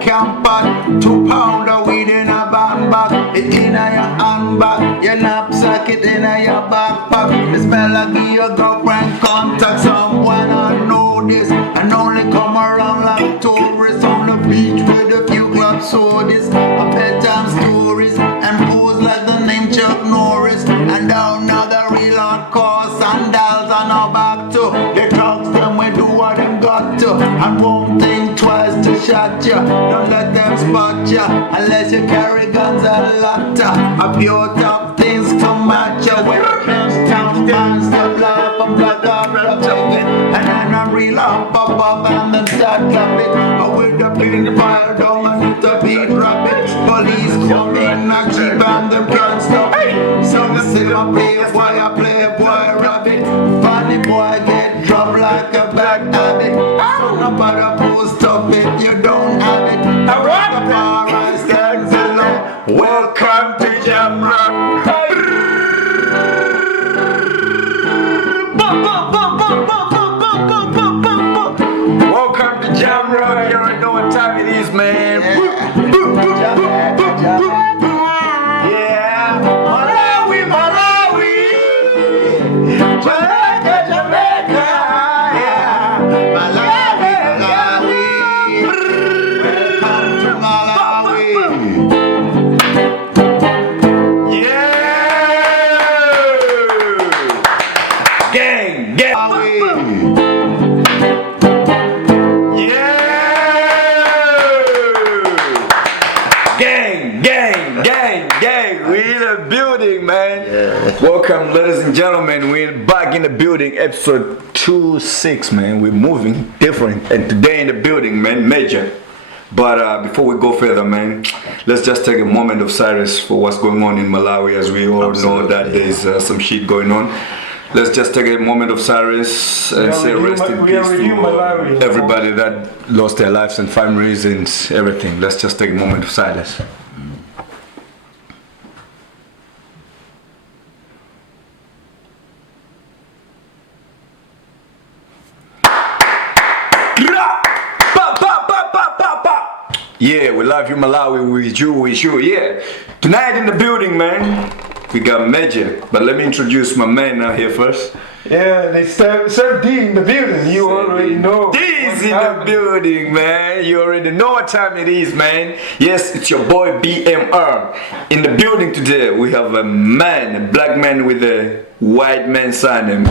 camp pot, 2 pound of weed in a band bag. It in a your handbag, your knapsack, it in a your backpack. The smell like your girlfriend contact someone I know this. And only come around like tourists on the beach with a few club sodas and bedtime stories and pose like the name Chuck Norris. And down now the real hardcore sandals and our back to the thugs them we do what them got to. And won't think twice to shot ya. Don't let them spot ya unless you carry guns and lotta. A pure top things come at ya. When you can't stand man stop laugh and blood up again. And then a real up and then start clapping. But with the big fire down and the beat rapid. Police come in a jeep and them can't stop. So I say I play a boy rabbit. Funny boy get dropped like a bad habit. So nobody post up it, you don't have it. I rock the bar and stands alone. Welcome to Jam Rock. Welcome to Jam Rock. You already know what time it is, man. Yeah, Malawi, Malawi, Jamaica, Jamaica. Yeah, Malawi, Malawi. Welcome to Malawi. Yeah, gang, gang. Welcome, ladies and gentlemen. We're back in the building, episode 26, man. We're moving different, and today in the building, man, major. But before we go further, man, let's just take a moment of silence for what's going on in Malawi, as we all know that there's some shit going on. Let's just take a moment of silence and say rest in peace to everybody that lost their lives and families and everything. Let's just take a moment of silence. Yeah, we love you, Malawi, with you, yeah. Tonight in the building, man, we got Major. But let me introduce my man now here first. Yeah, they serve D in the building, you already know. D's in the building, man. You already know what time it is, man. Yes, it's your boy BMR. In the building today, we have a man, a black man with a white man surname.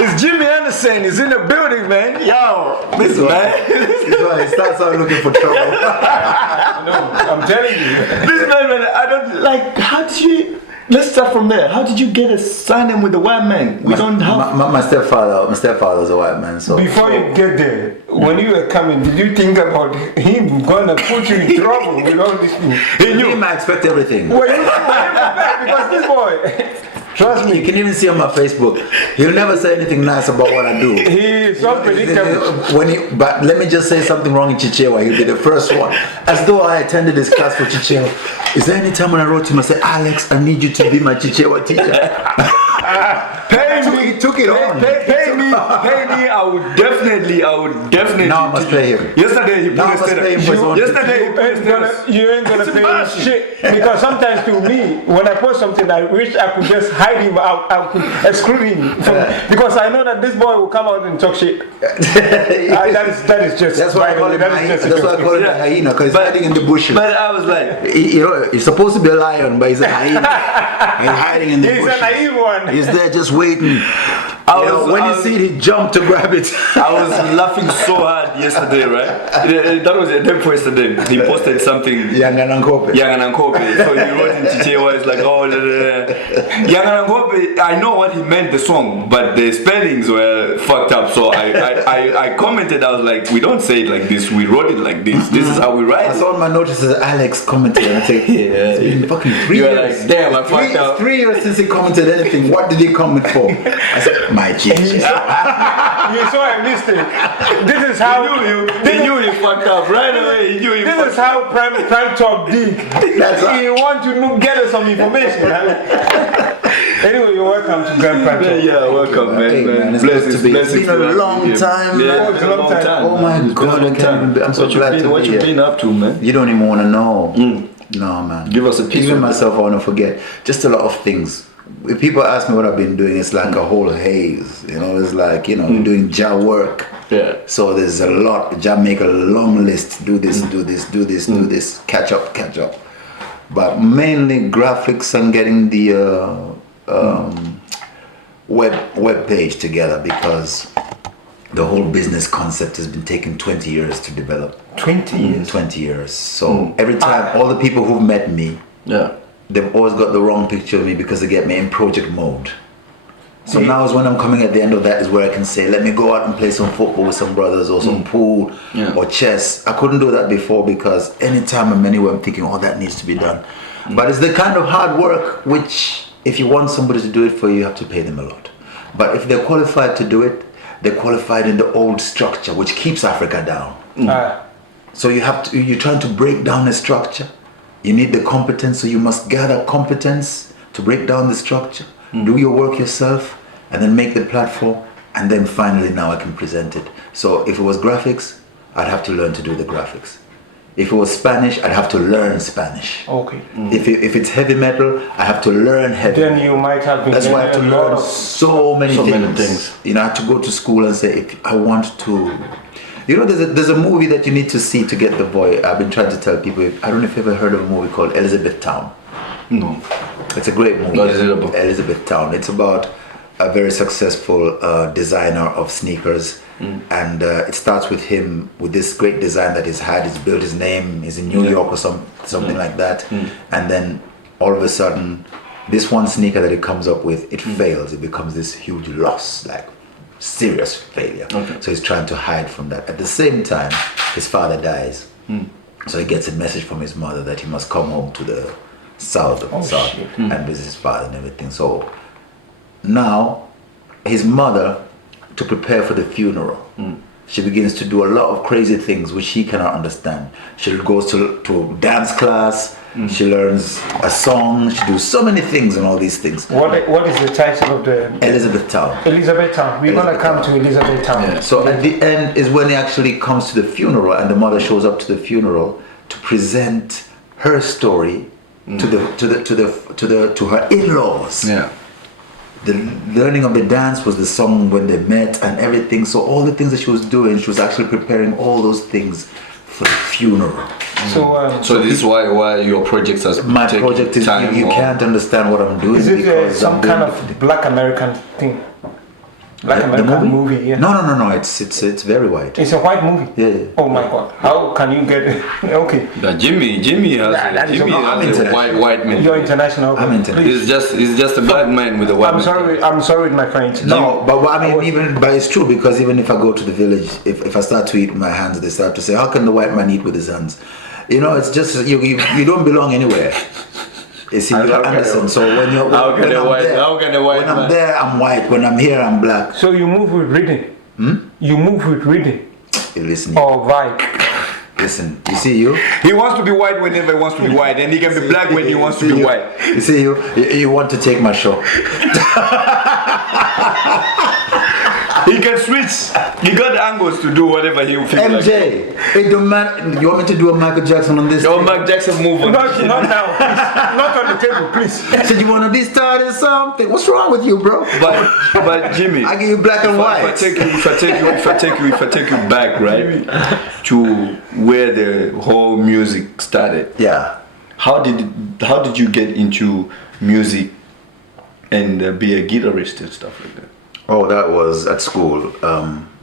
It's Jimmy Andersen, he's in the building, man. Yo, this man. He starts out looking for trouble. No, I'm telling you. This man, I don't like, how did you, let's start from there. How did you get a surname with the white man? We don't have... My stepfather's a white man, so... Before you get there, when you were coming, did you think about him gonna put you in trouble with all this thing? He knew I expect everything. Well, you prepared because this boy... Trust me. You can even see on my Facebook. He'll never say anything nice about what I do. He's so predictable. But let me just say something wrong in Chichewa. He'll be the first one. As though I attended this class for Chichewa. Is there any time when I wrote to him, I said, Alex, I need you to be my Chichewa teacher? Pay me. He took it on. Pay me. I would definitely. Now I must pay him. Yesterday he put a status. Yesterday he put a status. You ain't gonna pay him shit. Because sometimes to me, when I post something, I wish I could just hide him out. I could exclude him. Because I know that this boy will come out and talk shit. that is just... That's why I call him a hyena. Because he's hiding in the bushes. But I was like... He's supposed to be a lion, but he's a hyena. He's hiding in the bushes. He's a naive one. He's there just waiting. When you see it, he jumped to grab it. I was laughing so hard yesterday, right? That was a day before yesterday. He posted something. Yanganankope. So he wrote in Chichewa, it's like, oh, Yanganankope. I know what he meant, the song, but the spellings were fucked up. So I commented, I was like, we don't say it like this, we wrote it like this. This is how we write it. I saw on my notices Alex commented, and I said, it's been fucking 3 years. Like, damn, I fucked up. 3 years since he commented anything. What did he comment for? I said, My chiche. You saw a mistake. This is how He knew you fucked up right away. He knew you this is how Prime Top dig. You want to get some information. Anyway, you're welcome to Grand Prime Top. Yeah, welcome, man. Hey, man, it's good to be. It's been a long time, Yeah, man. it's been a long time. Oh my God, I can't even be. I'm so glad to be What you here. been up to, man? You don't even want to know. No, man. Give us a piece Even of myself, I want to forget. Just a lot of things. If people ask me what I've been doing, it's like a whole haze. You know, it's like, you know, doing job work. Yeah. So there's a lot. Job make a long list. Do this, do this, do this, do this. Catch up, catch up. But mainly graphics and getting the web page together, because the whole business concept has been taking 20 years to develop. 20 years. 20 years. So every time, all the people who've met me, Yeah. they've always got the wrong picture of me because they get me in project mode. So now is when I'm coming at the end of that is where I can say, let me go out and play some football with some brothers or some pool or chess. I couldn't do that before because anytime I'm anywhere, I'm thinking, oh, that needs to be done. But it's the kind of hard work which, if you want somebody to do it for you, you have to pay them a lot. But if they're qualified to do it, they're qualified in the old structure, which keeps Africa down. So you're trying to break down the structure. You need the competence, so you must gather competence to break down the structure, do your work yourself, and then make the platform, and then finally now I can present it. So if it was graphics, I'd have to learn to do the graphics. If it was Spanish, I'd have to learn Spanish. Okay. If it's heavy metal, I have to learn heavy Then metal. you might have been. That's why I have to learn so many many things. things. You know, I have to go to school and say, if I want to. You know, there's a movie that you need to see to get the boy. I've been trying to tell people. I don't know if you've ever heard of a movie called Elizabethtown. No. It's a great movie. What is it about? Elizabethtown. It's about a very successful designer of sneakers. And it starts with him, with this great design that he's had. He's built his name. He's in New York or something like that. And then all of a sudden, this one sneaker that he comes up with, it fails. It becomes this huge loss, like serious failure. So he's trying to hide from that. At the same time, his father dies. So he gets a message from his mother that he must come home to the south and visit his father and everything. So now his mother, to prepare for the funeral, she begins to do a lot of crazy things which he cannot understand. She goes to dance class, she learns a song, she does so many things and all these things. What is the title of the Elizabethtown. Elizabethtown? We're gonna come to Elizabethtown. So at the end is when it actually comes to the funeral, and the mother shows up to the funeral to present her story to her in-laws. Yeah. The learning of the dance was the song when they met and everything. So all the things that she was doing, she was actually preparing all those things for the funeral. So this is why your projects has My taken project is time. you can't understand what I'm doing is it because some I'm kind doing of Black American thing? Black the American movie? Yeah. No. It's very white. It's a white movie. Yeah. Oh my God! How can you get it? Okay. But Jimmy has that is Jimmy I'm has a international. white man. You're international. I'm international. He's just a black man with a white man. I'm sorry with my French. No, but what I mean, but it's true, because even if I go to the village, if I start to eat with my hands, they start to say, how can the white man eat with his hands? You know, it's just, you don't belong anywhere. You see, you're Andersen, so when I'm there, I'm white. When I'm here, I'm black. So you move with reading. You move with reading. Listen, Or vibe. listen. You see you. He wants to be white whenever he wants to be white, and he can be black when he wants to be white. You see you want to take my show. He can switch. He got the angles to do whatever he feels like. MJ, it don't matter. You want me to do a Michael Jackson on this? Your Michael Jackson move on. Not now, please. Not on the table, please. Said you want to be starting something. What's wrong with you, bro? But Jimmy, I give you black and white. If I take you back, right, to where the whole music started. Yeah. How did you get into music and be a guitarist and stuff like that? Oh, that was at school.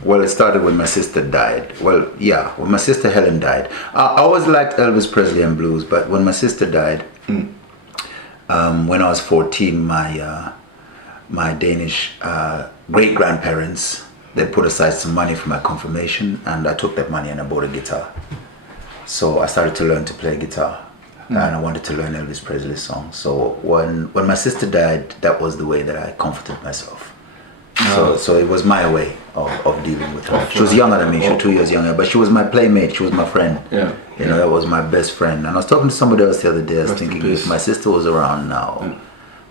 Well, it started when my sister died. Well, yeah, when my sister Helen died. I always liked Elvis Presley and blues, but when my sister died, when I was 14, my Danish great-grandparents, they put aside some money for my confirmation, and I took that money and I bought a guitar. So I started to learn to play guitar, and I wanted to learn Elvis Presley songs. So when my sister died, that was the way that I comforted myself. So it was my way of dealing with her. She was younger than me. She was 2 years younger, but she was my playmate. She was my friend. Yeah. You know, that was my best friend. And I was talking to somebody else the other day. I was thinking, if my sister was around now,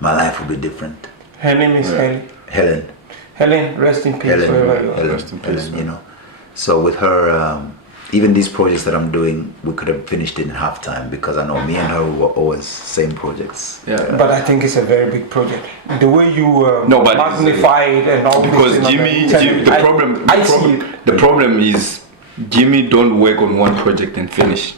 my life would be different. Her name is Helen. Helen, rest in peace. Helen, Rest in peace. you know. So with her, even these projects that I'm doing, we could have finished it in half time because I know me and her were always same projects. Yeah. But I think it's a very big project. The way you No, but magnify it and all because this, the problem is Jimmy don't work on one project and finish.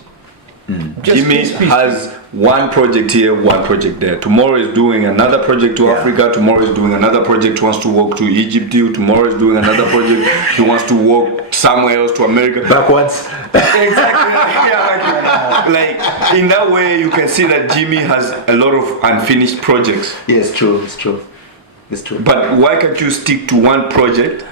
Jimmy has one project here, one project there. Tomorrow is doing another project to Africa. Tomorrow is doing another project. Wants to walk to Egypt. Tomorrow is doing another project. He wants to walk somewhere else to America. Backwards. Exactly. Like in that way, you can see that Jimmy has a lot of unfinished projects. Yes, true. It's true. It's true. But why can't you stick to one project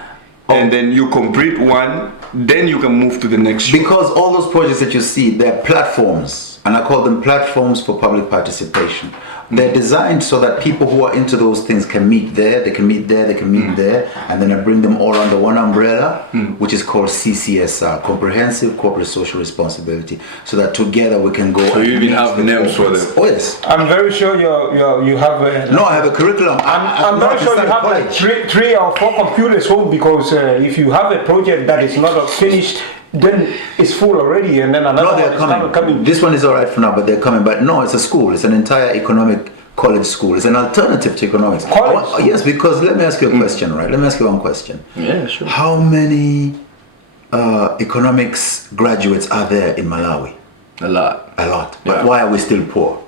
and then you complete one, then you can move to the next show? Because all those projects that you see, they're platforms, and I call them platforms for public participation. They're designed so that people who are into those things can meet there, they can meet there, they can meet there, and then I bring them all under one umbrella, which is called CCSR, Comprehensive Corporate Social Responsibility, so that together we can go. So you even have names for them? Oh yes. I'm very sure you have a... No, I have a curriculum. I'm very sure you have like three or four computers home because if you have a project that is not finished, then it's full already, and then another No, they're one is coming. This one is all right for now, but they're coming. But no, it's a school. It's an entire economic college school. It's an alternative to economics. College? Yes, because let me ask you a question, right? Let me ask you one question. Yeah, sure. How many economics graduates are there in Malawi? A lot. A lot. But Yeah. why are we still poor?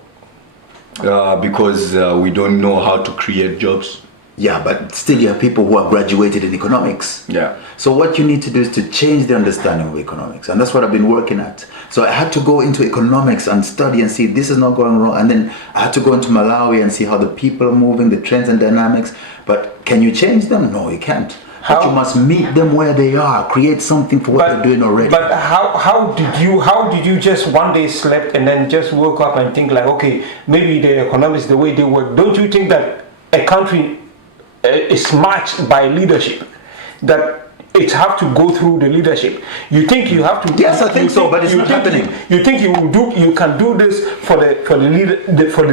Because we don't know how to create jobs. Yeah, but still you have people who are graduated in economics. Yeah. So what you need to do is to change the understanding of economics, and that's what I've been working at. So I had to go into economics and study and see this is not going wrong, and then I had to go into Malawi and see how the people are moving, the trends and dynamics. But can you change them? No, you can't. But you must meet them where they are, create something for what they're doing already. But how did you just one day slept and then just woke up and think like, okay, maybe the economics, the way they work, don't you think that a country is matched by leadership, that it have to go through the leadership? You think you have to? Yes, I think so, but it's not happening. You think you can do this for the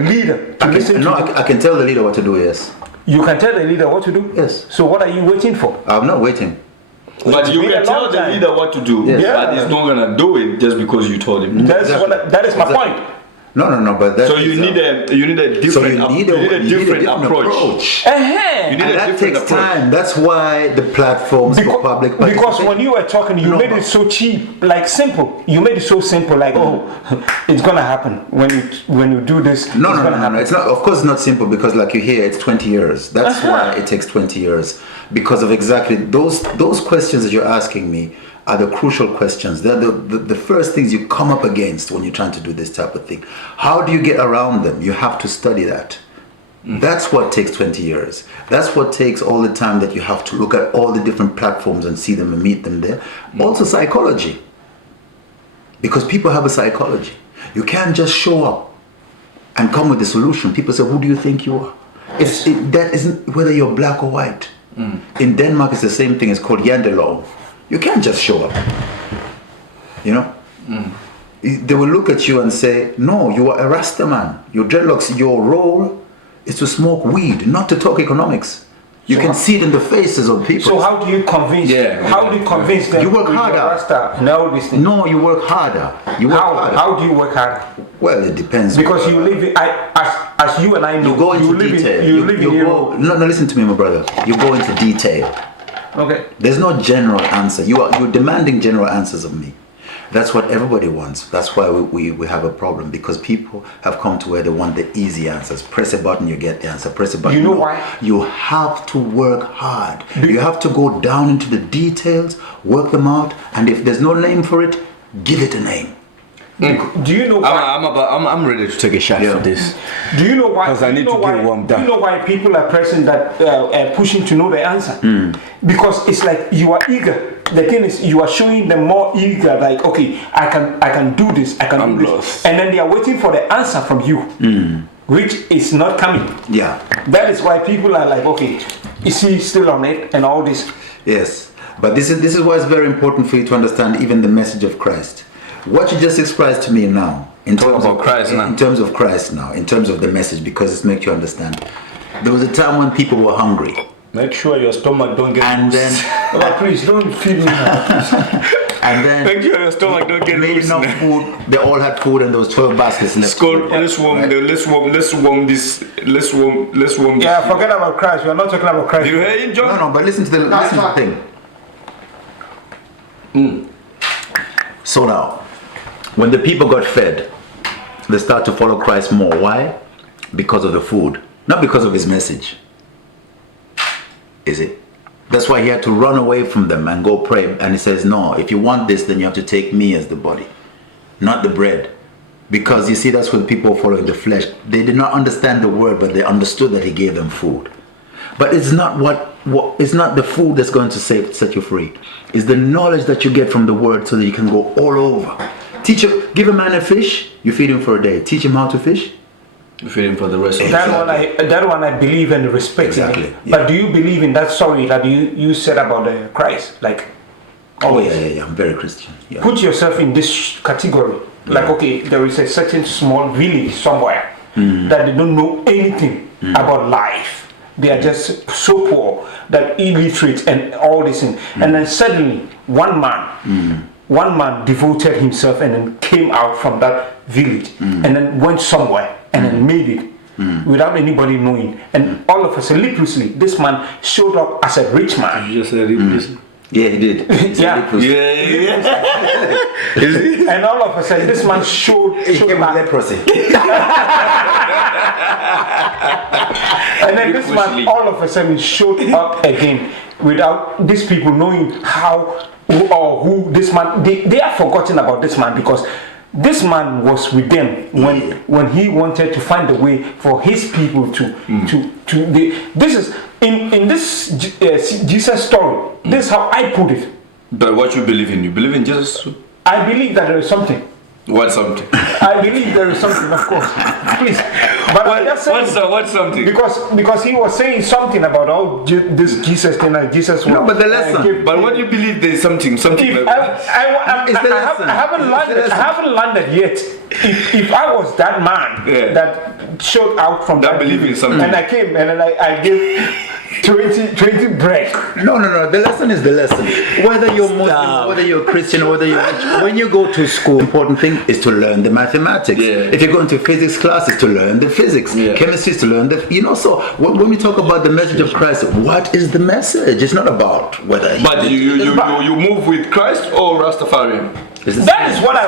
leader to listen to? No, I can tell the leader what to do. Yes. You can tell the leader what to do. Yes. So what are you waiting for? I'm not waiting. But you been can a tell long the time. leader what to do, Yes. but he's not gonna do it just because you told him. That is my point. No, but that So you need a different so you need a different approach. approach. Uh-huh. You need And a that different takes approach. time. That's why the platforms for public Because participation. when you were talking, you No, made but- it so cheap, like simple. You made it so simple, like it's gonna happen when you do this. No, it's gonna happen. It's not. Of course, it's not simple because, like you hear, it's 20 years. That's why it takes 20 years because of exactly those questions that you're asking me are the crucial questions. They're the first things you come up against when you're trying to do this type of thing. How do you get around them? You have to study that. That's what takes 20 years. That's what takes all the time that you have to look at all the different platforms and see them and meet them there. Also psychology. Because people have a psychology. You can't just show up and come with a solution. People say, who do you think you are? That isn't whether you're black or white. In Denmark, it's the same thing. It's called Jantelov. You can't just show up. You know? They will look at you and say, no, you are a Rasta man. Your dreadlocks, your role is to smoke weed, not to talk economics. You can see it in the faces of people. So how do you convince? Yeah. How do you convince them? You work with your harder. Rasta and all these things? No, you work harder. You work harder. How do you work harder? Well, it depends. Because you live in, as you and I know, You go into live detail. In, you live in Europe. No, listen to me, my brother. You go into detail. Okay. There's no general answer. You're demanding general answers of me. That's what everybody wants. That's why we have a problem, because people have come to where they want the easy answers. Press a button, you get the answer. Press a button. You know no. why? You have to work hard. You have to go down into the details, work them out, and if there's no name for it, give it a name. Do you know why? I'm ready to take a shot for this. Do you know why? 'Cause I need to get warmed Do you up. know why people are pressing that, pushing to know the answer? Because it's like you are eager. The thing is, you are showing them more eager. Like, okay, I can do this. I can I'm do this, lost. and then they are waiting for the answer from you, which is not coming. Yeah. That is why people are like, okay, Is he still on it and all this? Yes, but this is why it's very important for you to understand even the message of Christ. What you just expressed to me now, in terms of Christ now, in terms of the message, because it makes you understand. There was a time when people were hungry. Make sure your stomach don't get And loose. then, Oh, please don't feed me now. and then, Make sure your stomach don't get made loose. enough food. They all had food, and there was 12 baskets left. Skull, let's warm this. Let's warm this. Yeah, forget about Christ. We're not talking about Christ. You hear him, John? No, but listen to the thing. So now, when the people got fed, they start to follow Christ more. Why? Because of the food, not because of his message. Is it? That's why he had to run away from them and go pray. And he says, no, if you want this, then you have to take me as the body, not the bread. Because you see, that's what people following the flesh. They did not understand the word, but they understood that he gave them food. But it's not it's not the food that's going to set you free. It's the knowledge that you get from the word, so that you can go all over. Give a man a fish, you feed him for a day. Teach him how to fish. You feed him for the rest of That one I believe and respect. Exactly, Yeah. But do you believe in that story that you said about Christ? Like, Oh yeah. I'm very Christian. Yeah. put yourself in this category. Like, okay, there is a certain small village somewhere that they don't know anything about life. They are just so poor, that illiterate and all this thing. And then suddenly one man devoted himself and then came out from that village and then went somewhere and then made it without anybody knowing. And all of a sudden, leprously, this man showed up as a rich man. You just said it. Yeah, he did. Yeah. And all of a sudden, this man showed up. leprosy. And then this man all of a sudden showed up again without these people knowing how or who this man. They are forgotten about this man, because this man was with them when he wanted to find a way for his people this is in this Jesus story. This is how I put it. But what you believe in? You believe in Jesus? I believe that there is something. What something? I believe there is something, of course. Please. But I'm just saying, What's something? Because he was saying something about this Jesus thing, and Jesus. No, but the lesson. But what do you believe there is something? If I haven't landed yet. If I was that man that showed out from that believe in something, and I came and then I gave 20 bread. No. The lesson is the lesson. Whether you're Muslim, whether you're Christian, whether you're when you go to school, important thing is to learn the mathematics. Yeah. If you're going to physics classes, to learn the physics. Yeah. Chemistry is to learn the. So when we talk about the message of Christ, what is the message? It's not about whether. But you move with Christ or Rastafarian? That is what I.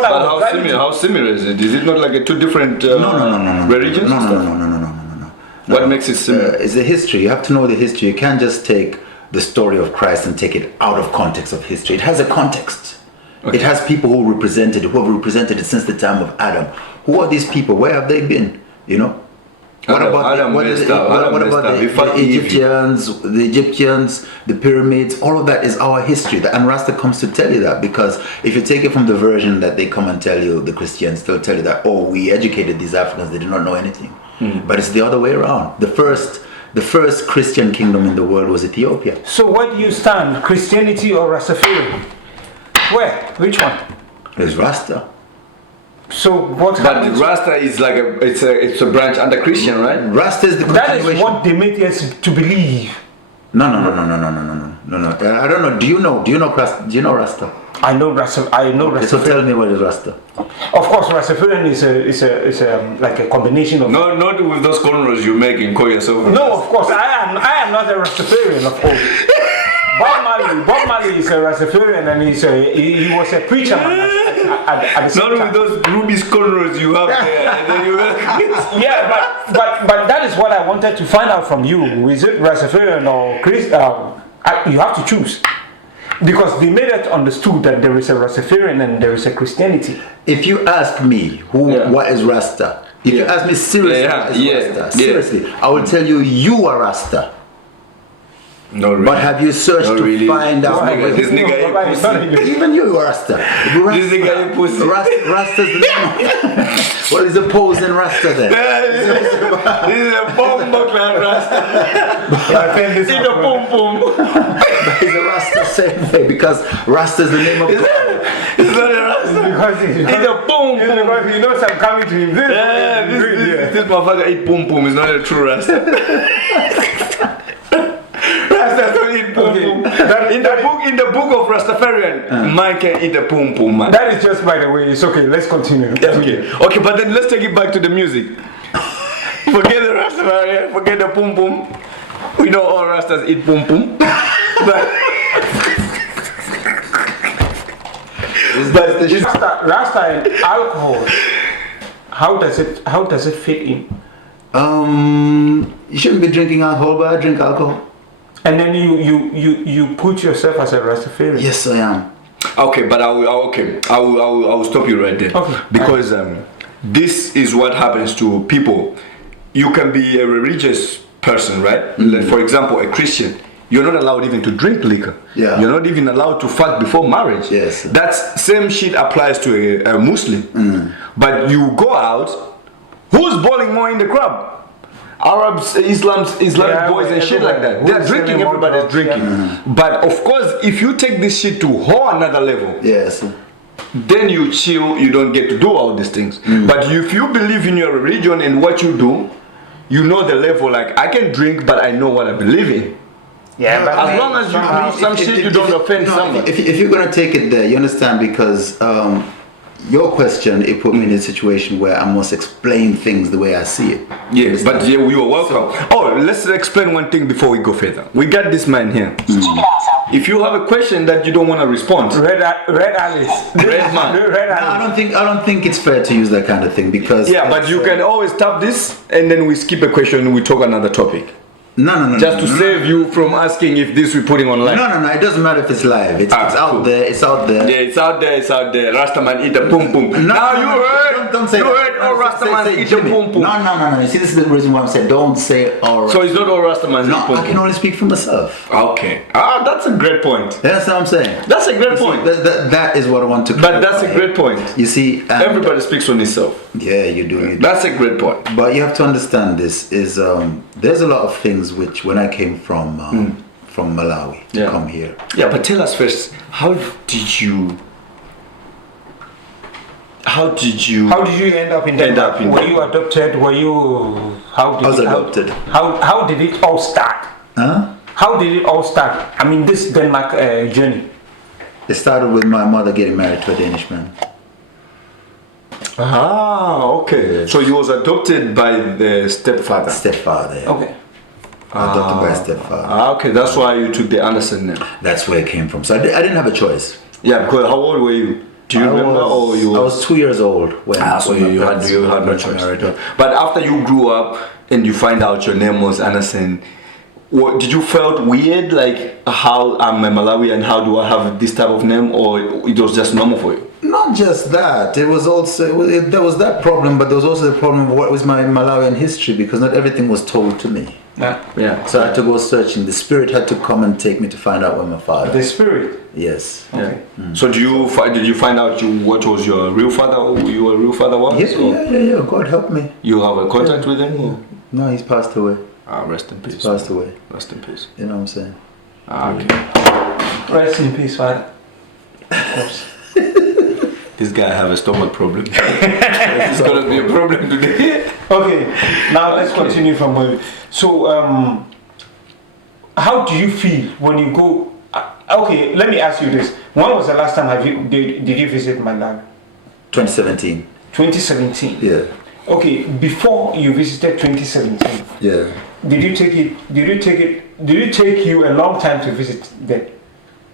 But how similar is it? Is it not like two different religions? No. What makes it similar? It's the history. You have to know the history. You can't just take the story of Christ and take it out of context of history. It has a context. Okay. It has people who have represented it since the time of Adam. Who are these people? Where have they been? What about the Egyptians, the pyramids? All of that is our history, and Rasta comes to tell you that, because if you take it from the version that they come and tell you, the Christians, they'll tell you that, we educated these Africans, they did not know anything. But it's the other way around. The first Christian kingdom in the world was Ethiopia. So where do you stand, Christianity or Rastafarian? Where? Which one? It's Rasta. So what happens? But Rasta is like it's a branch under Christian, right? Rasta is the continuation. That is what they make us to believe. No. I don't know. Do you know Rasta? I know Rasta. Okay, so tell me, what is Rasta? Of course, Rastafarian is a like a combination of. No, not with those cornrows you make and call yourself. No, of course, I am not a Rastafarian, of course. Bob Marley is a Rastafarian, and he was a preacher man at the same not time. With those rubies cornrows you have there. And then Yeah, but that is what I wanted to find out from you. Is it Rastafarian or Christ? You have to choose. Because they made it understood that there is a Rastafarian and there is a Christianity. If you ask me what is Rasta, if you ask me seriously what is Rasta, seriously, I will tell you are Rasta. No, really. But have you searched to find out? This nigga Even you are Rasta. This nigga pussy. Rasta's the name. What is a posing Rasta then? This is a bomb Rasta. In the boom boom. He's a Rasta same way because Rasta is the name of God. It's not a Rasta. Because In the boom boom. because he knows I'm coming to him. This motherfucker eat boom boom is not a true Rasta. Rasta don't eat boom boom. In the book of Rastafarian, man can eat a boom boom, man. That is just by the way. It's okay. Let's continue. Okay, but then let's take it back to the music. Forget the Rastafarian, forget the boom boom. We know all Rastas eat boom boom. But Rasta and alcohol. How does it fit in? You shouldn't be drinking alcohol, but I drink alcohol. And then you put yourself as a Rastafarian. Yes, I am. okay, but I will stop you right there. Okay. Because this is what happens to people. You can be a religious person, right? Like, for example, a Christian. You're not allowed even to drink liquor. Yeah. You're not even allowed to fuck before marriage. Yes. That same shit applies to a Muslim. But you go out, who's balling more in the club? Arabs, Islamic boys and shit like that. They're drinking, everybody's drinking. But of course, if you take this shit to whole another level, Yes. then you chill, you don't get to do all these things. But if you believe in your religion and what you do, you know the level, like I can drink, but I know what I believe in. Yeah, but As long as you do some shit, you don't offend someone. If you're gonna take it there, you understand, because your question, it put me in a situation where I must explain things the way I see it. Yes, but yeah, you are welcome. Let's explain one thing before we go further. We got this man here. If you have a question that you don't want to respond, Red Alice. Red man. Red No, Alice. I don't think it's fair to use that kind of thing because Yeah, but you can always tap this and then we skip a question and we talk another topic. No. Just to save you from asking if this we're putting online. No. It doesn't matter if it's live. It's out cool. there. It's out there. Yeah, it's out there. Rastaman eat a pum pum. Now you heard. Don't say you that. heard all Rastaman Say eat a Jimmy. pum pum. No. You see, this is the reason why I'm saying don't say all. So it's not all Rastamans No, eat pum I can pum. only speak for myself. Okay. That's a great point. That's what I'm saying. That's a great point. That is what I want to. But that's a clarify. great point. You see, and Everybody speaks on himself. Yeah, you do. That's a great point. But you have to understand this is there's a lot of things which when I came from Malawi to Yeah. come here. Yeah, but tell us first, how did you How did you end up in End Denmark? up in Were you adopted? Were you? How did I was it, adopted. How did it all start? Huh? How did it all start? I mean, this Denmark journey. It started with my mother getting married to a Danish man. okay. So you was adopted by the stepfather. Stepfather. Yeah. Okay. Adopted by a stepfather. Okay, that's why you took the Andersen name. That's where it came from. So I didn't have a choice. Yeah, because how old were you? Do you remember, or you? I was 2 years old when. So when my you parents had no got choice. married. But after you grew up and you find out your name was Andersen, did you felt weird, like how I'm a Malawian, how do I have this type of name, or it was just normal for you? Not just that. It was also there was that problem, but there was also the problem of what was my Malawian history, because not everything was told to me. Yeah. So I had to go searching. The spirit had to come and take me to find out where my father. The spirit. Yes. Okay. So did you find out what was your real father? Who your real father was? Yeah. God help me. You have a contact with him? Or? No, he's passed away. Rest in peace. He's passed away. Rest in peace. You know what I'm saying? Okay. Rest in peace, Father. This guy have a stomach problem. It's gonna be a problem today. Okay. Now let's continue from where. So, how do you feel when you go? Okay, let me ask you this: when was the last time did you visit Malawi? 2017. 2017. Yeah. Okay, before you visited 2017, Yeah. did it take you a long time to visit them?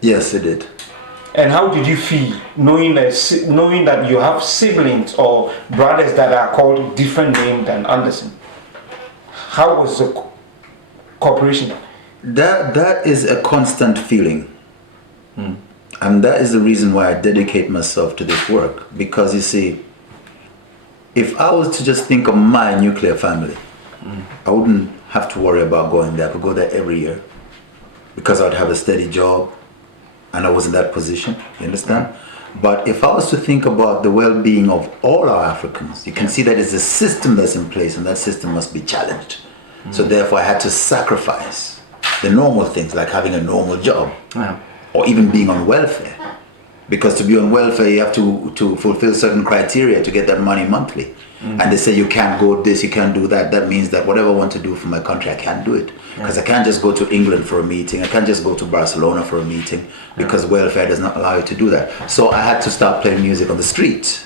Yes, it did. And how did you feel knowing that you have siblings or brothers that are called different name than Andersen? How was the cooperation? That is a constant feeling. And that is the reason why I dedicate myself to this work. Because you see, if I was to just think of my nuclear family, I wouldn't have to worry about going there. I could go there every year because I'd have a steady job and I was in that position, you understand? But if I was to think about the well-being of all our Africans, you can see that it's a system that's in place, and that system must be challenged. So therefore, I had to sacrifice the normal things like having a normal job, or even being on welfare. Because to be on welfare, you have to fulfill certain criteria to get that money monthly. And they say you can't go this, you can't do that. That means that whatever I want to do for my country, I can't do it. Because I can't just go to England for a meeting. I can't just go to Barcelona for a meeting, because welfare does not allow you to do that. So I had to start playing music on the street.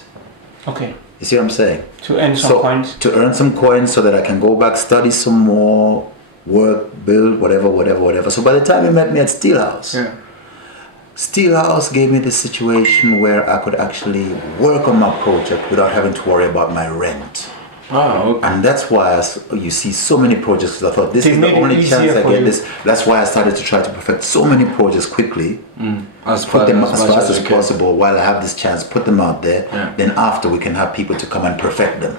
Okay. You see what I'm saying? To earn some coins. To earn some coins so that I can go back, study some more, work, build, whatever. So by the time he met me at Steelhouse, Steelhouse gave me the situation where I could actually work on my project without having to worry about my rent. Okay. And that's why you see so many projects, because I thought this is the only chance I get this. That's why I started to try to perfect so many projects quickly, put them as fast as possible while I have this chance, put them out there. Then after we can have people to come and perfect them.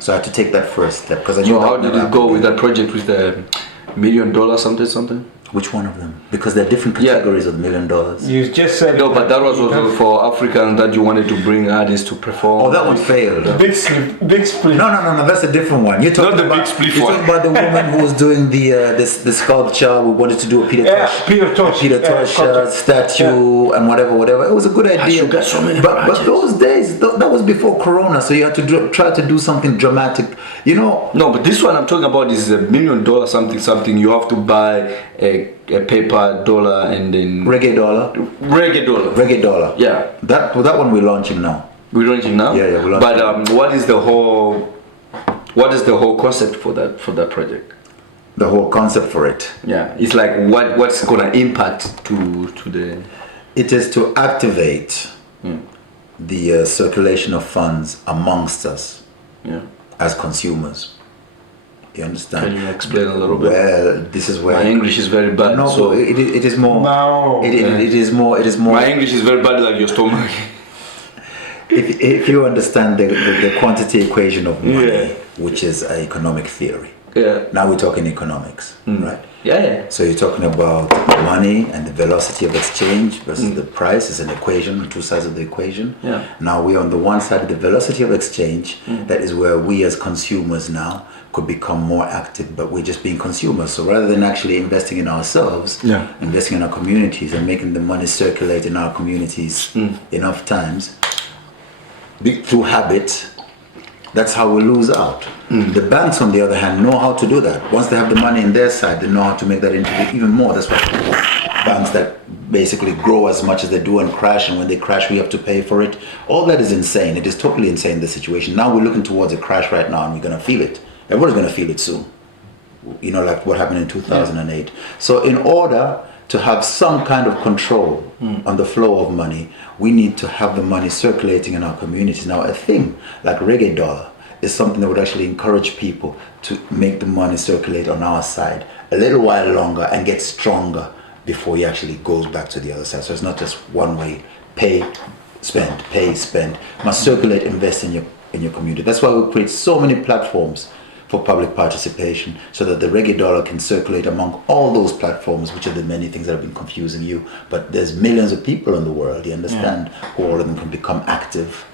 So I had to take that first step, because I knew. So how did it go with that project with the $1 million something? Which one of them? Because there are different categories of $1 million. You just said no, but that was also for Africans that you wanted to bring artists to perform. Oh, that one failed. Big split. No, that's a different one. You're talking Not the about, big split you're one. talking about the woman who was doing the sculpture. We wanted to do a Peter Tosh statue and whatever. It was a good idea. You got so many but those days, that was before Corona, so you had to try to do something dramatic. You know. No, but this one I'm talking about is $1 million something. You have to buy a paper dollar and then Reggae dollar. Yeah. That one we're launching now. We're launching now. Yeah, we're launching. But what is the whole concept for that project? The whole concept for it. Yeah, it's like what's gonna impact to the. It is to activate the circulation of funds amongst us as consumers. You understand? Can you explain a little bit? Well, this is where my English is very bad. No, so it is more. No. It is more. My English is very bad, like your stomach. If you understand the quantity equation of money, which is an economic theory. Yeah. Now we're talking economics, right? Yeah. So you're talking about money and the velocity of exchange versus the price is an equation, two sides of the equation. Yeah. Now we're on the one side of the velocity of exchange. That is where we as consumers now could become more active, but we're just being consumers. So rather than actually investing in ourselves, investing in our communities and making the money circulate in our communities enough times, through habit, that's how we lose out. The banks, on the other hand, know how to do that. Once they have the money in their side, they know how to make that into even more. That's why banks that basically grow as much as they do and crash, and when they crash, we have to pay for it. All that is insane. It is totally insane, the situation. Now we're looking towards a crash right now, and we're going to feel it. Everybody's going to feel it soon. You know, like what happened in 2008. So in order to have some kind of control on the flow of money, we need to have the money circulating in our communities. Now, a thing like Reggae dollar is something that would actually encourage people to make the money circulate on our side a little while longer and get stronger before it actually goes back to the other side. So it's not just one way, pay, spend. Must circulate, invest in your community. That's why we create so many platforms for public participation, so that the Reggae dollar can circulate among all those platforms, which are the many things that have been confusing you. But there's millions of people in the world, you understand, who all of them can become active,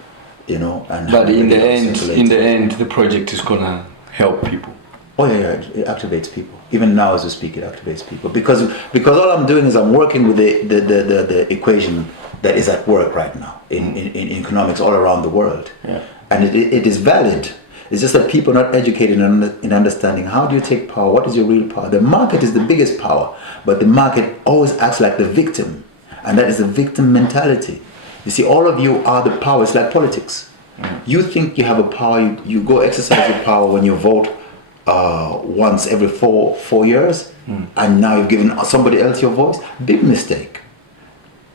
you know. And but in the end, the project is gonna help people. Oh yeah, it activates people. Even now, as we speak, it activates people because all I'm doing is I'm working with the equation that is at work right now in economics all around the world, and it is valid. It's just that people are not educated in understanding how do you take power, what is your real power. The market is the biggest power, but the market always acts like the victim, and that is the victim mentality. You see, all of you are the power. It's like politics. You think you have a power, you go exercise your power when you vote once every four years, and now you've given somebody else your voice. Big mistake.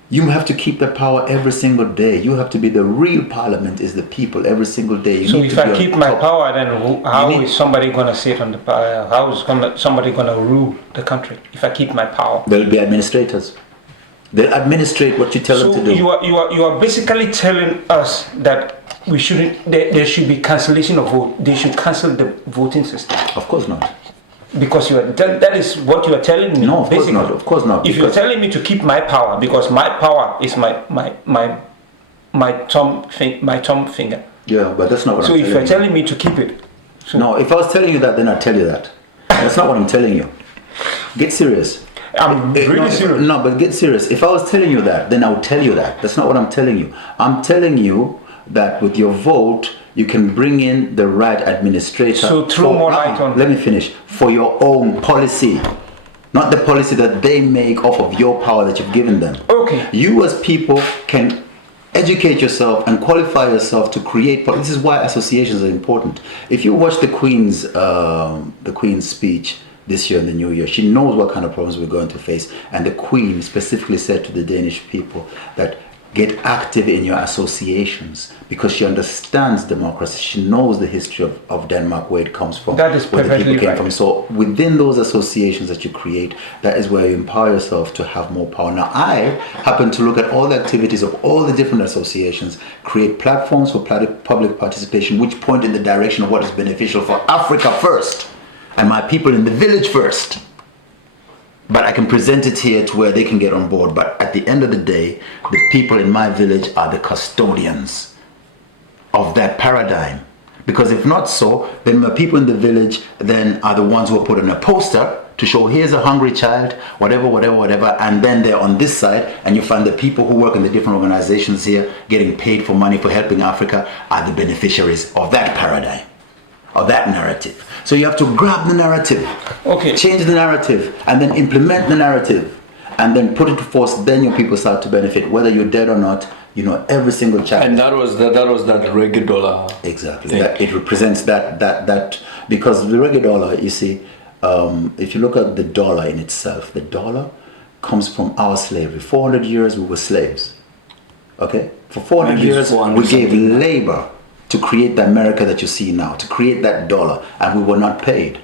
You have to keep the power every single day. You have to be the real parliament is the people every single day. So if I keep my power, then how is somebody going to sit on the power? How is somebody going to rule the country if I keep my power? There'll be administrators. They'll administrate what you tell them to do. So you are basically telling us that we shouldn't. There should be cancellation of vote. They should cancel the voting system. Of course not. Because that is what you are telling me. No, of course not. Of course not. If you're telling me to keep my power, because my power is my my thumb finger. Yeah, but that's not what So I'm if telling you're you. telling me to keep it, so No, if I was telling you that, then I'd tell you that. That's not what I'm telling you. Get serious. I'm really serious. No, but get serious. If I was telling you that, then I would tell you that. That's not what I'm telling you. I'm telling you that with your vote, you can bring in the right administrator. So throw more light on. Let me finish. For your own policy. Not the policy that they make off of your power that you've given them. Okay. You as people can educate yourself and qualify yourself to create. This is why associations are important. If you watch the Queen's speech this year in the New Year, she knows what kind of problems we're going to face, and the Queen specifically said to the Danish people that get active in your associations, because she understands democracy. She knows the history of Denmark, where it comes from, That is where the people perfectly came right. from. So within those associations that you create, that is where you empower yourself to have more power. Now, I happen to look at all the activities of all the different associations, create platforms for public participation, which point in the direction of what is beneficial for Africa first, and my people in the village first. But I can present it here to where they can get on board. But at the end of the day, the people in my village are the custodians of that paradigm. Because if not so, then the people in the village then are the ones who are put on a poster to show here's a hungry child, whatever, and then they're on this side, and you find the people who work in the different organizations here getting paid for money for helping Africa are the beneficiaries of that paradigm, of that narrative. So you have to grab the narrative, Okay. change the narrative, and then implement the narrative, and then put it to force. Then your people start to benefit, whether you're dead or not. You know every single chapter. And that was that Reggae dollar. Exactly. thing. That it represents that because the Reggae dollar, you see, if you look at the dollar in itself, the dollar comes from our slavery. 400 years we were slaves. Okay? For 400 Maybe years 400 we gave something. labor to create the America that you see now, to create that dollar, and we were not paid.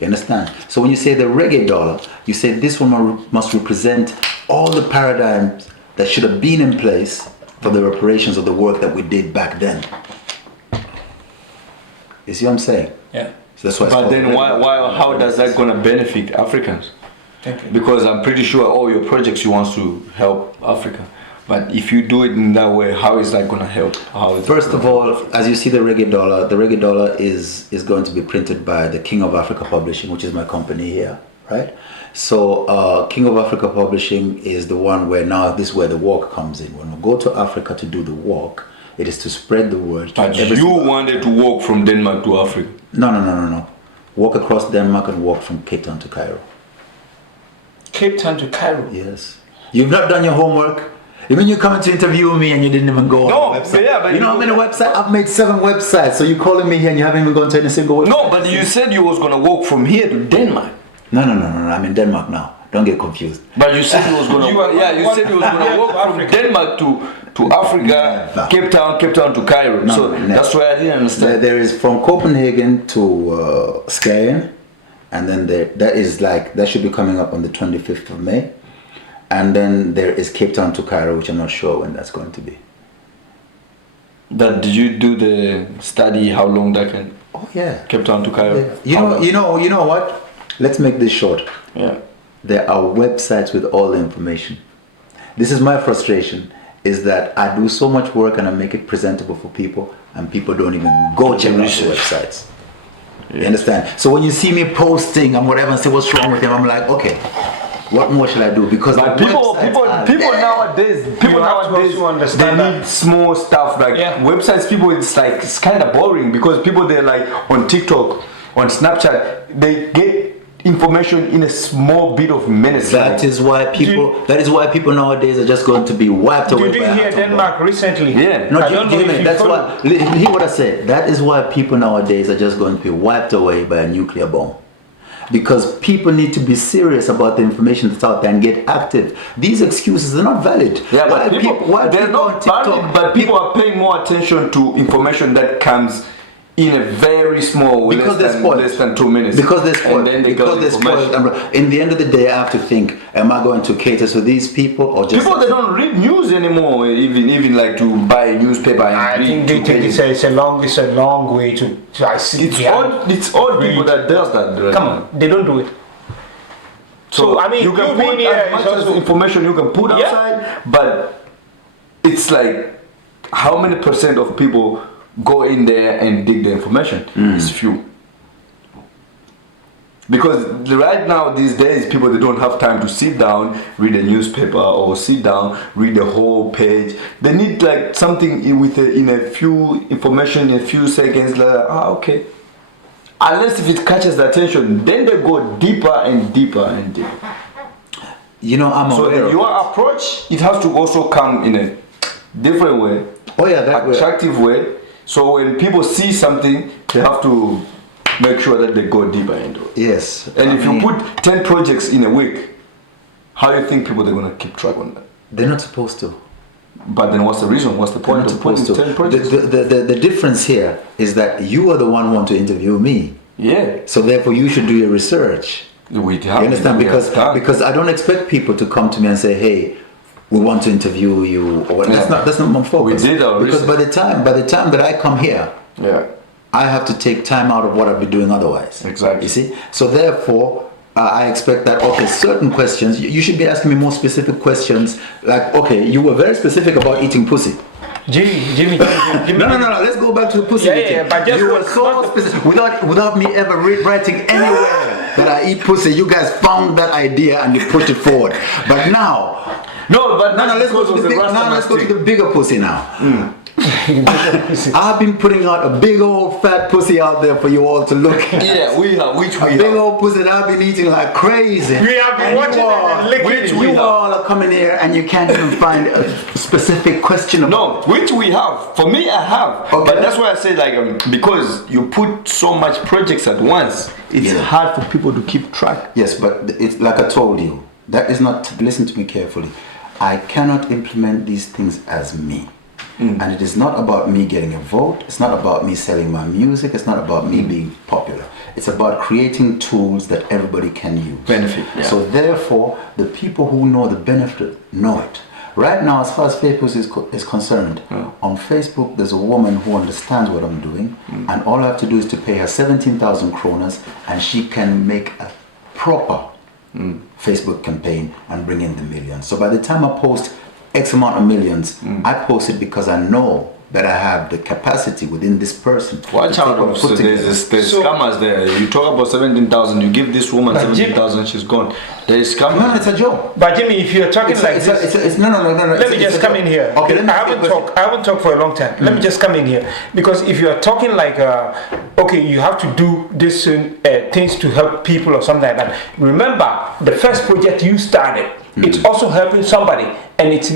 You understand? So when you say the Reggae dollar, you say this one must represent all the paradigms that should have been in place for the reparations of the work that we did back then. You see what I'm saying? Yeah. So that's why. it's But called then Reggae. how does that gonna benefit Africans? Thank you. Because I'm pretty sure all your projects you want to help Africa. But if you do it in that way, how is that gonna help? How is First of all, as you see the Reggae dollar is going to be printed by the King of Africa Publishing, which is my company here, right? So King of Africa Publishing is the one where now this is where the work comes in. When we go to Africa to do the work, it is to spread the word. To But every you single- wanted to walk from Denmark to Africa. No. Walk across Denmark and walk from Cape Town to Cairo. Cape Town to Cairo. Yes. You've not done your homework. You mean you coming to interview me and you didn't even go No, on the website? yeah, but you know how you- many websites? I've made 7 websites. So you calling me here and you haven't even gone to any single website? No, but you said you was gonna walk from here to Denmark. No. I'm in Denmark now. Don't get confused. But you said you was gonna You are- you said you was gonna walk from Denmark to Africa, Never. Cape Town to Cairo. No, so never. that's why I didn't understand. There is from Copenhagen to Skagen, and then that should be coming up on the 25th of May. And then there is Cape Town to Cairo, which I'm not sure when that's going to be. Did you do the study how long that can Oh yeah. Cape Town to Cairo? Yeah. You know what? Let's make this short. Yeah. There are websites with all the information. This is my frustration, is that I do so much work and I make it presentable for people, and people don't even go check out the websites. You understand? So when you see me posting and whatever and say what's wrong with him, I'm like, okay, what more should I do? Because But the people websites are there. nowadays, You have to also they understand need that. small stuff like Yeah. websites. People, it's kind of boring because people they're like on TikTok, on Snapchat, they get information in a small bit of minutes. That is why people nowadays are just going to be wiped away. Did you by hear atom bomb. Denmark recently? Yeah. No, I do don't you know mean if you that's follow. why? Hear what I said. That is why people nowadays are just going to be wiped away by a nuclear bomb, because people need to be serious about the information that's out there and get active. These excuses are not valid. Yeah, Why but why they're people on not TikTok? valid, but people are paying more attention to information that comes in a very small way, Because they're spoiled. less than 2 minutes. Because they're spoiled. And then they because got they're spoiled. information. And in the end of the day, I have to think: am I going to cater to these people or just People they don't read news anymore, even like to buy a newspaper and I read think they 2 think pages. it's a long way to I see. It's all people that does that. Right? Come on, they don't do it. So, I mean, you can you put being here as is much as also- information you can put Yeah. outside, but it's like how many percent of people go in there and dig the information? It's few. Because right now, these days, people, they don't have time to sit down, read a newspaper, or sit down, read the whole page. They need like something in a few information, in a few seconds, like, okay. Unless if it catches the attention, then they go deeper and deeper and deeper. You know, I'm So aware of your that. approach, it has to also come in a different way, Oh yeah, that way. attractive way. So when people see something, they have to make sure that they go deeper into it. Yes. And if you put 10 projects in a week, how do you think people are going to keep track on that? they're not supposed to. But then what's the reason? What's the They're point not of putting supposed to. 10 projects? The difference here is that you are the one who want to interview me. Yeah. So therefore, you should do your research. We have, You understand? we Because have done. because I don't expect people to come to me and say, "Hey, we want to interview you." Or Yeah. that's not my focus. We did our because research. by the time that I come here, Yeah. I have to take time out of what I've been doing otherwise. Exactly. You see? So therefore, I expect that, okay, certain questions, you should be asking me more specific questions. Like, okay, you were very specific about eating pussy. Jimmy. No, let's go back to the pussy Yeah, eating. yeah, but just you were not so the- specific. Without me ever writing anywhere that I eat pussy, you guys found that idea and you pushed it forward. But now, No, but let's go to the bigger pussy now. I've been putting out a big old fat pussy out there for you all to look at. Yeah, we have, which we A big have. old pussy that I've been eating like crazy. We have been And watching you it all- and licking which it. you We have. all are coming here and you can't even find a specific question about. No, which we have. For me, I have. Okay. But that's why I say, like, because you put so much projects at once, it's Yeah. hard for people to keep track. Yes, but it's like I told you. That is not. Listen to me carefully. I cannot implement these things as me. And it is not about me getting a vote. It's not about me selling my music. It's not about me being popular. It's about creating tools that everybody can use. Benefit, yeah. So therefore, the people who know the benefit know it. Right now, as far as Facebook is concerned, on Facebook, there's a woman who understands what I'm doing. And all I have to do is to pay her 17,000 kronas and she can make a proper Facebook campaign and bring in the millions. So by the time I post X amount of millions, I post it because I know that I have the capacity within this person. Watch to out, take what I put together. there's So- scammers there. You talk about 17,000, you give this woman But Jim- 17,000, she's gone. There's scammers. No, it's a joke. But Jimmy, if you're talking like this, No. let me just come in here. Okay, let me I haven't talked for a long time. Let me just come in here because if you are talking like, okay, you have to do this things to help people or something like that. Remember, the first project you started, it's also helping somebody, and it's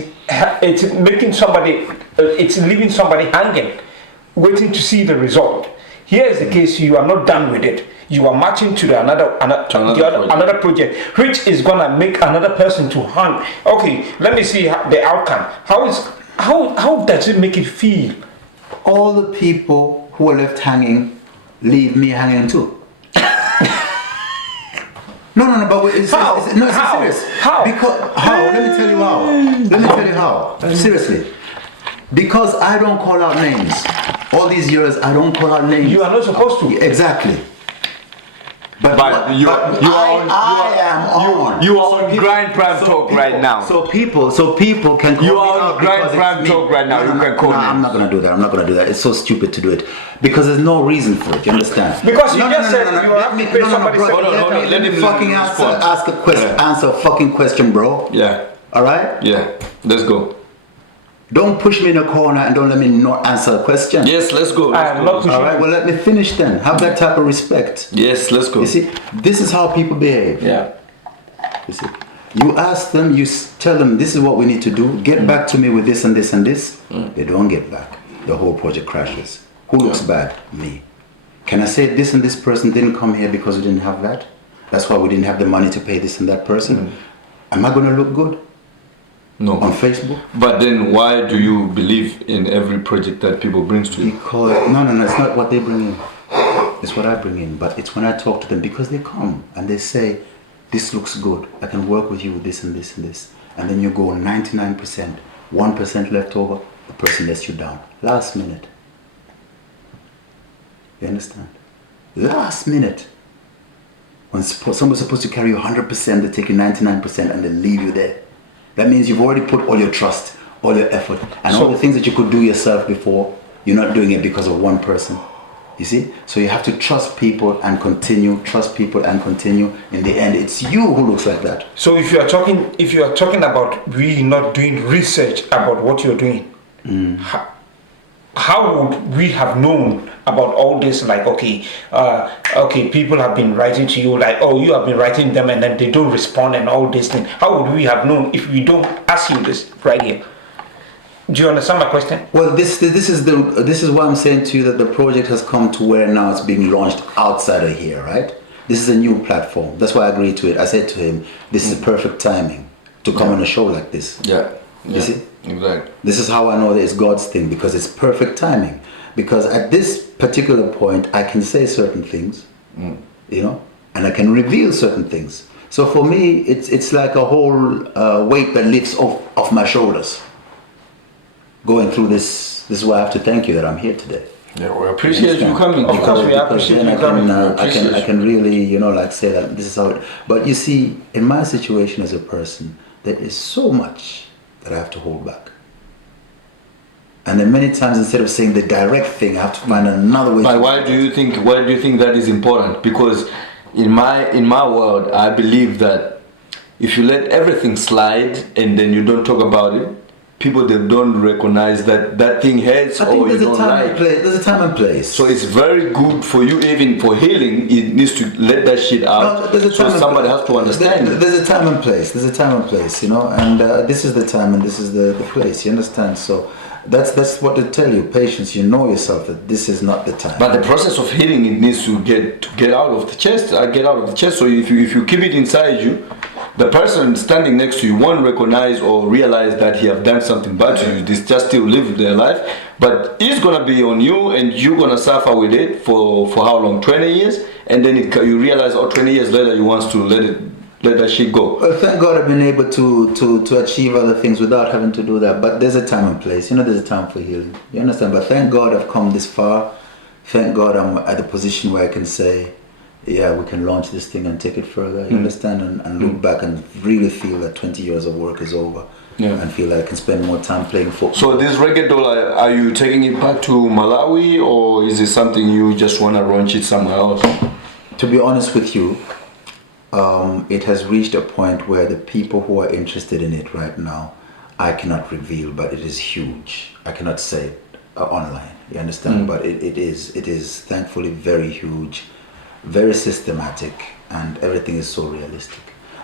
making somebody, it's leaving somebody hanging, waiting to see the result. Here is the case: you are not done with it. You are marching to another project, which is gonna make another person to hang. Okay, let me see the outcome. How does it make it feel? All the people who are left hanging leave me hanging too. No, but it's How? serious. How? Because how? Let me tell you how. Seriously. Because I don't call out names. All these years I don't call out names. You are not supposed to. Exactly. But I am on. You are on Grind Prime Talk right now. So people can call You me are on out Grind because it's Prime me. Talk right now. You can call No, me. I'm not gonna do that. It's so stupid to do it because there's no reason for it. You understand? Because you just said you Let have to me- pay somebody bro, Hold on, let me fucking respond. ask a question. Yeah. Answer a fucking question, bro. Yeah, All right? yeah. Let's go. Don't push me in a corner and don't let me not answer a question. Yes, let's go. I am not pushing. All right. Well, let me finish then. Have that type of respect. Yes, let's go. You see, this is how people behave. Yeah. You see, you ask them, tell them this is what we need to do. Get back to me with this and this and this. They don't get back. The whole project crashes. Who looks bad? Me. Can I say this and this person didn't come here because we didn't have that? That's why we didn't have the money to pay this and that person. Am I going to look good No. on Facebook? But then why do you believe in every project that people brings to you? Because no, it's not what they bring in. It's what I bring in. But it's when I talk to them because they come and they say, "This looks good. I can work with you with this and this and this." And then you go 99%, 1% left over. The person lets you down. Last minute. You understand? Last minute. When someone's supposed to carry you 100%, they take you 99% and they leave you there. That means you've already put all your trust, all your effort, and all the things that you could do yourself before, you're not doing it because of one person. You see? So you have to trust people and continue, trust people and continue. In the end, it's you who looks like that. So if you are talking about really not doing research about what you're doing, how would we have known about all this? Like, okay, people have been writing to you, like, oh, you have been writing them and then they don't respond and all these things. How would we have known if we don't ask you this right here? Do you understand my question? Well, this is why I'm saying to you that the project has come to where now it's being launched outside of here, right? This is a new platform. That's why I agreed to it. I said to him, this is perfect timing to come on a show like this. Yeah. You see? Exactly. This is how I know that it's God's thing, because it's perfect timing. Because at this particular point, I can say certain things, you know, and I can reveal certain things. So for me, it's like a whole weight that lifts off my shoulders. Going through this is why I have to thank you that I'm here today. Yeah, we appreciate you coming. Of course, we appreciate you coming. I can really, you know, like say that this is how it. But you see, in my situation as a person, there is so much that I have to hold back. And then many times, instead of saying the direct thing, I have to find another way. But why do you think that is important? Because in my world, I believe that if you let everything slide and then you don't talk about it, people, they don't recognize that thing hurts, or you don't like. There's a time and place. So it's very good for you, even for healing. It needs to let that shit out. No, so somebody has to understand. There's a time and place. There's a time and place, you know. And this is the time and this is the place. You understand? So that's what they tell you. Patience. You know yourself that this is not the time. But the process of healing, it needs to get out of the chest. Get out of the chest. So if you keep it inside you, the person standing next to you won't recognize or realize that he have done something bad to you. They just still live their life, but it's gonna be on you, and you're gonna suffer with it for how long? 20 years, and then you realize, 20 years later, you want to let that shit go. Well, thank God I've been able to achieve other things without having to do that. But there's a time and place. You know, there's a time for healing. You understand? But thank God I've come this far. Thank God I'm at a position where I can say, yeah, we can launch this thing and take it further. You understand? And look back and really feel that 20 years of work is over. Yeah. And feel like I can spend more time playing football. So this Reggae doll, are you taking it back to Malawi, or is it something you just want to launch it somewhere else? To be honest with you, it has reached a point where the people who are interested in it right now, I cannot reveal, but it is huge. I cannot say it online. You understand? But it is thankfully very huge. Very systematic, and everything is so realistic.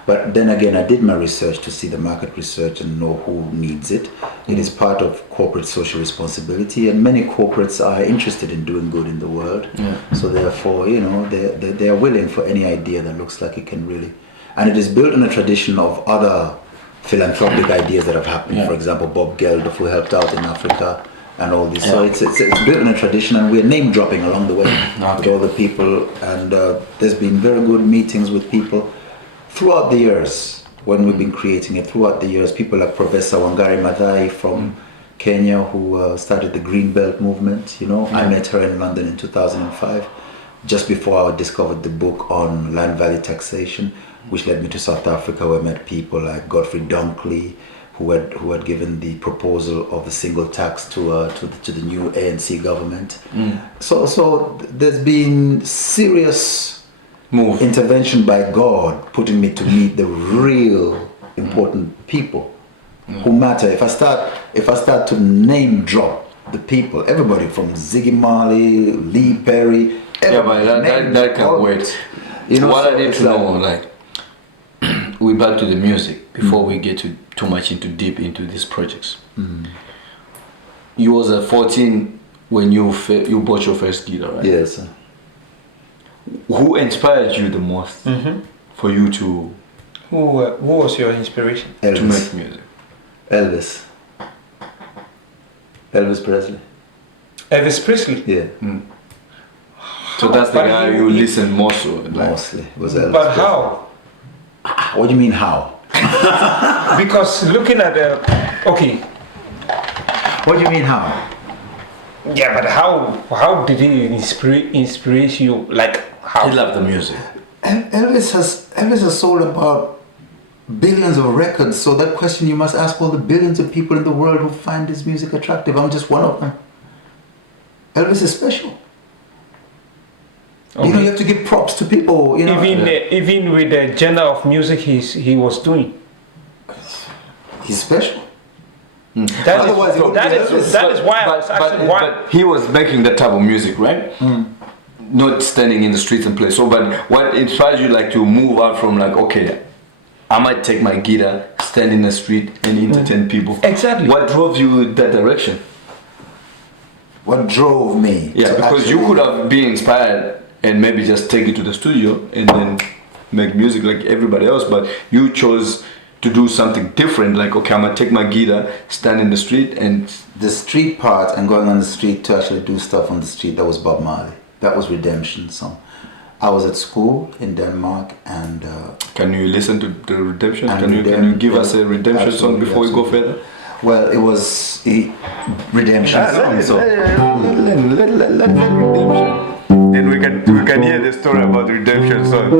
But then again, I did my research to see the market research and know who needs it. It is part of corporate social responsibility, and many corporates are interested in doing good in the world. So therefore, you know, they are willing for any idea that looks like it can really. And it is built on a tradition of other philanthropic ideas that have happened. For example, Bob Geldof, who helped out in Africa, and all this. So it's built on a tradition, and we're name dropping along the way with all the people. And there's been very good meetings with people throughout the years when we've been creating it. Throughout the years, people like Professor Wangari Maathai from Kenya, who started the Green Belt movement. You know, I met her in London in 2005, just before I discovered the book on land value taxation, which led me to South Africa, where I met people like Godfrey Dunkley, who had given the proposal of the single tax to the new ANC government. So there's been serious intervention by God, putting me to meet the real important people who matter. If I start to name drop the people, everybody from Ziggy Marley, Lee Perry, but that can't wait. You know, what I need to know, like, we're back to the music before we get too much deep into these projects. You was at 14 when you bought your first guitar, right? Yes. Who inspired you the most for you to? Who was your inspiration Elvis. To make music? Elvis Presley. Elvis Presley. Yeah. So that's the guy you listen more to. Like. Mostly was Elvis. But Presley. how? What do you mean how? Because looking at okay. What do you mean how? Yeah, but how did he inspire you? Like how? He loved the music. Elvis has sold about billions of records. So that question you must ask all the billions of people in the world who find this music attractive. I'm just one of them. Elvis is special. Okay. You know, you have to give props to people. You know, Even with the genre of music he was doing. he's special. That is why I was asking why. But he was making that type of music, right? Not standing in the streets and play. So, but what inspires you like to move out from like, okay, I might take my guitar, stand in the street and entertain people. Exactly. What drove you that direction? What drove me? Yeah, to because you actually- could have been inspired and maybe just take it to the studio and then make music like everybody else, but you chose to do something different. Like, okay, I'm gonna take my guitar, stand in the street, and the street part and going on the street to actually do stuff on the street, that was Bob Marley. That was Redemption song. I was at school in Denmark and can you listen to the Redemption? And Can you give us a Redemption song absolutely, before we go further? well, it was a Redemption song. So Let Redemption. Then we can hear the story about the Redemption song.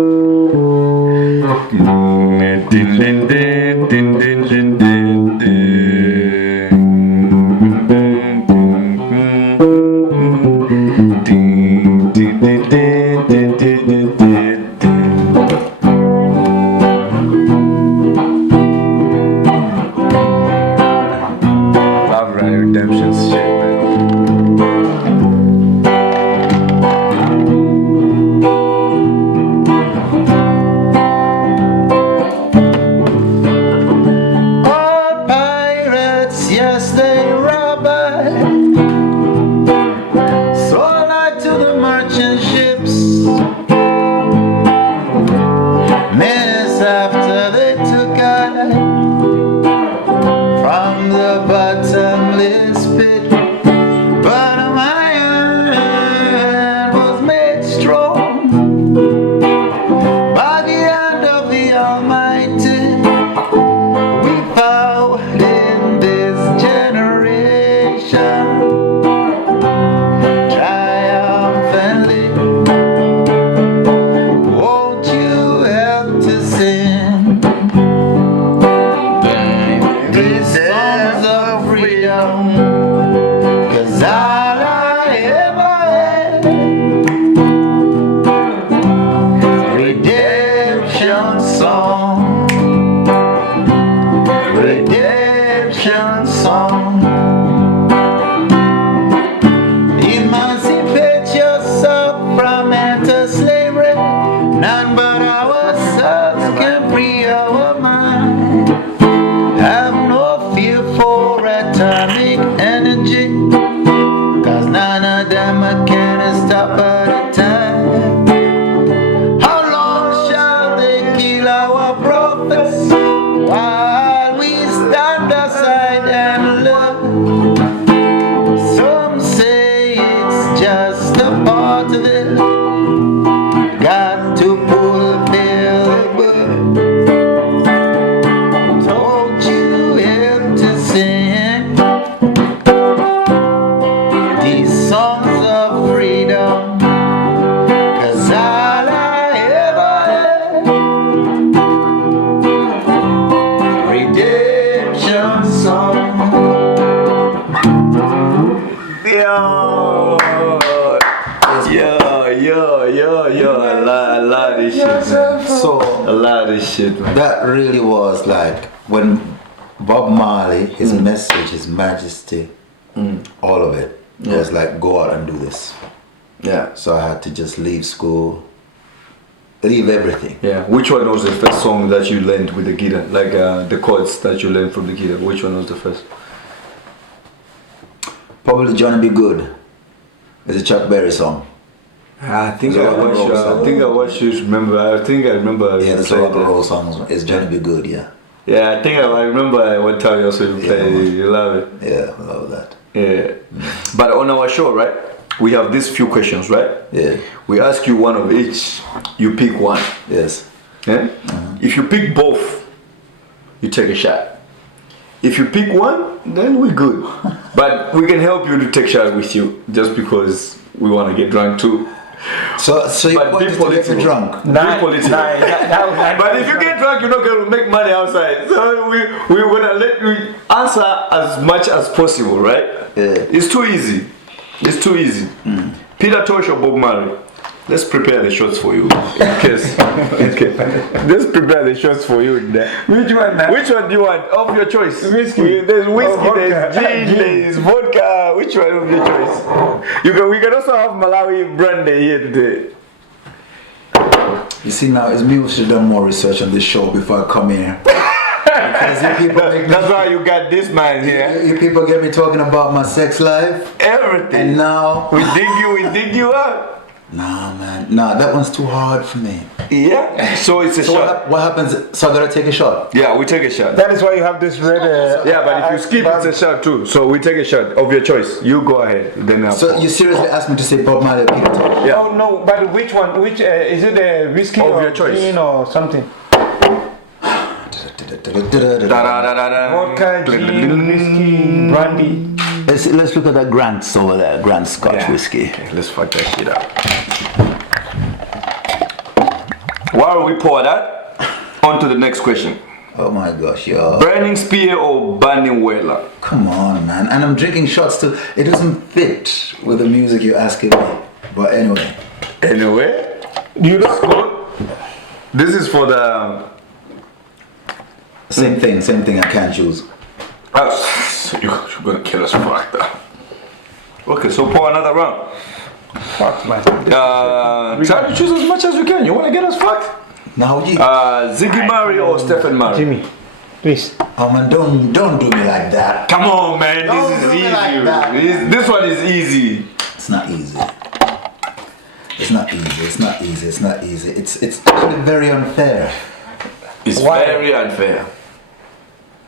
Love Redemption shit, man. all pirates, yes they robbed. Sold out to the merchant ships. Minutes after they took us from the bottomless pit, but my hand was made strong by the hand of the Almighty. We found in this generation triumphantly. Won't you help to sing these songs of freedom? 'Cause all I ever had, redemption song, redemption song. Emancipate yourself from mental slavery. None but ourselves can free our mind. Have no fear for atomic energy, 'cause none of them can stop at a time. How long shall they kill our prophets while we stand aside and look? Some say it's just a part of it. Got to fulfill the book. Don't you help to sing these songs of freedom? 'Cause all I ever had, redemption song. Yo, a lot of this shit, man. So A lot of shit, man. that really was like when Bob Marley, his message, his majesty, all of it, was like, go out and do this. Yeah. So I had to just leave school, leave everything. Yeah. Which one was the first song that you learned with the guitar? Like the chords that you learned from the guitar. Which one was the first? Probably Johnny Be Good. It's a Chuck Berry song. I think Yeah, I watched. rock song. I think I watched you. Remember? I think I remember. Yeah, you the played rock and that. roll song. It's Johnny Be Good, yeah. Yeah, I think I remember one time you also Yeah, played. man. You love it. Yeah, I love that. Yeah. But on our show, right? We have these few questions, right? Yeah, We ask you one of each. You pick one. yes. Yeah? If you pick both, you take a shot. If you pick one, then we're good. But we can help you to take shot with you just because we want to get drunk too. So you But want be us to get you political. drunk? But if you get drunk, you're not going to make money outside. So we're going to let you answer as much as possible, right? Yeah. It's too easy. It's too easy. Peter Tosh or Bob Marley? Let's prepare the shots for you. In case. Okay. Let's prepare the shots for you. Which one, man? Which one do you want? Of your choice. Whiskey. There's whiskey, Oh, there's vodka. gin, there's vodka. Which one of your choice? We can also have Malawi brandy here today. You see now, it's me who should have done more research on this show before I come here. Because you people make me, That's why you got this man here. you people get me talking about my sex life, Everything. and now We dig you up. nah, man, nah, that one's too hard for me. Yeah. So it's a So shot. what happens? So I gotta take a shot. Yeah, we take a shot. That is why you have this red. Yeah, but if you skip, it's a shot too. So we take a shot of your choice. You go ahead. Then I'll So you seriously asked me to say Bob Marley or Peter Tosh? Yeah. Oh no, but which one? Which is it? A whiskey Of or your choice. gin or something? Vodka, gin, whiskey, brandy. Let's look at that Grant's over there, Grant Scotch Yeah. whiskey. Okay, let's fuck that shit up. While we pour that, on to the next question. Oh my gosh, yo. Burning spear or burning whaler? Come on, man. And I'm drinking shots too. It doesn't fit with the music you're asking me. But anyway. Anyway, You know, this is for the. Same thing, I can't choose. So you're gonna kill us fucked up. Okay, so pour another round. fuck man. Try to choose as much as you can. You wanna get us fucked? Now you Ziggy Marley or Stephen Marley? Jimmy, please. oh man, don't do me like that. Come on, man. Don't This do is me easy. like that. This one is easy. It's not easy. It's not easy, it's not easy, it's not easy. It's actually very unfair. It's Why? very unfair.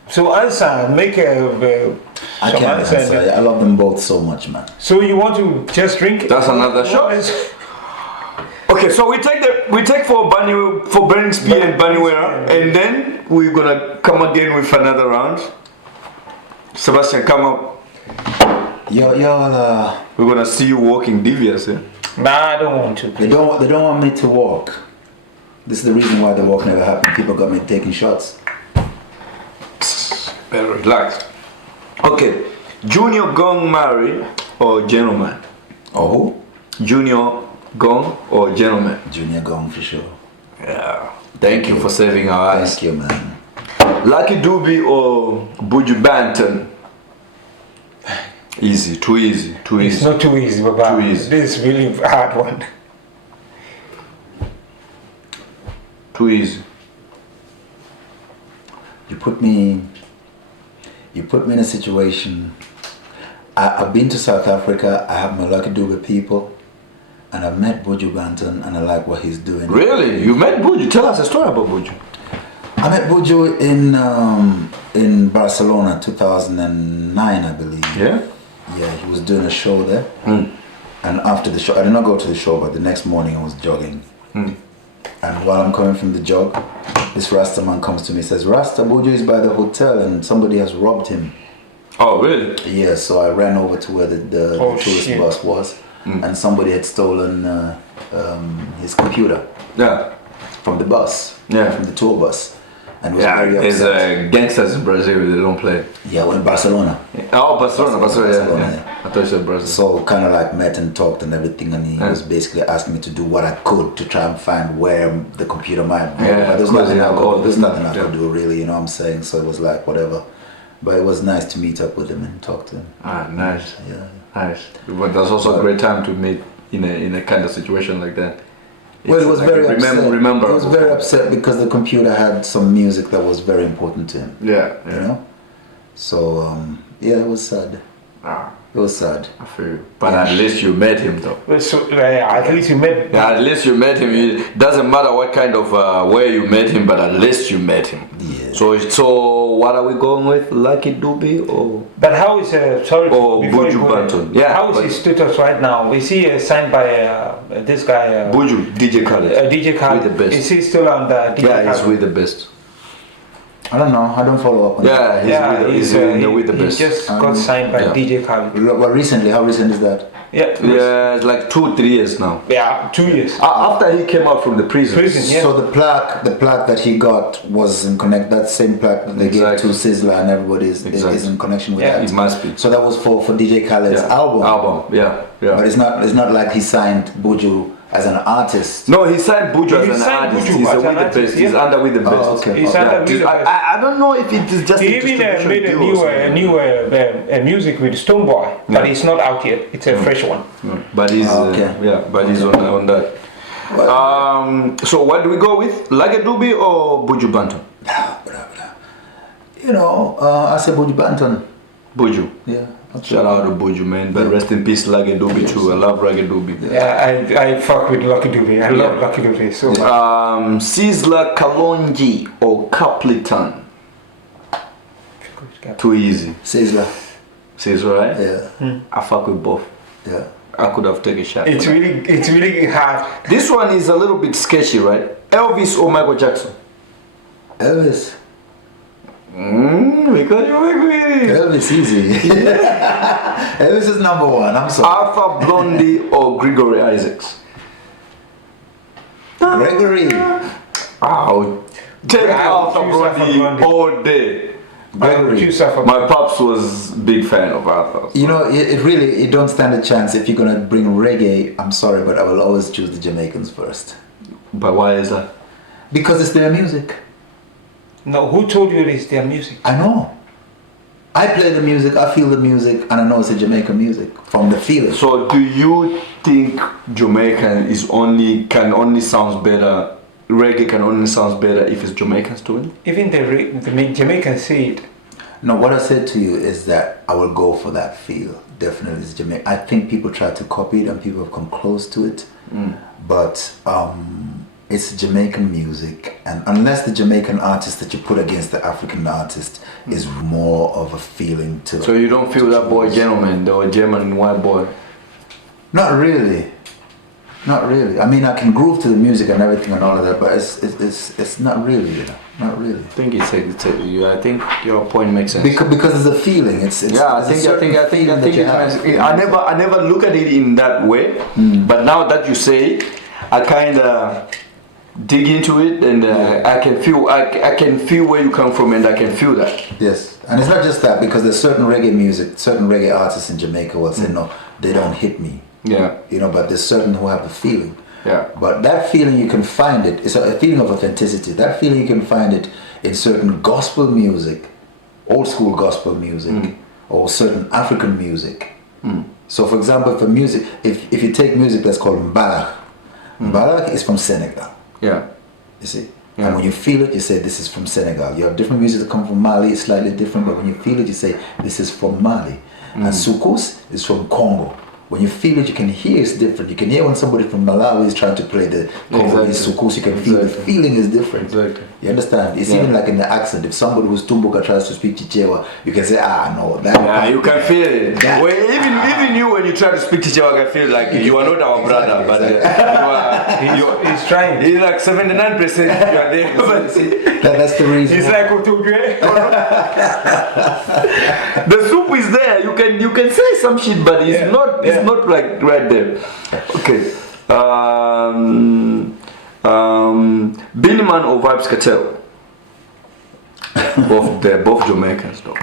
So answer, make a. I some can't answer. answer. I love them both so much, man. So you want to just drink? That's another shot. Okay, so we take for burning speed and Bunju, and then we're gonna come again with another round. Sebastian, come up. Y'all We're gonna see you walking devious. Eh? Nah, I don't want to. they don't want me to walk. This is the reason why the walk never happened. People got me taking shots. Better relax. Okay, Junior Gong marry or gentleman? Oh who? Junior Gong or gentleman? Junior Gong for sure. Yeah. Thank you for saving our eyes. Thank you, man. Lucky Dube or Bunju Banton? Easy, too easy, too It's easy. not too easy, Baba. Too easy. This is really hard one. Too easy. You put me in a situation. I've been to South Africa. I have my Lucky Dube people, and I've met Bunju Banton, and I like what he's doing. Really? You met Bunju? Tell us a story about Bunju. I met Bunju in Barcelona, 2009, I believe. Yeah? Yeah, he was doing a show there, and after the show, I did not go to the show, but the next morning I was jogging. And while I'm coming from the jog, this Rasta man comes to me and says, Rasta, Bunju is by the hotel and somebody has robbed him. Oh, really? Yeah, so I ran over to where the Oh, tourist shit. bus was, and somebody had stolen his computer Yeah. from the bus, Yeah. from the tour bus, and was Yeah, very there's upset. gangsters in Brazil, they don't play. Yeah, well, in Barcelona. Oh, Barcelona, Barcelona, yeah. yeah. I thought you said Brazil. So kind of like met and talked and everything, and he Yeah. was basically asking me to do what I could to try and find where the computer might be. Yeah, But there's of course, nothing yeah, I all could, there's this nothing I stuff, could do really, you know what I'm saying? So it was like whatever. But it was nice to meet up with him and talk to him. Ah, nice. Yeah. Nice. But that's also a great time to meet in a kind of situation like that. Well, it was It's very like upset. remember. He was very upset because the computer had some music that was very important to him. Yeah, You yeah. know. So yeah, it was sad. Ah, It was sad. I feel you. But at least you met him though. Well, so, at least you met. Yeah, at least you met him. It doesn't matter what kind of where you met him, but at least you met him. Yeah. So what are we going with? Lucky Dube or? But how is sorry Oh, before you Bunju go there, Banton. Yeah, how is but- his status right now? Is he signed by this guy? Bunju, DJ Khaled. DJ Khaled. With the best. Is he still on the DJ Yeah, he's Khaled? with the best. I don't know. I don't follow up on Yeah, he's with the he best. just got signed by yeah. DJ Khaled. that. Well, recently, how recent is that? Yeah. Yeah, it's like 2-3 years now. Yeah, 2 years. After he came out from the prison. Yeah. So the plaque that he got was in connect. That same plaque that they gave to Sizzla and everybody is in connection with that. It must be. So that was for DJ Khaled's album. Yeah. But it's not like he signed Bunju as an artist. No, he signed Bunju as an artist. He's with the best. He's under with the best. Oh, okay. He's under with the best. I don't know if it is just He even made a new music with Stoneboy, but it's not out yet. It's a fresh one. But he's but he's on that. So what do we go with? Reggae Dubi or Bunju Banton? You know, I say Bunju Banton. Bunju. Yeah. Shout out to Bunju, man. But rest in peace, Reggae Dubi too. I love Reggae Dubi. Yeah, I fuck with Lucky Dube. I love Lucky Dube so much. Sizzla, Kalonji or Capleton? Too easy. Sizzla. Sizzla, right? Yeah. I fuck with both. Yeah. I could have taken a shot. It's really hard. This one is a little bit sketchy, right? Elvis or Michael Jackson? Elvis. Because you agree. Elvis easy. Elvis is number one. I'm sorry. Alpha Blondie or Gregory Isaacs? Gregory. I'll take Alpha Blondie all day. Gregory. My pops was big fan of Alpha. You know, it don't stand a chance if you're gonna bring reggae. I'm sorry, but I will always choose the Jamaicans first. But why is that? Because it's their music. No, who told you it's their music? I know. I play the music, I feel the music, and I know it's a Jamaican music from the feeling. So, do you think Jamaican can only sound better? Reggae can only sound better if it's Jamaicans doing it? Even the Jamaicans say it. No, what I said to you is that I will go for that feel. Definitely, it's Jamaican. I think people try to copy it and people have come close to it, but it's Jamaican music, and unless the Jamaican artist that you put against the African artist is more of a feeling to. So you don't feel that boy gentleman, the German white boy? Not really. Not really. I mean, I can groove to the music and everything and all of that, but it's not really, you know, not really. I think I think your point makes sense. Because it's a feeling. I never look at it in that way, but now that you say, I kind of dig into it, and I can feel where you come from, and I can feel that. Yes, and it's not just that, because there's certain reggae music, certain reggae artists in Jamaica will say, no, they don't hit me. Yeah. You know, but there's certain who have the feeling. Yeah. But that feeling, you can find it. It's a feeling of authenticity. That feeling, you can find it in certain gospel music, old school gospel music, or certain African music. So, for example, for music, if you take music that's called Mbalak, Mbalak is from Senegal. Yeah. You see? Yeah. And when you feel it, you say this is from Senegal. You have different music that come from Mali, it's slightly different, but when you feel it, you say this is from Mali. And Soukous is from Congo. When you feel it, you can hear it's different. You can hear when somebody from Malawi is trying to play the Congolese Soukous, you can feel the feeling is different. Exactly. You understand? It's even like in the accent. If somebody who's Tumbuka tries to speak Chichewa, you can say, no, that. Yeah, you can feel it. Even you, when you try to speak Chichewa, can feel like you are not our brother, but he's trying. He's like 79% you are there. But that's the reason. He's like Otugre. The soup is there. You can say some shit, but it's not like right there. Okay. Biniman or Vibes Cartel? They're both Jamaicans though.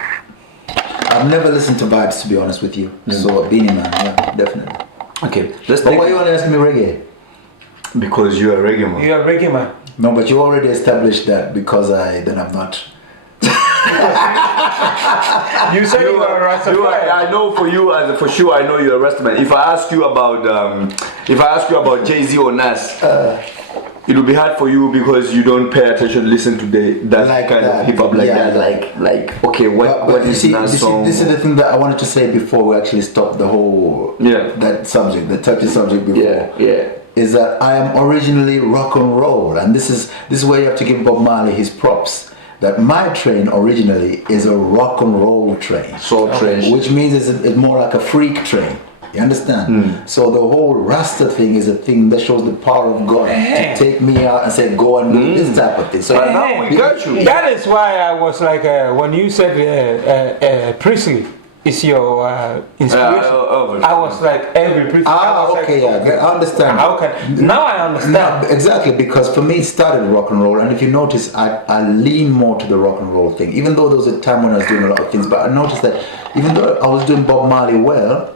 I've never listened to Vibes, to be honest with you. So Beanie Man, yeah, definitely. Okay. But why you want to ask me reggae? Because you're a reggae man. You're a reggae man. No, but you already established that because then I'm not. You said you were a Rastafari. I know for you, for sure, I know you're a Rastaman. If I ask you about Jay-Z or Nas, it will be hard for you because you don't pay attention, listen to that like kind of hip hop like that. Like okay, what is Nas song? This is the thing that I wanted to say before we actually stop the whole that subject, the touchy subject before. Yeah. Is that I am originally rock and roll, and this is where you have to give Bob Marley his props. That my train originally is a rock and roll train. Soul train. Which means it's more like a freak train. You understand? So the whole Rasta thing is a thing that shows the power of God to take me out and say go and do this type of thing. So now we got you. That is why I was like when you said Priestley. is your inspiration. I was like every breath. I was okay, like, yeah, I understand. How can now I understand? No, exactly, because for me it started rock and roll, and if you notice, I lean more to the rock and roll thing. Even though there was a time when I was doing a lot of things, but I noticed that even though I was doing Bob Marley well,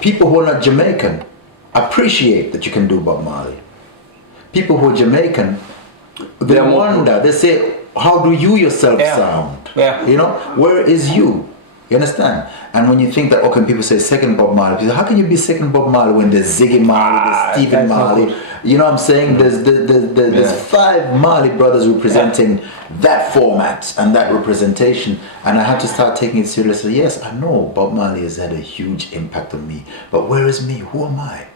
people who are not Jamaican appreciate that you can do Bob Marley. People who are Jamaican, they wonder. They say, "How do you yourself sound? Yeah. You know, where is you?" You understand? And when you think that, okay, people say second Bob Marley, people say, how can you be second Bob Marley when there's Ziggy Marley, there's Stephen Marley? You know what I'm saying? There's 5 Marley brothers representing that format and that representation. And I had to start taking it seriously. Yes, I know Bob Marley has had a huge impact on me, but where is me? Who am I?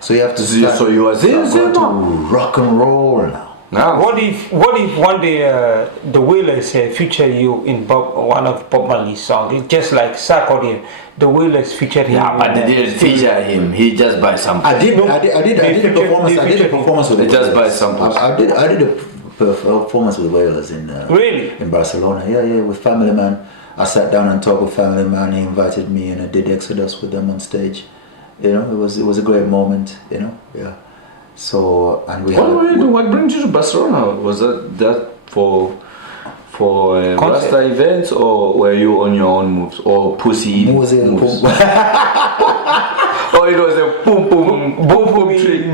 So you have to start, so you are going to rock and roll now. What if one day the Wailers feature you in one of Bob Marley's songs? It's just like Sarkodie. The Wailers featured him. Yeah, but they didn't feature him. He just buy something. I did a performance with They the just buy Wailers. samples. I did a performance with Wailers in in Barcelona. Yeah, with Family Man. I sat down and talked with Family Man. He invited me, and I did Exodus with them on stage. You know, it was a great moment. You know, yeah. So and What brings you to Barcelona? Was that for Rasta events, or were you on your own moves, or pussy moves? Or it was a boom trip.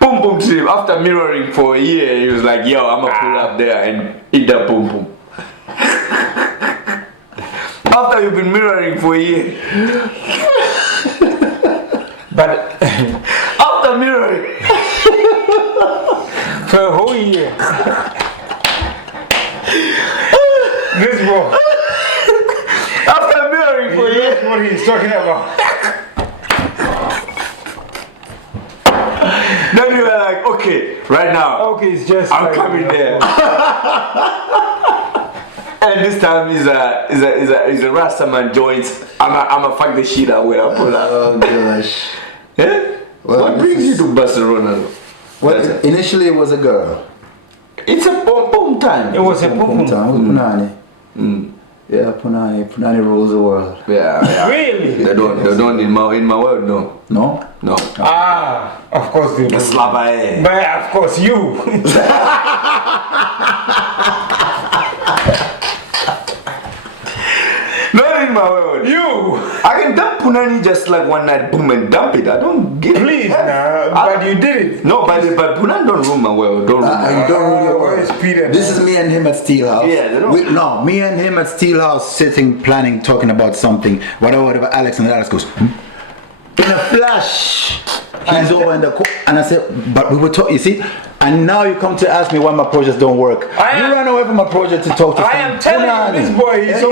Boom boom trip. After mirroring for a year, he was like, "Yo, I'ma pull up there and eat that boom boom." After you've been mirroring for a year. But after mirroring for a whole year. This boy. After mirroring for a year. That's what he's talking about. Then you were like, okay, right now. Okay, it's just I'm like, coming there. And this time is a Rastaman joint. I'ma fuck the shit out when I pull up. Oh gosh. Yeah? Well, what brings you to Barcelona? Well, initially it was a girl. It's a boom boom time. It was a boom time. It was Punani. Yeah, Punani rules the world. Yeah. Really? They don't in my world, no. No? No. Of course they do. Slap But of course you. Not in my world. You. I can dump Punani just like one night, boom, and dump it. I don't give Please, but you did it. No, but Punani don't rule my world. Don't rule my You don't rule your world. Where is Peter? This is me and him at Steelhouse. Yeah, they don't. Me and him at Steelhouse sitting, planning, talking about something. Whatever. Alex goes, in a flash. He's over in the corner, and I said, but we were talking. You see, and now you come to ask me why my projects don't work. You ran away from my project to talk to. I am telling you, this boy, he's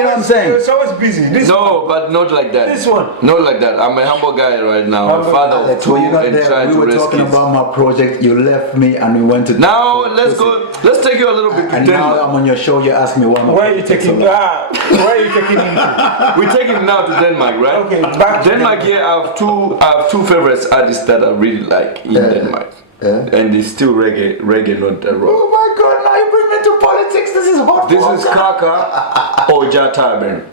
always busy. But not like that. This one. Not like that. I'm a humble guy right now. Father of Alex, two you're not and there. trying We to were rescue. talking about my project. You left me, and we went to. Now let's go. Let's take you a little bit to And now Denmark. I'm on your show. You ask me why. Where are you taking? Where are you taking him to? We take him now to Denmark, right? Okay, back to Denmark. Yeah, I have two favorites artists that I really like in Denmark. And it's still reggae, not the rock. Oh my God! Now you bring me to politics. This is hot. This is Kaka or Jataben.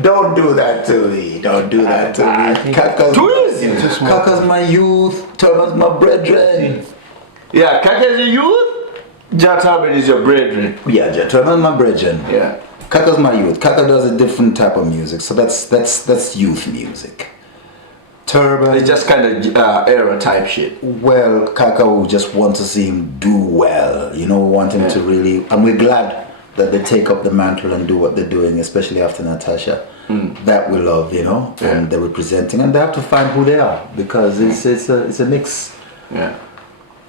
Don't do that to me. Don't do that to me. Kaka's my youth. Turban's my brethren. Yeah, Kaka is your youth. Jataben is your brethren. Yeah, Turban's my brethren. Yeah. Kaka's my youth. Kaka does a different type of music, so that's youth music. Turban. It's just kind of era type shit. Well, Kaka will just want to see him do well. You know, want him to really. And we're glad that they take up the mantle and do what they're doing, especially after Natasha. That we love, you know, and they're representing, and they have to find who they are because it's a mix. Yeah.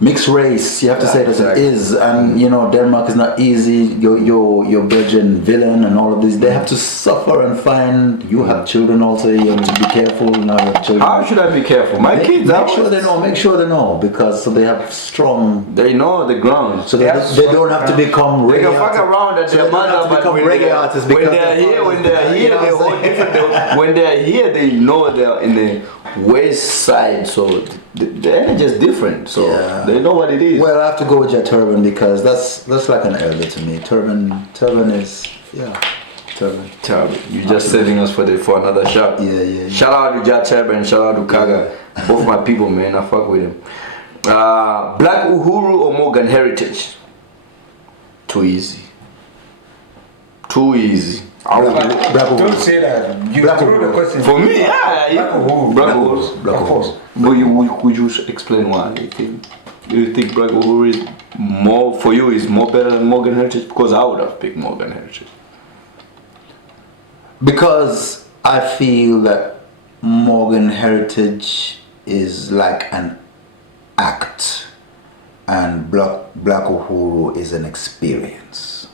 Mixed race, you have to say it as it is, and you know Denmark is not easy. Your virgin villain and all of this, they have to suffer and find. You have children also. You have to be careful. Now you have children. How should I be careful? My kids. Make sure they know. Make sure they know because so they have strong. They know the ground. So they don't have to become. They can fuck around at their mother, but when they're here, they're all different. When they're here, they know they're in the west side, so the energy is different. So they know what it is. Well, I have to go with your Turban because that's like an elder to me. Turban is Terrible. You're just saving us for another shot. Yeah. Shout out to Jah Terber and shout out to Kaga. Both my people, man. I fuck with them. Black Uhuru or Morgan Heritage? Too easy. Don't say that. You Black threw the Uhuru. question. For me, Black Uhuru. Of course. But could you explain why you think? Do you think Black Uhuru is more for you? Is more better than Morgan Heritage? Because I would have picked Morgan Heritage. Because I feel that Morgan Heritage is like an act, and Black Uhuru is an experience.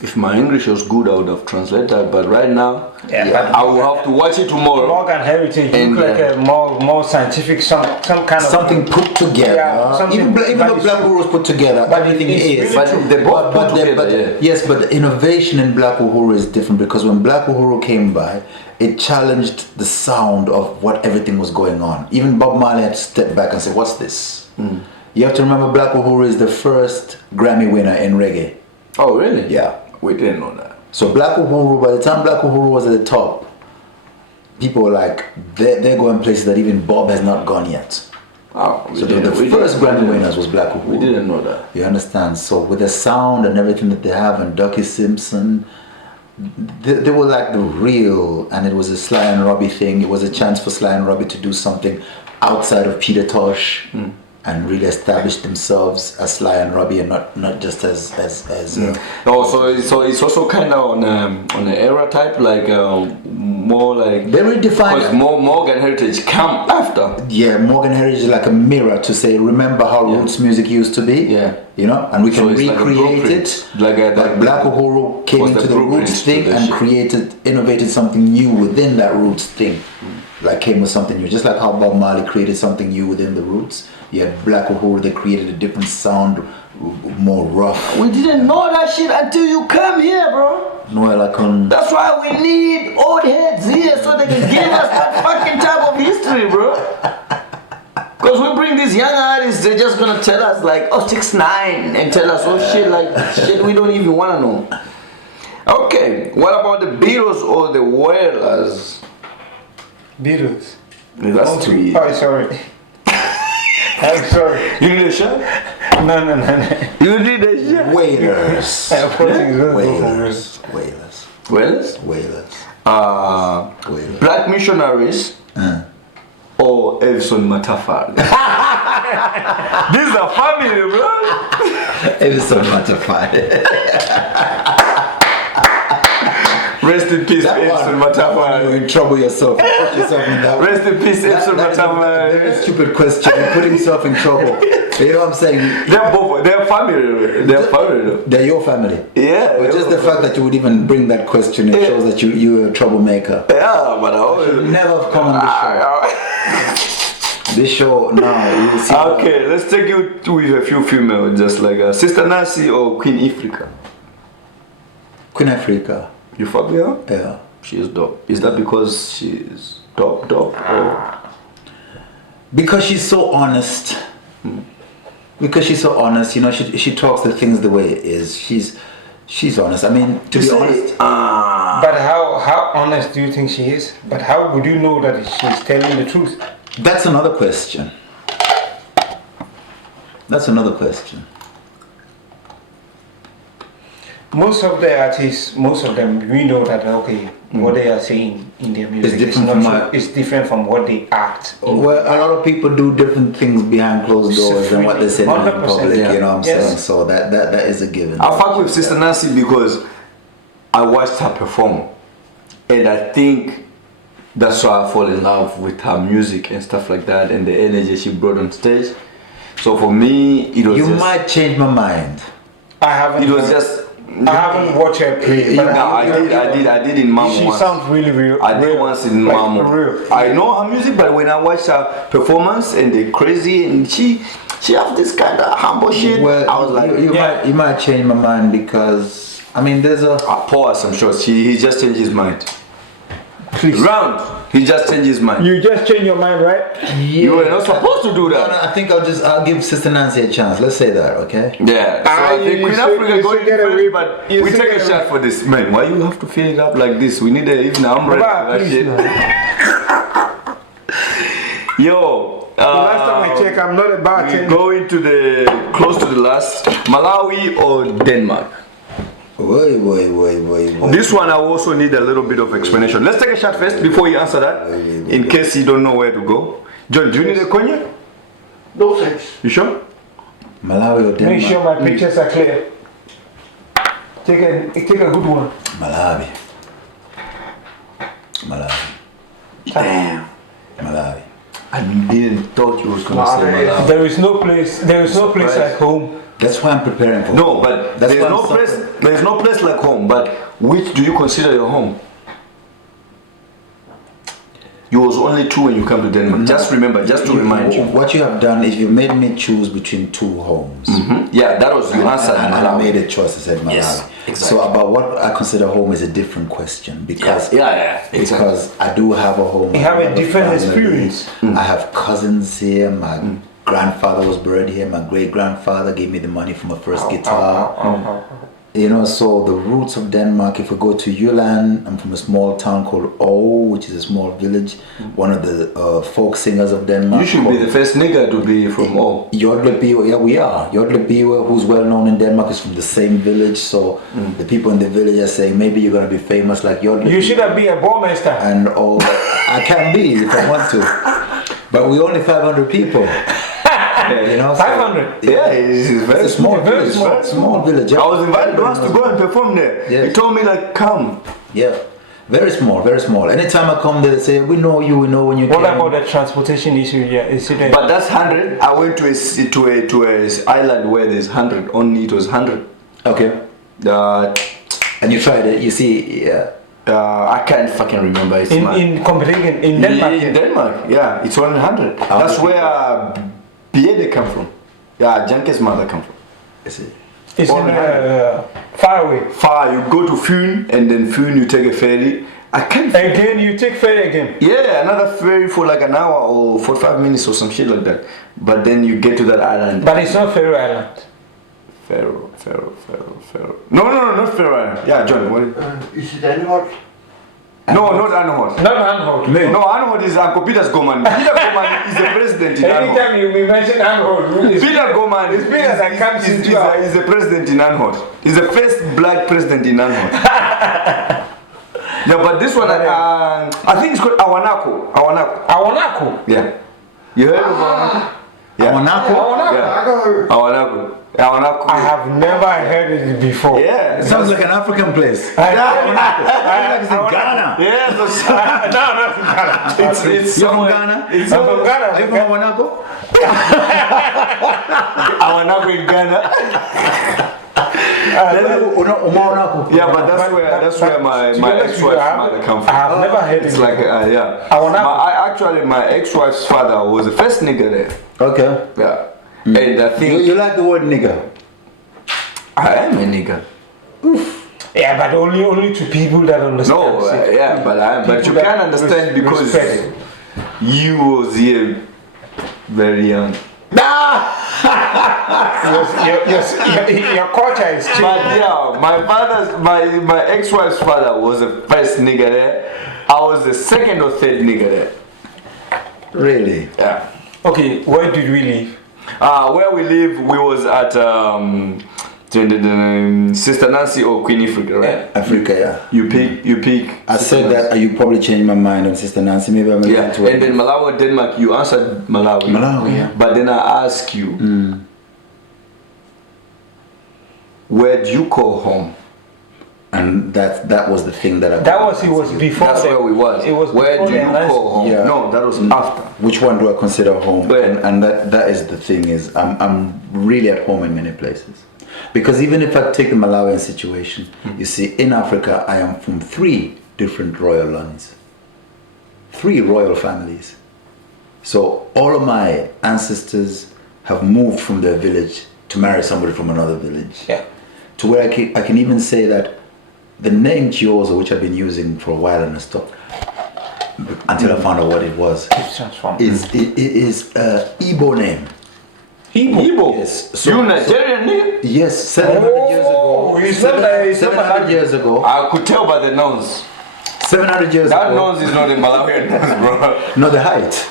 If my English was good, I would have translated that. But right now, But I will have to watch it tomorrow. Morgan Heritage And, look like a more scientific, some kind of Something put together. Yeah, something- even but though it's Black true. Uhuru is put together, But everything it's is. really But true. they both put together. Yes, but the innovation in Black Uhuru is different, because when Black Uhuru came by, it challenged the sound of what everything was going on. Even Bob Marley had to step back and say, "What's this?" You have to remember, Black Uhuru is the first Grammy winner in reggae. Oh, really? Yeah. We didn't know that. So Black Uhuru, by the time Black Uhuru was at the top, people were like, they're going places that even Bob has not gone yet. Oh, So the first Grammy winners was Black Uhuru. We didn't know that. You understand? So with the sound and everything that they have, and Ducky Simpson, they were like the real, and it was a Sly and Robbie thing. It was a chance for Sly and Robbie to do something outside of Peter Tosh and really establish themselves as Sly and Robbie, and not just as Oh, so it's also kind of on an era type, like more like. they redefined. Because more Morgan Heritage come after. Yeah, Morgan Heritage is like a mirror to say, remember how roots music used to be? Yeah. You know, and we can So it's like a recreate blueprint. it. Like Black Uhuru came was the into the blueprint roots to thing the and shit. innovated something new within that roots thing. Like came with something new. Just like how Bob Marley created something new within the roots. You had Black Uhuru, they created a different sound, more rough. We didn't know that shit until you come here, bro. Noel, I couldn't. That's why we need old heads here so they can give us that fucking type of history, bro. Because we bring these young artists, they're just gonna tell us like, oh, 6ix9ine, and tell us, oh shit, like shit we don't even wanna know. Okay, what about the Beatles or the Wailers? Beatles. That's too easy. Oh, sorry. I'm sorry. You need a shot? No. You need a shot? Wailers. Wailers? Wailers. Black Missionaries or Evson Matafari? These are family, bro. It is so mortified. Rest in peace, Evson You're Matafari. in trouble yourself. You put yourself in that. Rest in peace, Evson That's a very Matafari. stupid question. You put himself in trouble. You know what I'm saying? They're family. They're family. They're your family. Yeah. But just the fact that you would even bring that question, it shows that you're a troublemaker. Yeah, but I always. Never have come on this show. This show now, you will see. Okay, let's take you with a few female, just like Sister Nancy or Queen Ifrica. Queen Africa. You fuck with her? Yeah. She is dope. Is that because she's dope, or? Because she's so honest. Because she's so honest, you know, she talks the things the way it is. She's honest. I mean, to be honest. But how honest do you think she is? But how would you know that she's telling the truth? That's another question. That's another question. Most of the artists, most of them, we know that okay, what they are saying in their music is different not from true. my- It's different from what they act. Well, a lot of people do different things behind closed doors than what they say in 100%, public, yeah. you know what I'm Yes. saying? So that is a given. I fuck with Sister Nancy because I watched her perform, and I think that's why I fall in love with her music and stuff like that, and the energy she brought on stage. So for me, it was You just, might change my mind. I haven't. it was just. I haven't watched her play. But No, I did in Mamo She once. sounds really real. I did real, once in like, Mamo. real. I know her music, but when I watched her performance and the crazy, and she have this kind of humble shit. Well, I was like, you might change my mind, because I mean there's a I pause. I'm sure he just changed his mind. Please. Round He just changed his mind. You just change your mind, right? You were not supposed to do No, that. no, I think I'll give Sister Nancy a chance. Let's say that, okay? Yeah. So I think you Queen should- Africa you going should get a first, whip. but You we should take get a a shot for this. Man, why you have to fill it up like this? We need even an umbrella. Baba, for that please, shit. no. Yo. Last time I checked, I'm not a We bartender. go into the close to the last. Malawi or Denmark? Wait. This one I also need a little bit of explanation. Let's take a shot first before you answer that, in case you don't know where to go. John, do you need a cognac? No thanks. You sure? Malawi or Make Denmark? sure my pictures are clear. Take a good one. Malawi. Damn. Malawi. I didn't thought you was gonna say Malawi. There is no place like home. That's why I'm preparing for. No, but That's there's why no I'm place. suffering. There's no place like home. But which do you consider your home? You was only 2 when you come to Denmark. Just remember, just to remind you. What you have done is you made me choose between 2 homes. Yeah, that was you answered. And I Malawi. made a choice. I said Malawi. Yes, exactly. So about what I consider home is a different question because Exactly. because I do have a home. You I have a a different family. experience. I have cousins here. My grandfather was buried here. My great grandfather gave me the money for my first guitar. You know, so the roots of Denmark, if we go to Jylland, I'm from a small town called O, which is a small village. One of the folk singers of Denmark. You should be the first nigga to be from all. Jodlebiwe, yeah, we are. Jodlebiwe, who's well known in Denmark, is from the same village. So the people in the village are saying, maybe you're going to be famous like Jodlebiwe. You should have been a ballmaster. And all I can be if I want to. But we only 500 people. You know, so 500. Yeah, it's very it's a small Very village. small. Small village. I was invited once to go and perform there. Yes. He told me like, come. Yeah. Very small, very small. Anytime I come there, they say, we know you, we know when you What came. about the transportation issue? Yeah, is it? But that's 100. I went to a island where there's 100. Only it was 100. Okay. Uh, And you tried it, you see, yeah. I can't fucking remember. It's in Copenhagen, in Denmark. In Denmark, yeah, it's 100. That's where Biede come from. Yeah, Janke's mother come from. I see. It's Only far away. Far, you go to Fyn, and then Fyn you take a ferry. I can't. Again, you take ferry again. Yeah, another ferry for like an hour or 45 minutes or some shit like that. But then you get to that island. But it's not Faroe Island. Faroe. No, not Faroe Island. Yeah, John, what? Is it Anholt? No, not Anholt. Not Anholt. No, Anholt is Uncle Peter's Goman. Peter Goman is the president in Anholt. Anytime you mention Anholt, Peter Goman it's Peter that comes into is the president in Anholt. He's the first black president in Anholt. Yeah, but this one, I think it's called Awanako. Awanako. Yeah. You heard of Awanako? Yeah. Awanako? Yeah. Awanako. I have never heard it before. Yeah. It sounds like an African place. I Like it's in Ghana. Yeah. no, not in Ghana. It's You're from somewhere. Ghana? It's I'm from Ghana. Are you from Awanako? Awanako in Ghana. Yeah, but that's where my ex-wife's mother come from. I have never heard It's it. like yeah. Awanako. My ex-wife's father was the first nigga there. Okay. Yeah. And I think You like the word nigga? I am a nigga. Yeah, but only to people that understand. No, yeah, but you People that can't understand because respect. you was here very young. Your culture is changing. But yeah, my ex-wife's father was the first nigga there. I was the second or third nigga there. Really? Yeah. Okay, where did we live? Where we live, we was at Sister Nancy or Queen Africa, right? Africa, yeah. You pick. I said that, you probably changed my mind on Sister Nancy. Maybe I'm Yeah, and then Malawi, Denmark, you answered Malawi. Malawi, yeah. But then I ask you, where do you call home? And that was the thing that I. It was before. That's where we was. It was where before do you the call home? Yeah. No, that was after. Which one do I consider home? Where? And that is the thing is I'm really at home in many places. Because even if I take the Malawian situation, you see, in Africa, I am from 3 different royal lines. 3 royal families. So all of my ancestors have moved from their village to marry somebody from another village. Yeah. To where I can even say that the name Chiozo, which I've been using for a while and I stopped, until I found out what it was. It's transformed. It is Igbo name. Igbo. Yes. You Nigerian nigga? Yes, 700 years ago. It's not like- it's not 700 Malawi. years ago. I could tell by the nose. 700 years That ago. nose is not a Malawian nose, bro. No, the height.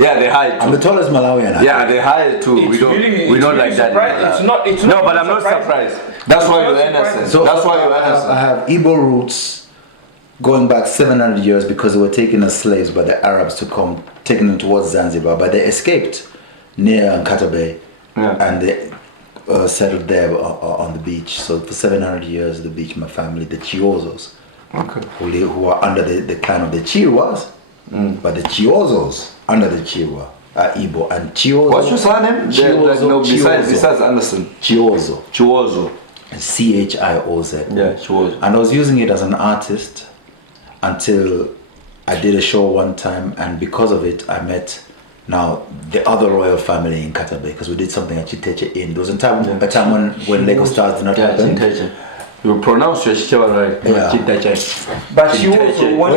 Yeah, the height I'm too. the tallest Malawian. Yeah, the height too. It's we don't really- we it's don't really like that. surprised. It's not. No, but I'm not surprised. That's why you're innocent. So That's why you're I innocent. have Igbo roots going back 700 years because they were taken as slaves by the Arabs to come, taking them towards Zanzibar, but they escaped near Nkata Bay and they settled there on the beach. So for 700 years, the beach, my family, the Chiozos, who are under the clan of the Chiwas, but the Chiozos under the Chiwa are Igbo. And Chiozo. What's your surname? Besides Andersen. Chiozo. Chuozo. Chioz. Yeah, Chuozo. And I was using it as an artist until I did a show one time, and because of it, I met now the other royal family in Katabe because we did something at Chiteche Inn. There was a time when Lego Stars did not happen. You pronounce your shit right. Yeah. But she also When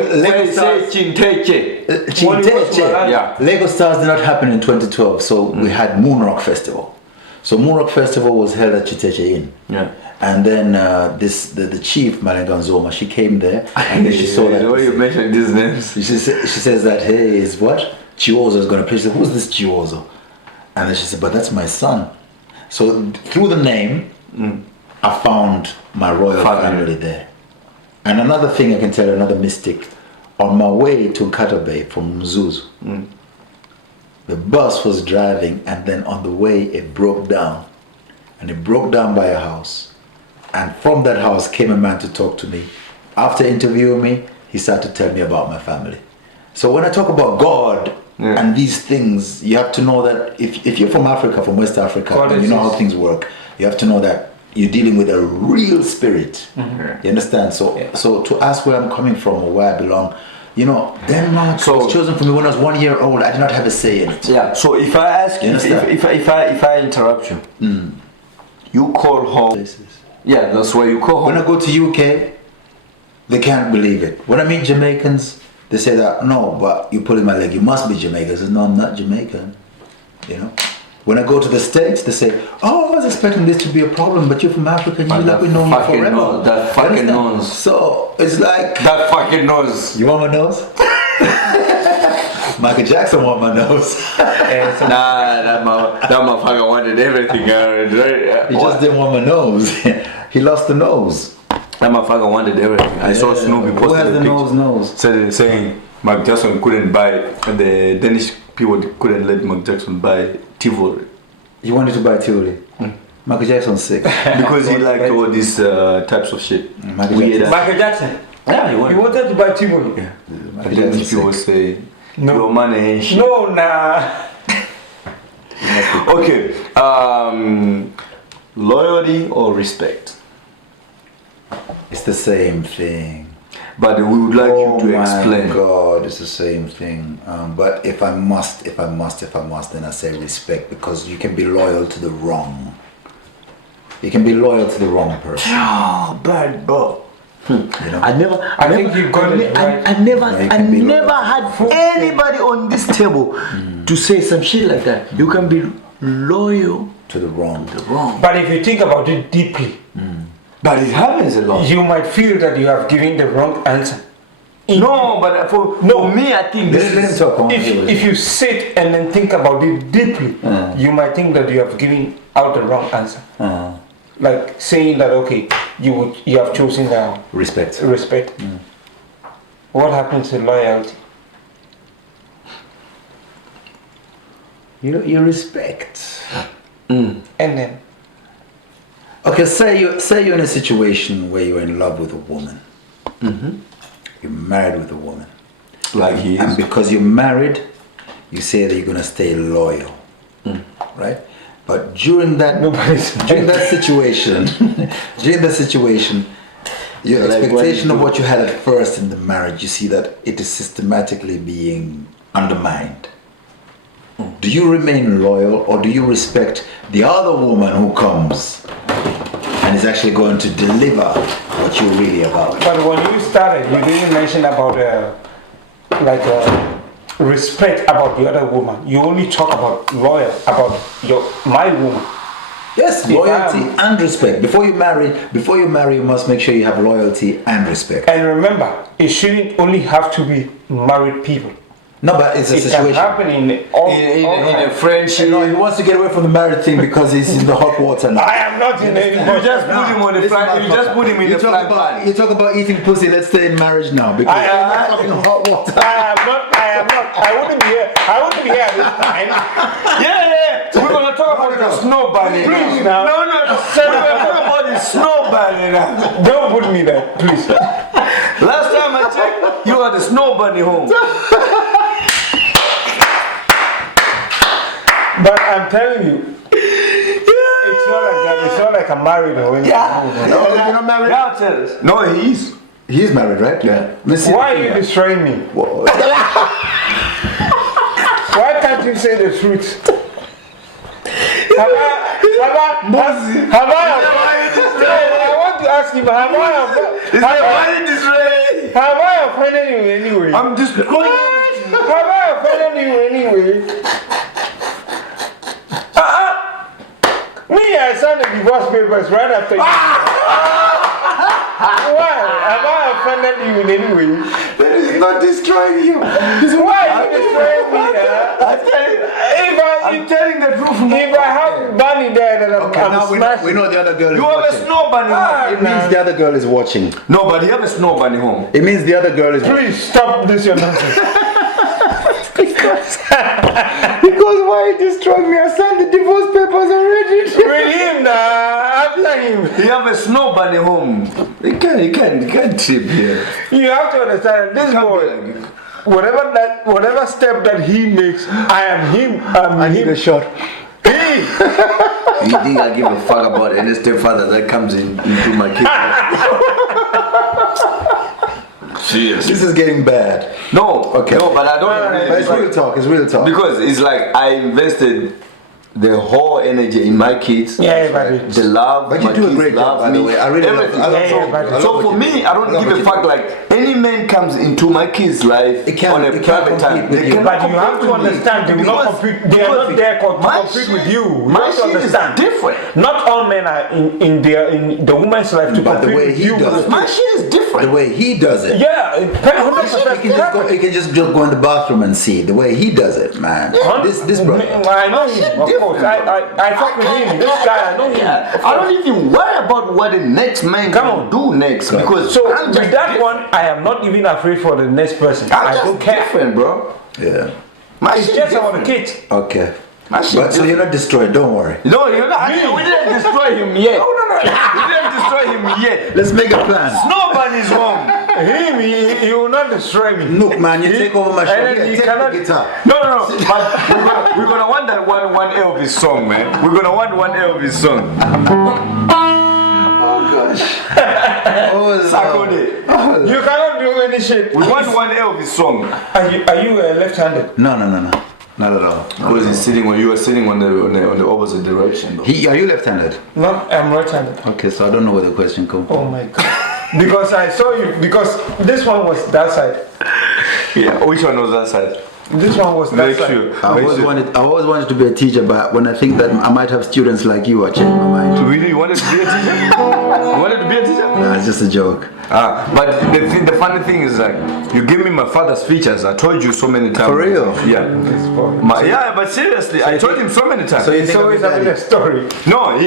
you say Chinteche. Chiteche. Yeah. Lego Stars did not happen in 2012, so we had Moon Rock Festival. So Moon Rock Festival was held at Chiteche Inn. Yeah. And then the chief Malenganzoma, she came there and then she saw that. The way you mentioned these names. She says that, hey, is what? Chiozo is going to play. She said, who's this Chiozo? And then she said, but that's my son. So through the name, I found my royal family there. And another thing I can tell you, another mystic, on my way to Nkata Bay from Mzuzu, the bus was driving and then on the way it broke down. And it broke down by a house. And from that house came a man to talk to me. After interviewing me, he started to tell me about my family. So when I talk about God and these things, you have to know that if you're from Africa, from West Africa, and you know how things work, you have to know that you're dealing with a real spirit. You understand? So to ask where I'm coming from or where I belong, you know, Denmark was chosen for me when I was 1 year old. I did not have a say in it. Yeah. So if I ask you, if I interrupt you, you call home. Places. Yeah, that's why you call home. When I go to UK, they can't believe it. When I meet Jamaicans, they say that, no, but you pulling my leg, you must be Jamaican. I say, no, I'm not Jamaican. You know? When I go to the States, they say, oh, I was expecting this to be a problem, but you're from Africa and you're like, we know you forever. That fucking nose. So, it's like... That fucking nose. You want my nose? Michael Jackson want my nose. Nah, that motherfucker wanted everything. He just didn't want my nose. He lost the nose. That motherfucker wanted everything. I saw Snoopy Who has posting the a picture. nose? saying Mark Jackson couldn't buy, and the Danish people couldn't let Mark Jackson buy Tivoli He wanted to buy Tivoli. Michael Jackson's sick. because he liked all these types of shit. Michael Weird Jackson. Michael Jackson. Yeah, He wanted to buy Tivoli. Yeah. Michael Danish Jackson's people sick. say No. your money ain't shit. No, nah. Okay, loyalty or respect? It's the same thing. But we would like you to explain. Oh my God, it's the same thing. But if I must, then I say respect, because you can be loyal to the wrong. You can be loyal to the wrong person. Oh, bad bro. You know? I think you got it right. I never loyal. had anybody on this table to say some shit like that. You can be loyal To the wrong. to the wrong. But if you think about it deeply, But it happens a lot. you might feel that you have given the wrong answer. No, but for me, I think this Let him is... talk. I wanna hear what If you sit and then think about it deeply, you might think that you have given out the wrong answer. Like saying that, okay, you have chosen Respect. respect. What happens to loyalty? You respect. And then Okay, say you're in a situation where you're in love with a woman. You're married with a woman. Like he And is. because you're married, you say that you're gonna stay loyal. Right? But during that situation, your Like expectation what of you what you had at first in the marriage, you see that it is systematically being undermined. Do you remain loyal, or do you respect the other woman who comes and is actually going to deliver what you're really about? But when you started, you didn't mention about like respect about the other woman. You only talk about loyal about my woman. Yes, loyalty and respect. Before you marry, you must make sure you have loyalty and respect. And remember, it shouldn't only have to be married people. No, but it's a It situation. can happen in a friendship. You know, he wants to get away from the married thing because he's in the hot water now. I am not in any. You just put him on the fly. You just put him in the fly pan. You talk about eating pussy. Let's stay in marriage now because we're not talking hot water. I am not. I wouldn't be here. I wouldn't be here at this time. Yeah. We're gonna talk about the snow bunny. Please now. No. We're gonna talk about the snow bunny now. Don't put me there, please. Last time I checked, you had the snow bunny home. But I'm telling you, it's not like that. It's not like I'm married or anything. No, you're not married. Now tell us. No, he is. He's married, right? Yeah. Let's see Why the are you finger. destroying me? Whoa. Why can't you say the truth? I want to ask him, have I offended you anyway? I'm just going. Have I offended you anyway? Me, I signed the divorce papers right after you. Why? Have I offended you in any way? That is not destroying you. Why are you destroying me? I'm telling the truth. If I have bunny there, then I'm Now smashing. we know the other girl is You have a watching. snow bunny home. It means the other girl is watching. No, but you have a snow bunny home. It means the other girl is watching. Please stop this, your nonsense. Because why are you destroying me? I signed the divorce papers already. With him now, after him. You have a snow bunny home. You can't trip here. You have to understand, this boy, whatever step that he makes, I am him. I need a shot. He. You think I give a fuck about any stepfather that comes into my kitchen? Seriously. This is getting bad. No, Okay. no, but I don't. But it's real talk. It's real talk. Because it's like I invested the whole energy in my kids. Yeah, buddy. The love. But you my do a kids great job, love by the me, way. I really love- everything. I love Yeah, what but- you do. I So love for what me, you do. I don't love give what a you fuck. do. Like any man comes into my kids' life It can't- on a it can't private time. compete with They you. cannot But you have compete to with me. understand, they will not Because- compete. They are because not there to my compete shit- with you. You My have to shit is understand. different. Not all men are in the woman's life to But the compete way with he you. does My shit is different. The way he does it. Yeah, 100%. You can just go in the bathroom and see the way he does it, man. This brother. I know him, of course. I fuck with him. This guy, I know him. Yeah, I don't even worry about what the next man Come can on. do next because So I'm with just that different. one, I am not even afraid for the next person. I'm I just don't care. different, bro. Yeah. My It's shit just about the different. kids. Okay. My shit But so you're not destroyed. Don't worry. No, you're not. We didn't destroy him yet. No. We didn't destroy him yet. Let's make a plan. No man is home. Him, he will not destroy me. Look, man, you take over my show. And then Yeah, he take cannot- the guitar. No. But we're gonna want that one Elvis song, man. We're gonna want one Elvis song. Oh, Cyclone. You cannot do any shit. We want one Elvis song. Are you left-handed? No. Not at all. Because he's sitting when you are sitting on the opposite direction. Though. Are you left-handed? No, I'm right-handed. Okay, so I don't know where the question comes from. Oh my god. Because I saw you, because this one was that side. Yeah. Which one was that side? This one was that Make side. sure. I always wanted to be a teacher, but when I think that I might have students like you, I change my mind. Really, you wanted to be a teacher? You wanted to be a teacher? Nah, it's just a joke. But the funny thing is like, you give me my father's features. I told you so many times. For real? Yeah. This boy. Yeah, but seriously, I told him so many times. So you He's think always I'm having a daddy? story. No,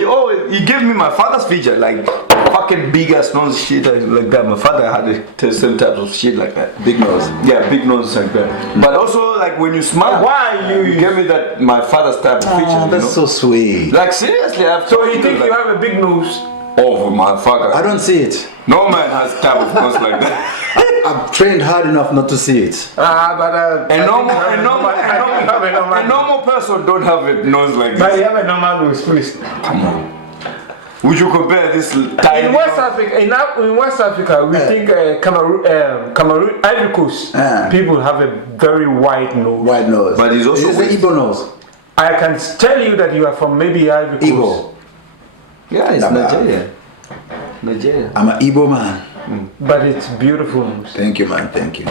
he gave me my father's feature, like fucking big ass nose shit like that. My father had the same types of shit like that. Big nose. Yeah, big nose like that. But also like when you smile, Why you gave me that my father's type of feature. Oh, you that's know? so sweet. Like seriously, I've So told you think like, you have a big nose? oh motherfucker. I don't see it. No man has type of nose like that. I've trained hard enough not to see it. But A normal person don't have a nose like But this. you have a normal nose, please. Come on. Would you compare this tiny In West Africa, in West Africa, we think Cameroon, Ivory Coast, people have a very wide nose. Wide nose. But it's also It's the Igbo nose. I can tell you that you are from maybe Ivory Coast. Igbo. Yeah, it's Nah, Nigeria. Nigeria. I'm an Igbo man. But it's beautiful nose. Thank you, man. Thank you.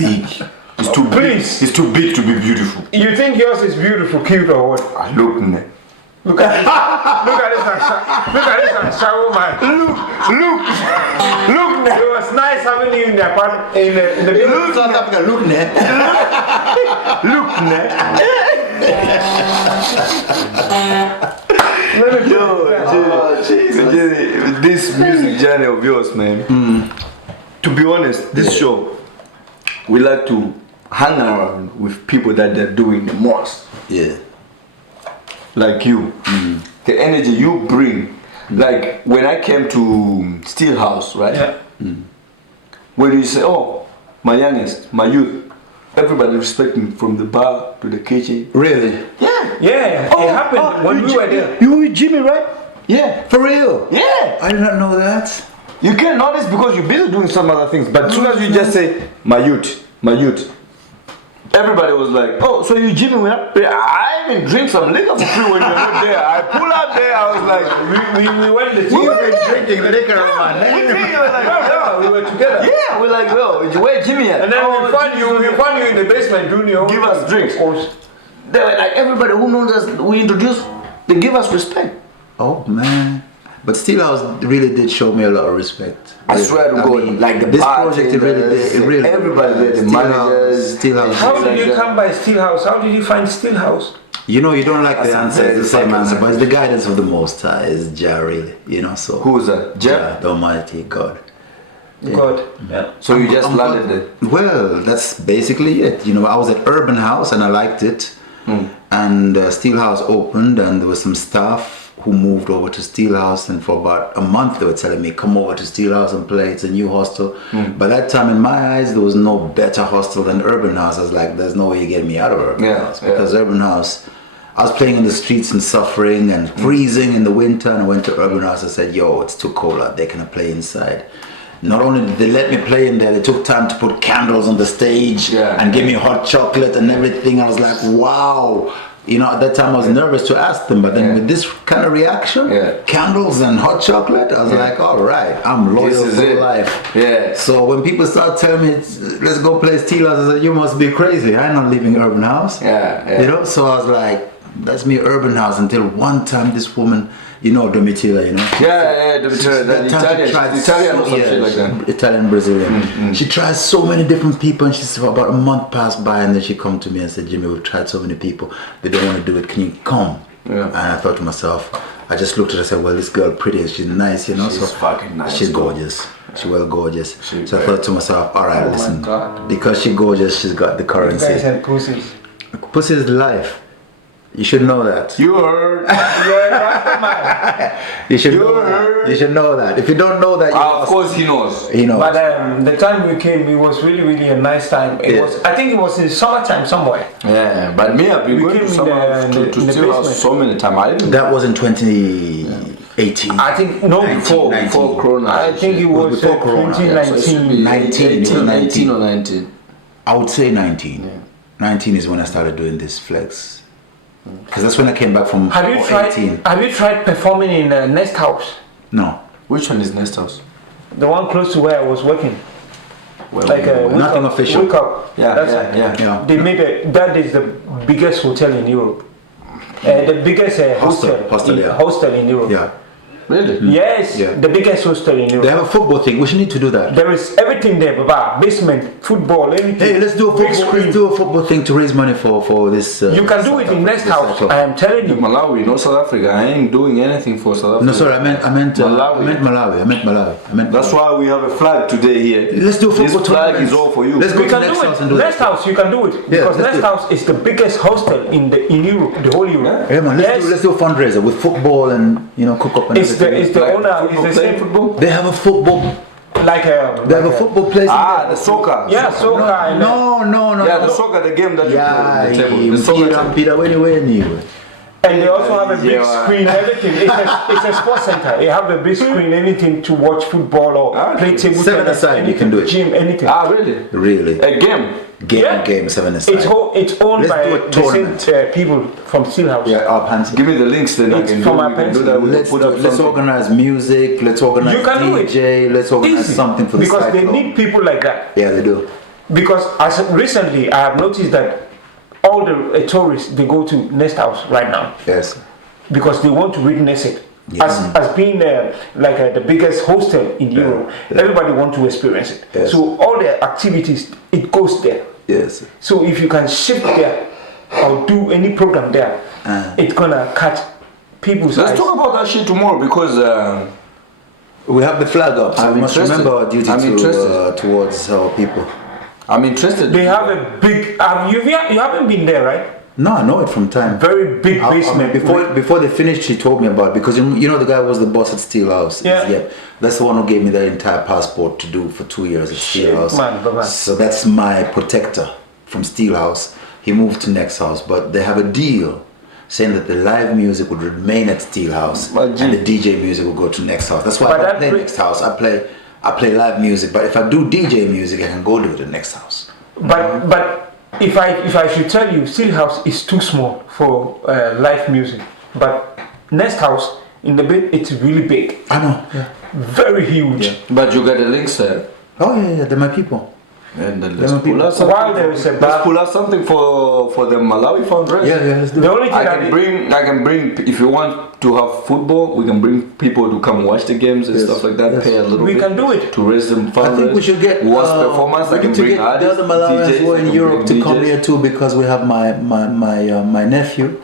big. It's too Please. big. It's too big to be beautiful. You think yours is beautiful, cute, or what? Look, man. Look at this. Look at this. Look at this shower man. Look. It was nice having you in the apartment in the Look, South Africa, look, man. This music journey of yours, man. To be honest, this show, we like to hang around with people that they're doing the most. Yeah. Like you. The energy you bring. Like when I came to Steel House, right? Yeah. When you say, oh, my youngest, my youth, everybody respect me from the bar to the kitchen. Really? Yeah. Yeah, it happened when we were there. You were with Jimmy, right? Yeah. For real? Yeah. I did not know that. You can't notice because you're busy doing some other things. But as soon as you just say, my youth, everybody was like, oh, so you Jimmy went up? I even drink some liquor for free when you're not there. I pull up there, I was like, We went the we were Drinking liquor on my we name. were like, we were together. yeah, we're like, well, where Jimmy at? And then Oh, we found you in the basement doing your own Give us drinks. Of course. They were like, everybody who knows us, we introduce, they give us respect. Oh man. But still, I really did show me a lot of respect. I swear to I God, mean, like the this project, it really, everybody there, the managers, Steelhouse. How did you come by Steelhouse? How did you find Steelhouse? You know, you don't like the That's answer, very it's the same fucking answer, but it's the guidance of the Most High, is Jah, really. You know, so. Who's that? Jah, Jeff? the Almighty God. God. Yeah. So you just landed there? Well, that's basically it. You know, I was at Urban House and I liked it. And Steelhouse opened and there was some staff who moved over to Steelhouse, and for about a month they were telling me, come over to Steelhouse and play, it's a new hostel. By that time, in my eyes, there was no better hostel than Urban House. I was like, there's no way you get me out of Urban House. Because Urban House, I was playing in the streets and suffering and freezing in the winter, and I went to Urban House and said, yo, it's too cold out there, can I play inside? Not only did they let me play in there, they took time to put candles on the stage and give me hot chocolate and everything. I was like, wow. You know, at that time I was nervous to ask them, but then with this kind of reaction, candles and hot chocolate, I was like, all right, I'm loyal for life. Yeah. So when people start telling me, let's go play Steelhouse, I said, you must be crazy. I'm not leaving Urban House. You know, so I was like, that's me, Urban House, until one time this woman, you know, Domitila, you know? Domitila, the Italian or something like that. Italian Brazilian. She tried so many different people, and she said about a month passed by, and then she come to me and said, Jimmy, we've tried so many people, they don't want to do it, can you come? And I thought to myself, I just looked at her and said, well, this girl pretty, she's nice, you know? She's fucking nice. She's gorgeous. She's well gorgeous. So I thought to myself, all right, listen, because she's gorgeous, she's got the currency. You guys had pussies. Pussy is life. You should know that. You heard. You should know that. You should know that. If you don't know that, of course he knows. He knows. But the time we came, it was really a nice time. It was. I think it was in summertime somewhere. Yeah, but me, I've been going to Steelhouse so many times. That was in 2018. I think before Corona. I think it was before Corona. 2019. 18 or 19. I would say 19. Yeah. 19 is when I started doing this flex. Because that's when I came back from Have you tried performing in Nest House? No. Which one is Nest House? The one close to where I was working. Nothing official. Wake Up. Yeah. They made that is the biggest hotel in Europe. The biggest hostel in Europe. Yeah. Really? Yes, the biggest hostel in Europe. They have a football thing. We should need to do that. There is everything there, Baba. Basement, football, anything. Hey, let's do a football thing to raise money for this. You can do it in Nest House. I am telling you. Malawi, not South Africa. I ain't doing anything for South Africa. No, sorry, I meant Malawi. That's why we have a flag today here. Let's do a football This flag is all for you. Let's go We to can Nest do House it. and do Nest House, you can do it because Nest House is the biggest hostel in Europe, the whole Europe. Yeah, man. Let's do a fundraiser with football and cook up and everything. It's the owner. Is the same football? They have a football. They have a football place. The soccer. Yeah, soccer. No. Yeah, the soccer, the game that you play. The soccer. And they also have a big screen, everything. It's a sports center. They have a big screen, anything to watch football or play table tennis. Aside, you can do it. Gym, anything. Really? Really? A game? Game 7 aside. It's owned by the same people from Steelhouse. Yeah, our pants. Give me the links then I can do that. Let's organize music, let's organize DJ, let's organize something for the because Cyclone. they need people like that. Yeah, they do. Because as recently I have noticed that all the tourists they go to Nest House right now Yes. because they want to witness it. Yeah. As being the biggest hostel in Europe, everybody want to experience it. Yes. So all the activities it goes there. Yes. So if you can shift there or do any program there, it's gonna catch people's Let's eyes. talk about that shit tomorrow because We have the flag up, so I'm we must interested. remember our duty I'm interested. towards our people. I'm interested. They have a big. You haven't been there, right? No, I know it from time. Very big basement. Before they finished, she told me about it because you know the guy was the boss at Steel House. Yeah. That's the one who gave me the entire passport to do for 2 years at Steel House. Man. So that's my protector from Steel House. He moved to Next House, but they have a deal saying that the live music would remain at Steel House and the DJ music will go to Next House. That's why I play Next House. I play live music, but if I do DJ music, I can go do it at Next House. But if I should tell you, Steel House is too small for live music. But Nest House in the bit it's really big. I know. Yeah. Very huge. Yeah. But you got the links there. Oh yeah, they're my people. And then let's pull out something. While there is a Let's pull out something for the Malawi fundraise. Yeah, let's do The it. only thing I can bring. If you want to have football, we can bring people to come watch the games and stuff like that. Yes. Pay a little we bit can do it. to raise them fundraise. I think we should get watch performance. I we can need to bring get artists, the other Malawians DJs, who are in I can Europe bring to come DJs. here too because we have my nephew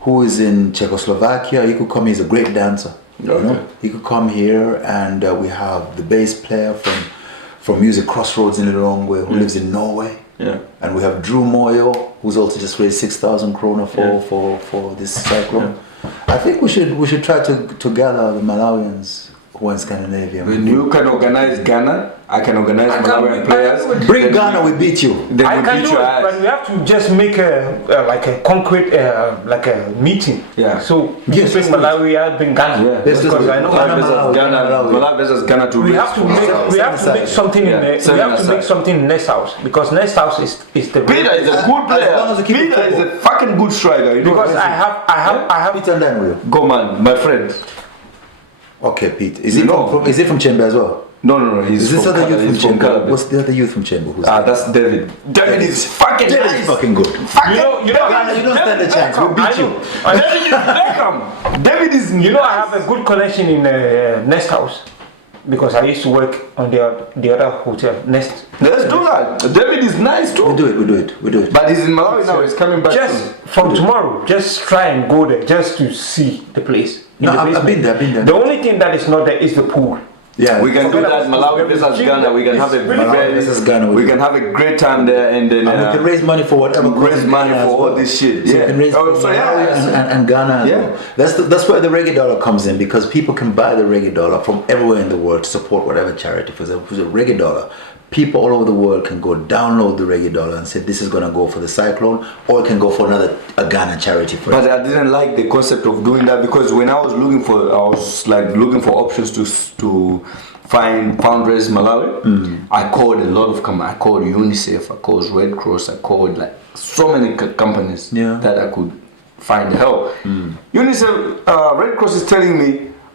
who is in Czechoslovakia. He could come. He's a great dancer. You Okay. know? He could come here, and we have the bass player from Music Crossroads in Lilongwe who lives in Norway. Yeah. And we have Drew Moyo, who's also just raised 6,000 krona for this cyclone. I think we should try to gather the Malawians who are in Scandinavia. When you can organize Ghana, I can organize Malawian players. Bring Ghana, we beat you. Then I we can beat do your it, ass. but we have to just make a concrete like a meeting. Yeah. So Yes, bring let's do it. Malawi, I bring Ghana. Yeah. Let's Because do it. I know Malawi versus Ghana. Malawi. Malawi versus Ghana to we raise have to funds. make we have to make something in Yeah, we seven have to make aside. something in Nest House because Nest House is the Peter is a good player. long as you keep it Peter is football. a fucking good striker. You know because what I have Peter and Dan will. Go man, my friend. Okay, Pete. Is You he know. is he from Chamber as well? No. He's Is this from other Canada. youth from He's from Chamber? Canada. What's the other youth from Chamber? Who's That's David. David is fucking David nice. is fucking good. you know You don't stand a chance. We'll beat you. David is Beckham. David is you know I have a good connection in Nest House because I used to work on the other hotel Nest. Let's do that. David is nice too. We do it. But he's in Malawi now. He's coming back. Just soon. from tomorrow, just try and go there just to see the place. in No, the I've been basement. there. The only thing that is not there is the pool. Yeah, We can do Forget that. about Malawi it. versus Ghana. We can have a Malawi versus Ghana. We can have a great time there, and then And we can raise money for whatever. raise cause in money Ghana for as all well. this shit. So Yeah. you can raise Oh, so Malawi yeah. and Ghana as Yeah. well. That's where the reggae dollar comes in because people can buy the reggae dollar from everywhere in the world to support whatever charity. For example, the reggae dollar, people all over the world can go download the reggae dollar and say this is gonna go for the cyclone, or it can go for a Ghana charity. For But I didn't like the concept of doing that because when I was looking for options to find fundraise Malawi. I called a lot of companies. I called UNICEF. I called Red Cross. I called like so many companies that I could find help. UNICEF, Red Cross is telling me,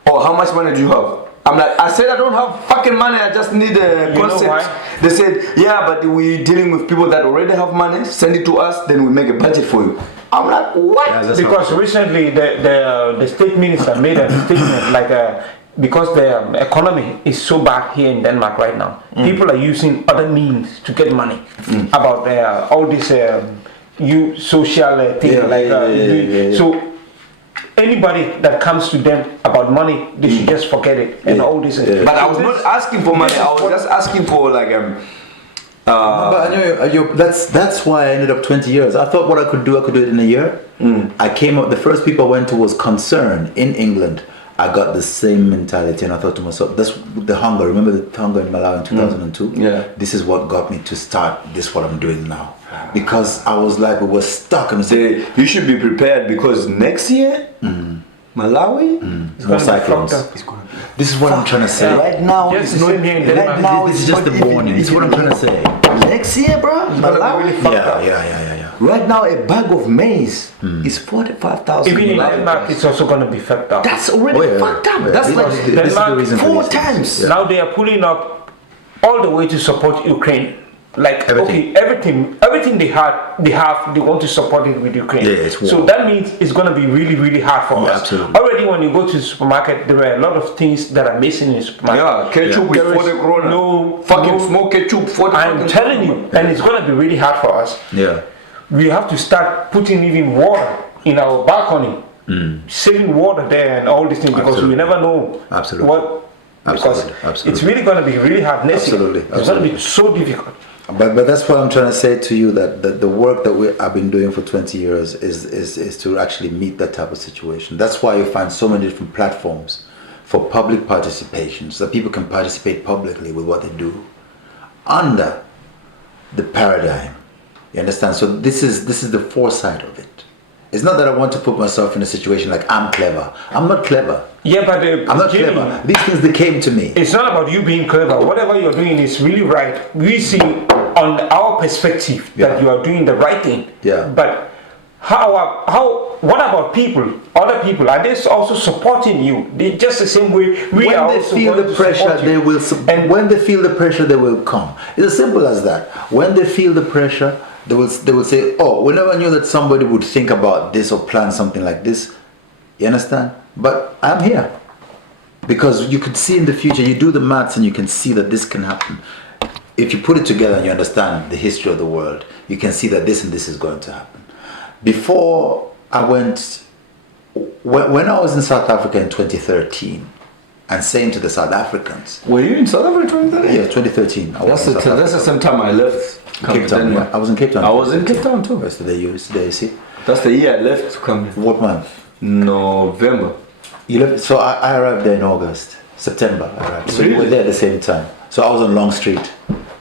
"Oh, how much money do you have?" I'm like, I said I don't have fucking money. I just need a concept. know why? They said, "Yeah, but we're dealing with people that already have money. Send it to us, then we make a budget for you." I'm like, what? Because recently the state minister made a statement like because the economy is so bad here in Denmark right now, people are using other means to get money about all this social thing so anybody that comes to them about money, they should just forget it and all this. But I was not asking for money. I was just asking for like but I know that's why I ended up 20 years. I thought what I could do it in a year. I came up. The first people I went to was Concern in England. I got the same mentality, and I thought to myself, "That's the hunger. Remember the hunger in Malawi in 2002? Yeah. This is what got me to start this. What I'm doing now, because I was like, we were stuck, and say you should be prepared because next year, Malawi, more cyclones. This is what I'm trying to say. right now, Just it's the not. same here in Right Denmark. now, This is it's just not the even- warning. This is what I'm trying to say. Next year, bro, Malawi. Yeah. Right now, a bag of maize is 45,000. Even in Malawi. Denmark, it's also going to be fucked up. That's already Oh, yeah. fucked up. Yeah. That's This like is the reason for 4 this. times. Now they are pulling up all the way to support Ukraine. Like everything they want to support it with Ukraine. Yeah, it's war. So that means it's gonna be really, really hard for us. Absolutely. Already when you go to the supermarket, there are a lot of things that are missing in the supermarket. Yeah, ketchup with There is 40 krona. no Fucking no- small ketchup 40 I'm fucking telling krona. you, and it's gonna be really hard for us. Yeah. We have to start putting even water in our balcony, saving water there and all these things because we Absolutely. never know Absolutely. what. Because Absolutely. it's really going to be really hard next year. Absolutely. It's going to be so difficult. But that's what I'm trying to say to you, that the work that I've been doing for 20 years is to actually meet that type of situation. That's why you find so many different platforms for public participation, so that people can participate publicly with what they do under the paradigm. You understand? So this is the foresight of it. It's not that I want to put myself in a situation like I'm clever. I'm not clever. Yeah, but I'm not Jimmy, clever. These things, they came to me. it's not about you being clever. Whatever you're doing is really right. We see on our perspective that you are doing the right thing. Yeah. But what about people? Other people, are they also supporting you? They just the same way we When are they also feel going the to pressure, support you. they will. And When they feel the pressure, they will come. It's as simple as that. When they feel the pressure, they will say, "Oh, we never knew that somebody would think about this or plan something like this." You understand? But I'm here because you could see in the future. You do the maths and you can see that this can happen. If you put it together and you understand the history of the world, you can see that this and this is going to happen. Before I went, when I was in South Africa in 2013, and saying to the South Africans, Were you in South Africa 2013? yeah, 2013. I was in South That's the same time I left. Cape Town. Yeah. I was in Cape Town. I was in Cape Town too. Yesterday, you see. That's the year I left to come here. What month? November. You left. So I arrived there in August, September. I arrived. So you were Really? there at the same time. So I was on Long Street.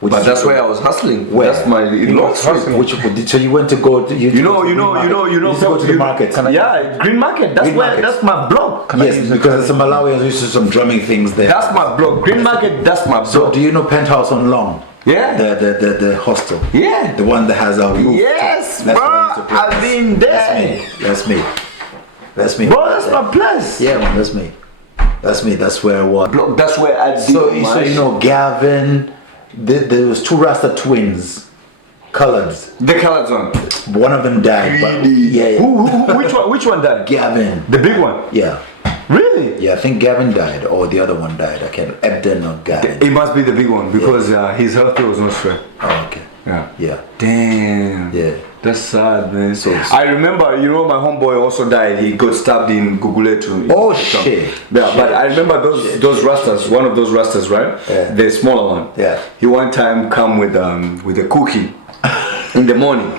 Which But is- that's where I was hustling. Where? That's my long street. Which so you went to go. You You know, used to go to the market. Yeah, Green Market. That's Green where. Market. That's my blog. Yes, because some Malawians used to do some drumming things there. That's my blog. Green Market. That's my So blog. do you know Penthouse on Long? Yeah. The hostel. Yeah. The one that has a roof. Yes, That's bro. where I used to play. I've been there. That's me. That's me. Bro, that's my place. Yeah, man, that's me. That's me. That's where I was. Blog. That's where I did So my you know Gavin, there was two Rasta twins, coloreds. the colored one. One of them died. But yeah, Which one died? Gavin. The big one. Yeah, Really? yeah. I think Gavin died, or the other one died. I can't. Ebden or Gavin. It must be the big one because his health was not straight. Oh, okay. Yeah. Yeah. Damn. Yeah. That's sad, man. So- I remember, my homeboy also died. He got stabbed in Guguletu. Oh, shit. Yeah, but I remember those rastas. One of those rastas, right? Yeah. The smaller one. Yeah. He one time come with a cookie in the morning.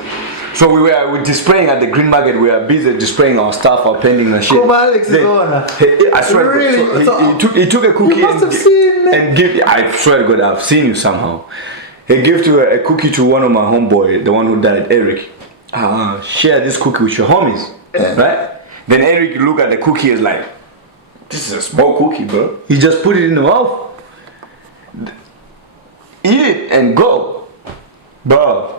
So we were displaying at the Green Market. We were busy displaying our stuff, our painting and shit. Come on, Alex, Then- go on. I swear to Really? God, so he took a cookie must have seen me. and give. I swear to God, I've seen you somehow. He gave a cookie to one of my homeboy, the one who died, Eric. Share this cookie with your homies, right? Then Eric look at the cookie and is like, this is a small cookie, bro. He just put it in the mouth, eat it and go, bro.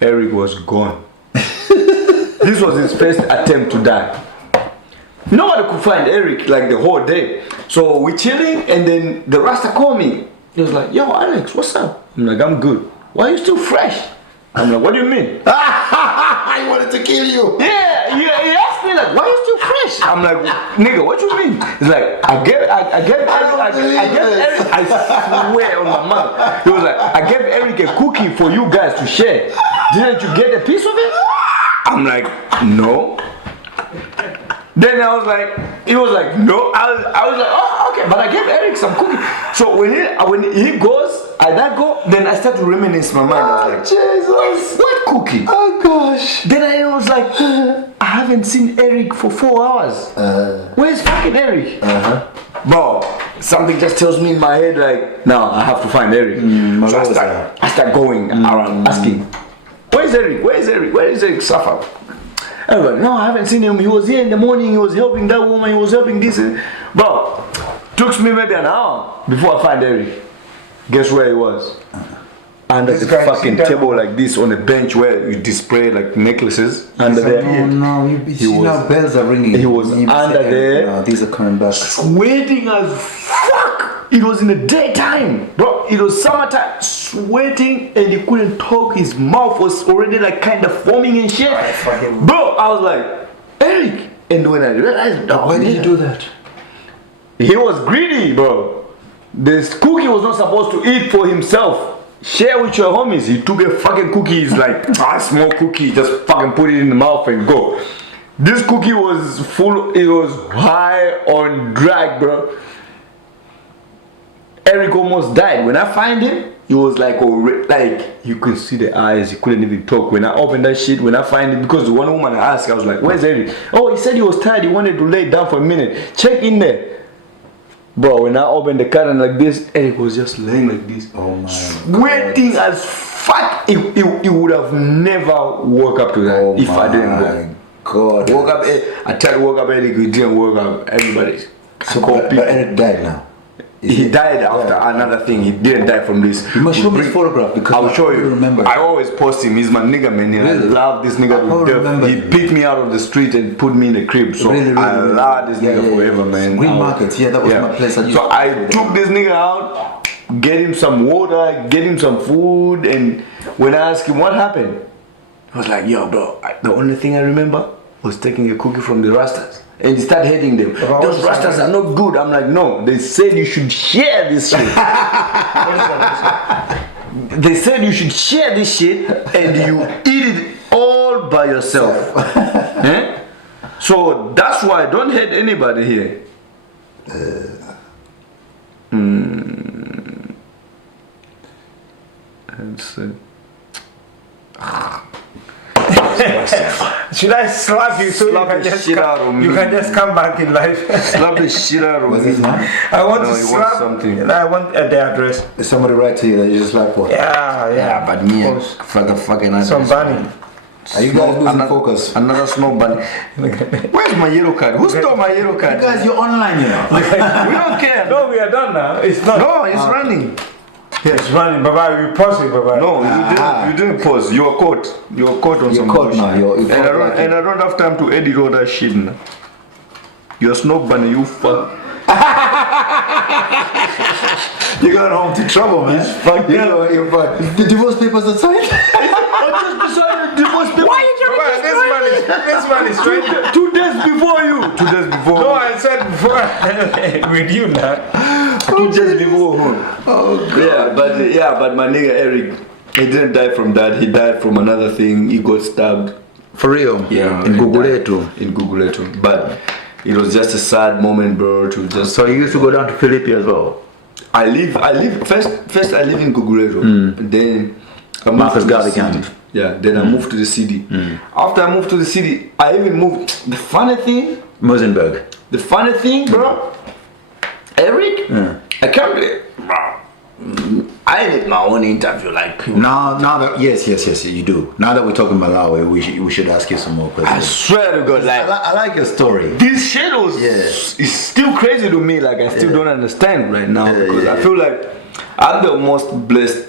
Eric was gone. This was his first attempt to die. Nobody could find Eric like the whole day. So we chilling, and then the Rasta called me. He was like, "Yo, Alex, what's up?" I'm like, "I'm good. Why are you still fresh?" I'm like, "What do you mean?" I wanted to kill you. Yeah, he asked me like, "Why are you still fresh?" I'm like, "Nigga, what you mean?" He's like, I gave Eric, I swear on my mother. He was like, "I gave Eric a cookie for you guys to share. Didn't you get a piece of it?" I'm like, "No." Then I was like, he was like, "No." I was like, "Oh, okay," but I gave Eric some cookie. So when he goes, I that go, then I start to reminisce in my mind. I was like, Jesus. what cookie? Oh gosh. Then I was like, I haven't seen Eric for 4 hours. Where's fucking Eric? Bro, something just tells me in my head like, no, I have to find Eric. So I start going around asking, where's Eric? Where's Eric? Where is Eric Safa? I was like, no, I haven't seen him. He was here in the morning. He was helping that woman. He was helping this. Bro, took me maybe an hour before I find Eric. Guess where he was? Under This the guy fucking sit down. table like this on a bench where you display like necklaces under Oh there. no, you see was- now bells are ringing. he was You under say, there. "No, these are coming back." Sweating as fuck. It was in the daytime, bro. It was summertime, sweating, and he couldn't talk. His mouth was already like kind of foaming and shit. Bro, I was like, Eric. And when I realized, Why did you do that? he was greedy, bro. This cookie was not supposed to eat for himself. Share with your homies. He took a fucking cookie. He's like, small cookie. Just fucking put it in the mouth and go. This cookie was full. It was high on drag, bro. Eric almost died. When I find him, he was like, you could see the eyes. He couldn't even talk. When I opened that shit, when I find him, because the one woman I asked, I was like, where's Eric? Oh, he said he was tired. He wanted to lay down for a minute. Check in there. Bro, when I opened the curtain like this, Eric was just laying like this. Oh my sweating as fuck. He would have never woke up to that if I didn't go. God. Woke up, I tried to woke up Eric, he didn't wake up. Everybody. So, but Eric died now. He died after another thing. He didn't die from this. You must show me his photograph because I'll show you. Remember. I always post him. He's my nigga, man. I love this nigga to death. He picked me out of the street and put me in the crib. So I love this nigga forever, man. Green Market, that was my place. So I took this nigga out, get him some water, get him some food, and when I asked him what happened, I was like, yo, bro, the only thing I remember was taking a cookie from the Rastas. And he started hating them. Those Rastas are not good. I'm like, no. They said you should share this shit. They said you should share this shit and you eat it all by yourself. Eh? So that's why I don't hate anybody here. Should I slap you so Slap you can the just shit out of me. you can just come back in life? Slap the shit out of me. I want No, to he wants slap something. I want the address. If somebody write to you that you just like what? Yeah. But me, Of course. fucking Some bunny. Are you guys losing focus? Another snow bunny. Where's my yellow card? Who stole my yellow card? You guys, you're online, you know. We don't care. No, we are done now. It's not. No, it's running. It's running. Bye-bye. We pause it. Bye-bye. No, you didn't pause. You were caught. You were caught on You're some caught bullshit. now. You're caught And I don't have time to edit all that shit now. You're snow bunny, you fuck. You're going home to trouble, man. You're fucked. The divorce papers are signed. Why you trying to this man is trying 2 days before you. 2 days before. No, I said before with you now. 2 days before. Oh, but my nigga Eric, he didn't die from that. He died from another thing. He got stabbed. For real? Yeah. In Guguletu. In Guguletu. But it was just a sad moment, bro. To just. So you used to go down to Philippi as well? I live. First I live in Guguletu. Then I moved Marcus to the Garvey city. County. Yeah. Then I moved to the city. After I moved to the city, I even moved. The funny thing, Mosenberg. bro. Eric, I can't believe. I did my own interview, like. Now that yes, you do. Now that we're talking Malawi, we should ask you some more I questions. swear to God, like. I like your story. This shit was is still crazy to me. Like I still don't understand right now because I feel like I'm the most blessed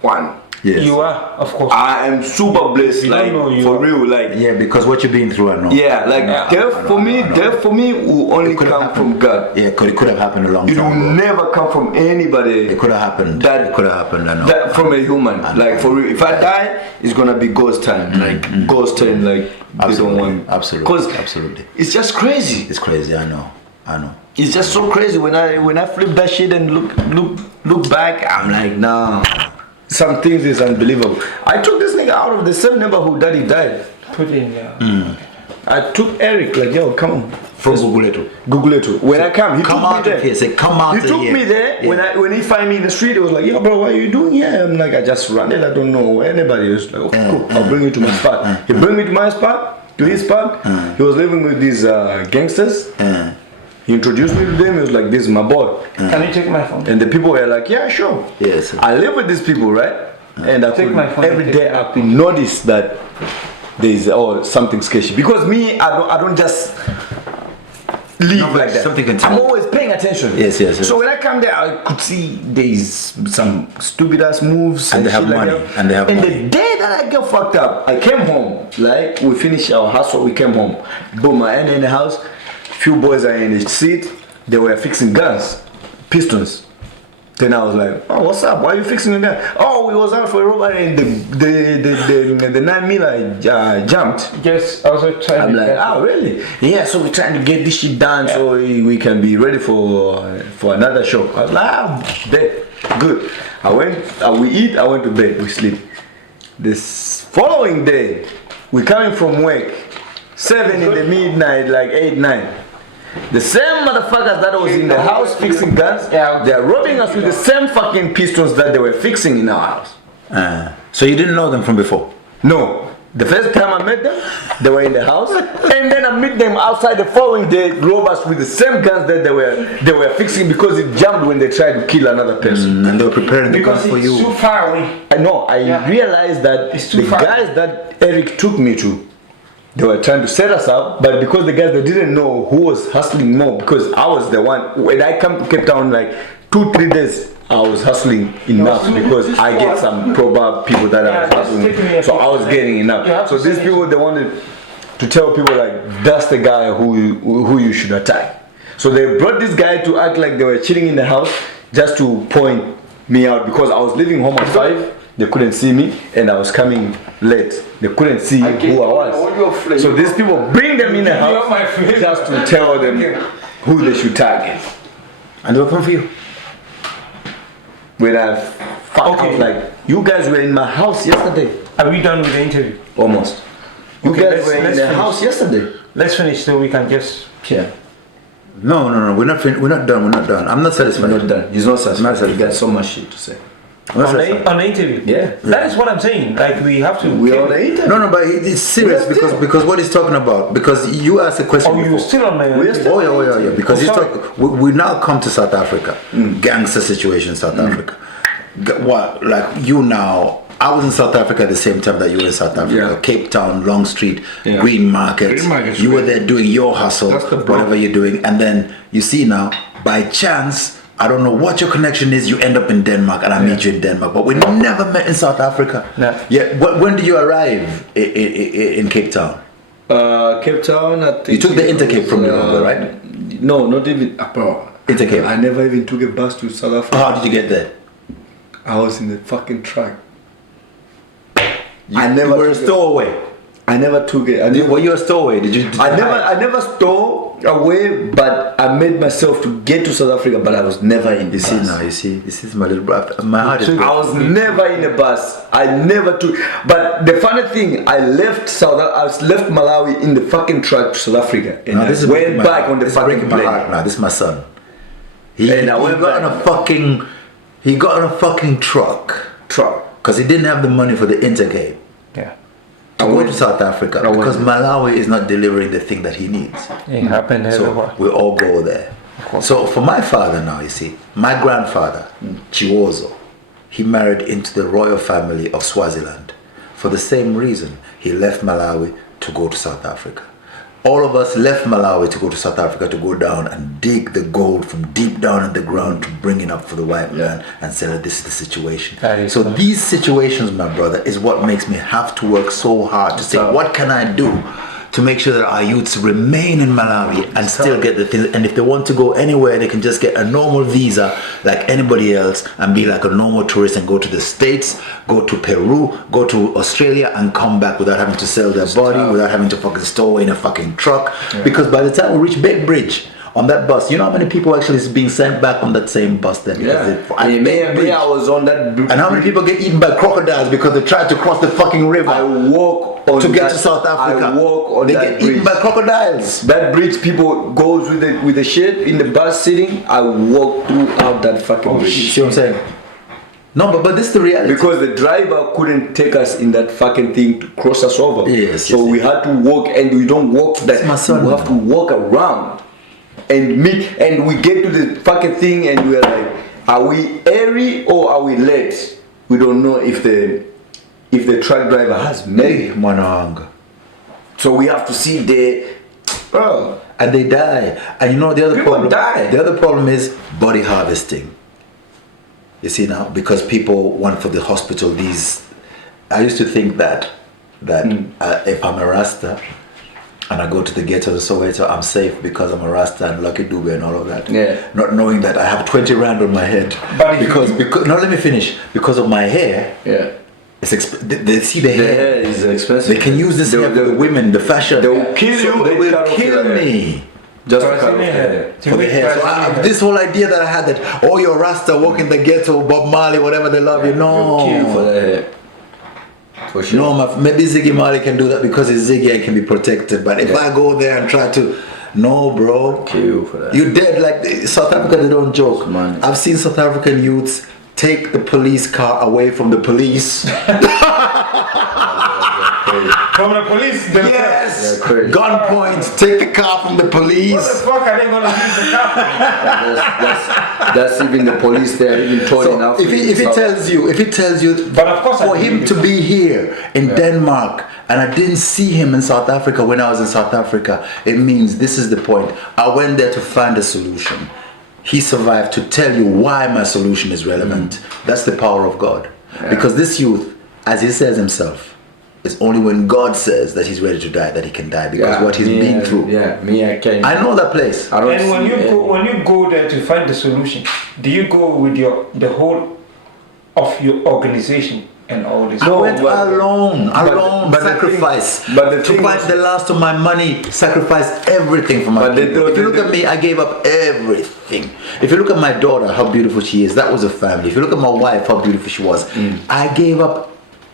one. Yes. You are, of course. I am super blessed, You like don't know you for are. real, like Yeah, because what you've been through, I know. yeah, like death for me will only could've come happened. from God. Yeah, it could have happened a long It will time ago. never come from anybody. It could have happened. It could have happened, I know. That from a human, like for real. If I die, it's gonna be ghost time, like ghost time, like they don't want. Absolutely. It's just crazy. It's crazy, I know. It's just so crazy when I flip that shit and look back. I'm like, nah. Some things is unbelievable. I took this nigga out of the same neighborhood that he died. Put in, yeah. I took Eric, like, yo, come on. From Guguletu. When I come, he Come took out me of there. here. Say, come out He of took here. me there. Yeah. When he find me in the street, he was like, yo, bro, what are you doing here? I'm like, I just ran it. I don't know anybody. He was like, okay, cool. I'll bring you to my spot. He bring me to my spot, to his spot. He was living with these gangsters. He introduced me to them. He was like, this is my boy. Can you take my phone? And the people were like, yeah, sure. Yes. I live with these people, right? And I Take could, my phone every and day take I could notice that there's something sketchy. Because me, I don't just live No, but like that. something can I'm tell. always paying attention. Yes. So when I come there, I could see there's some stupid ass moves And they have shit like money. that. And they have and money. the day that I get fucked up, I came home. Like we finished our hustle, we came home. Boom, I ended in the house. Few boys are in the seat. They were fixing guns. pistons. Then I was like, oh, what's up? Why are you fixing it there? Oh, we was out for a robbery and the 9mm jumped. Just also trying I'm to like, get oh, really? Yeah, so we're trying to get this shit done so we can be ready for another show. I was like, bet. Good. We eat, I went to bed, we sleep. This following day, we coming from work, 7 in the midnight, like 8, 9. The same motherfuckers that was in the house fixing guns, they are robbing us with the same fucking pistons that they were fixing in our house. So you didn't know them from before? No. The first time I met them, they were in the house, and then I met them outside the following day, rob us with the same guns that they were fixing because it jammed when they tried to kill another person. And they were preparing the guns for you. It's too far away. I know. I realized that the guys that Eric took me to, they were trying to set us up, but because the guys, they didn't know who was hustling more, because I was the one. When I come to Cape Town, like 2-3 days, I was hustling enough because I get some proper people that I was hustling, so I was getting enough. So these people, they wanted to tell people like, that's the guy who you should attack. So they brought this guy to act like they were chilling in the house just to point me out because I was leaving home at 5. They couldn't see me, and I was coming late. They couldn't see who I was. So these people bring them in the house just to tell them who they should target. And they were coming for you? When I found out, like, you guys were in my house yesterday. Are we done with the interview? Almost. You Okay, guys were in the house yesterday. Let's finish so we can just... Yeah. No, we're not done. I'm not satisfied. We're not done. He's not satisfied. You got so much shit to say. I'm not satisfied. On the interview? Yeah. That is what I'm saying. Like, we have to... We're on the interview. No, but it's serious because what he's talking about. Because you asked a question. Oh, you're before. still on the... Oh yeah. Because he's sorry. we now come to South Africa, gangster situation in South Africa. What, like you now? I was in South Africa at the same time that you were in South Africa. Yeah. Cape Town, Long Street, Yeah. Green Market. Green Market, You were right. there doing your hustle, That's the block. whatever you're doing, and then you see now, by chance, I don't know what your connection is. You end up in Denmark, and I meet you in Denmark, but we never met in South Africa. No. Yeah. When did you arrive in Cape Town? Cape Town, I think. You took the Intercape from your uncle, right? No, not even. Bro, Intercape. I never even took a bus to South Africa. How did you get there? I was in the fucking truck. You were a stowaway. I never took it. Were you a stowaway? Did you? I never stole away, but I made myself to get to South Africa, but I was never in the You see bus. now, you see, this is my little brother. My heart is. I was never in a bus. I never took. But the funny thing, I left Malawi in the fucking truck to South Africa, and No, this is I went breaking my back heart. on the This is fucking breaking my plane. heart now. This is my son. And I He went got back. on a fucking. He got on a fucking truck because he didn't have the money for the Intercape Yeah. to go to South Africa because Malawi is not delivering the thing that he needs. It happened So everywhere. we all go there. So for my father now, you see, my grandfather, Chiwozo, he married into the royal family of Swaziland. For the same reason, he left Malawi to go to South Africa. All of us left Malawi to go to South Africa to go down and dig the gold from deep down in the ground to bring it up for the white man and say that this is the situation. That is So right. these situations, my brother, is what makes me have to work so hard to say, what can I do to make sure that our youths remain in Malawi and still get the things, and if they want to go anywhere, they can just get a normal visa like anybody else and be like a normal tourist and go to the States, go to Peru, go to Australia and come back without having to sell their body, without having to fucking stow away in a fucking truck. Because by the time we reach Big Bridge, on that bus, you know how many people actually is being sent back on that same bus then? Me, I was on that. And how many people get eaten by crocodiles because they tried to cross the fucking river? I walk on to get that, to South Africa. I walk on they that get bridge. eaten by crocodiles. That bridge, people goes with the shit in the bus sitting. I walk throughout that fucking bridge. See what I'm saying? No, but this is the reality. Because the driver couldn't take us in that fucking thing to cross us over. Yes, so yes, we had to walk, and we don't walk that. That's my son, we have to walk around and meet, and we get to the fucking thing, and we're like, are we early or are we late? We don't know if the truck driver has made. Manang. So we have to see the. Bro, And they die. And you know the other People problem? die. The other problem is body harvesting. You see now? Because people want for the hospital these. I used to think that if I'm a Rasta and I go to the ghetto of Soweto, I'm safe because I'm a Rasta and Lucky Dube and all of that. Yeah. Not knowing that I have 20 rand on my head. But if because no, let me finish. Because of my hair, Yeah. it's they see the The hair. hair is expensive. They can use this hair for the women, the fashion. They will kill you. They and will cut off kill your hair. me. Just to Because cut off in your here, hair. to For the make hair. So price this whole idea that I had that, oh, you're Rasta, walk in the ghetto, Bob Marley, whatever they love you. They'll kill you for No. the hair. For sure. No, maybe Ziggy Marley can do that because he's Ziggy and can be protected. But if Yeah. I go there and try to, no, bro, Kill you for that. you dead. Like South Africa, they don't joke. Man. I've seen South African youths take the police car away from the police. from the police. Yes, They're crazy. gunpoint. Take the car from the What the police. fuck are they gonna use the car? That's even the police there, even told So enough. if he tells you, But of course I for him believe to it. be here in Denmark, and I didn't see him in South Africa when I was in South Africa, it means this is the point. I went there to find a solution. He survived to tell you why my solution is relevant. That's the power of God. Because this youth, as he says himself, it's only when God says that he's ready to die that he can die because what he's been through. Yeah, me, I can't. I know that place. I don't And when see you any- when you go there to find the solution, do you go with the whole of your organization and all this? I went but- alone, but the sacrifice. thing- but the to thing find was- the last of my money, sacrificed everything for my But the- people. If you look at me, I gave up everything. If you look at my daughter, how beautiful she is, that was a family. If you look at my wife, how beautiful she was, I gave up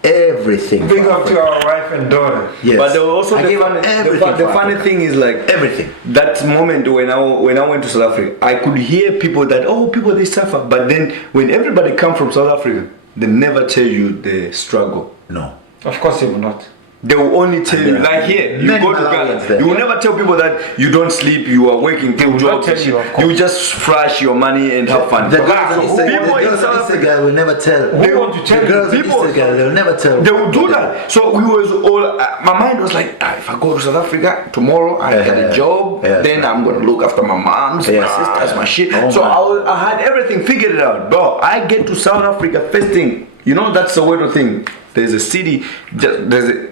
everything. Big for up to our wife and daughter. Yes. But there was also I the gave funny, up everything. the for funny Africa. thing is like Everything. that moment when I went to South Africa, I could hear people that people they suffer, but then when everybody come from South Africa, they never tell you the struggle. No. Of course, they will not. They will only tell you like here. You Many go to Malawians Ghana, there. you will never tell people that you don't sleep, you are working two will not jobs. tell you, of course. You just flash your money and have fun. The So girls of people in South Easter Africa, guy will never tell. Who want to tell The you? girls of People- Easter guy, they'll never tell. they will do that. So we was all. My mind was like, if I go to South Africa tomorrow, I get a job. Yeah. Then I'm gonna look after my moms, my Yeah. sisters, my shit. Oh so my. I had everything figured out, bro. I get to South Africa first thing. You know that's Soweto thing. There's a city,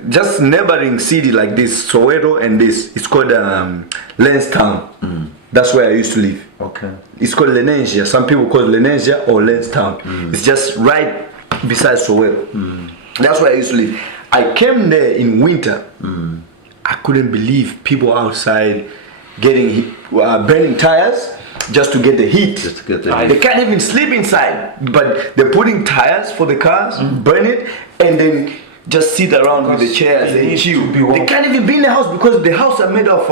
just neighboring city like this, Soweto and this. It's called Lenstown. That's where I used to live. Okay. It's called Lenasia. Some people call it Lenasia or Lenstown. It's just right beside Soweto. That's where I used to live. I came there in winter. I couldn't believe people outside getting burning tires just to get the heat. Just to get the heat. They can't even sleep inside, but they're putting tires for the cars, burn it, and then just sit around with the Because chairs it and needs chill. to be warm. They can't even be in the house because the house are made of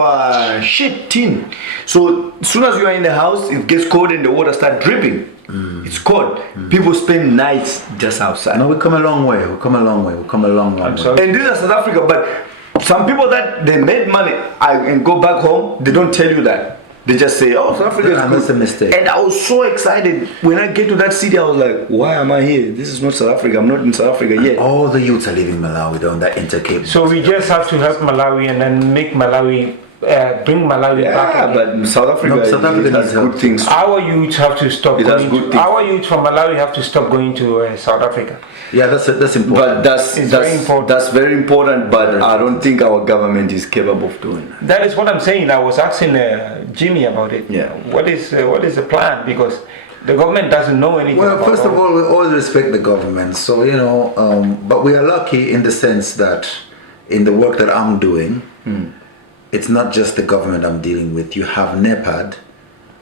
shit tin. So as soon as you are in the house, it gets cold and the water start dripping. It's cold. People spend nights just outside. No, we come a long way. We come a long way. We come a long way. sorry. And this is South Africa, but some people that they made money and go back home, they don't tell you that. They just say, "Oh, South Africa is Yeah, good." that's a mistake. And I was so excited when I get to that city. I was like, "Why am I here? This is not South Africa. I'm not in South Africa yet." All the youths are leaving Malawi down that intercape. So we just have to help Malawi and then make Malawi, bring Malawi back Yeah, again. but South Africa, No, South Africa it has needs help. good things. Our youth have to stop It has going good to, things. our youth from Malawi have to stop going to South Africa. Yeah, that's important. But It's very important. that's very important. But I don't think our government is capable of doing it. That is what I'm saying. I was asking Jimmy about it. Yeah. What is the plan? Because the government doesn't know anything. Well, about first of all, we always respect the government. So, but we are lucky in the sense that in the work that I'm doing, it's not just the government I'm dealing with. You have NEPAD,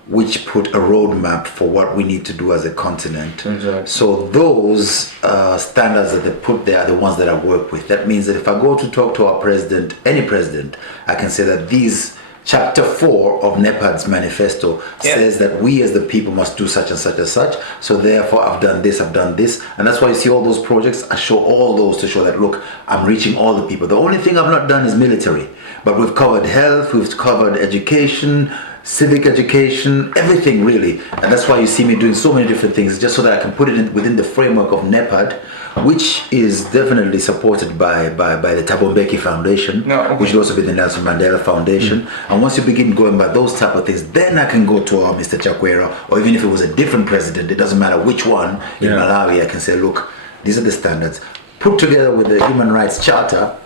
which put a roadmap for what we need to do as a continent. Exactly. So those standards that they put there are the ones that I work with. That means that if I go to talk to our president, any president, I can say that these Chapter 4 of NEPAD's manifesto says that we as the people must do such and such and such. So therefore I've done this. And that's why you see all those projects. I show all those to show that, look, I'm reaching all the people. The only thing I've not done is military. But we've covered health, we've covered education, civic education, everything really. And that's why you see me doing so many different things, just so that I can put it within the framework of NEPAD, which is definitely supported by the Thabo Mbeki Foundation, which will also be the Nelson Mandela Foundation. And once you begin going by those type of things, then I can go to Mr. Chakwera, or even if it was a different president, it doesn't matter which one in Malawi, I can say, look, these are the standards. Put together with the Human Rights Charter,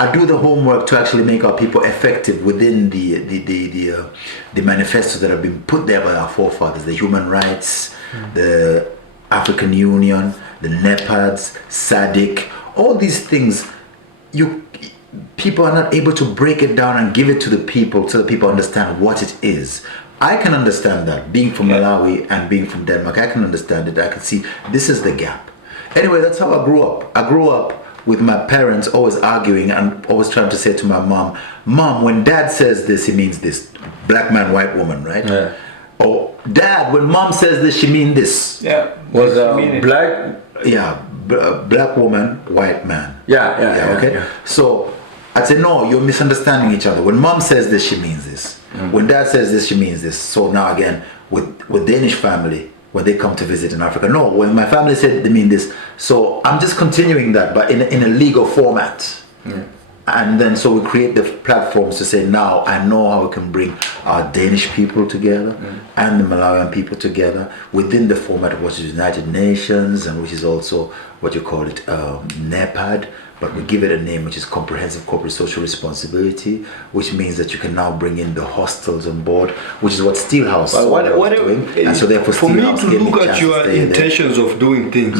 I do the homework to actually make our people effective within the manifestos that have been put there by our forefathers, the human rights, the African Union, the NEPADs, SADC, all these things. People are not able to break it down and give it to the people so that people understand what it is. I can understand that, being from Malawi and being from Denmark. I can understand it. I can see this is the gap. Anyway, that's how I grew up. I grew up with my parents always arguing and always trying to say to my mom, when dad says this, he means this. Black man, white woman, right? Yeah. Or dad, when mom says this, she means this. Yeah. Was black? Yeah, black woman, white man. Yeah. Okay. Yeah. So I'd say, no, you're misunderstanding each other. When mom says this, she means this. When dad says this, she means this. So now again, with Danish family, when they come to visit in Africa, no, when my family said they mean this. So I'm just continuing that, but in a legal format. And then so we create the platforms to say, now I know how we can bring our Danish people together and the Malawian people together within the format of what is United Nations, and which is also what you call it, NEPAD, but we give it a name which is Comprehensive Corporate Social Responsibility, which means that you can now bring in the hostels on board, which is what Steelhouse was doing. And so therefore for me Steelhouse to gave me look a at chance your to stay there. intentions of doing things,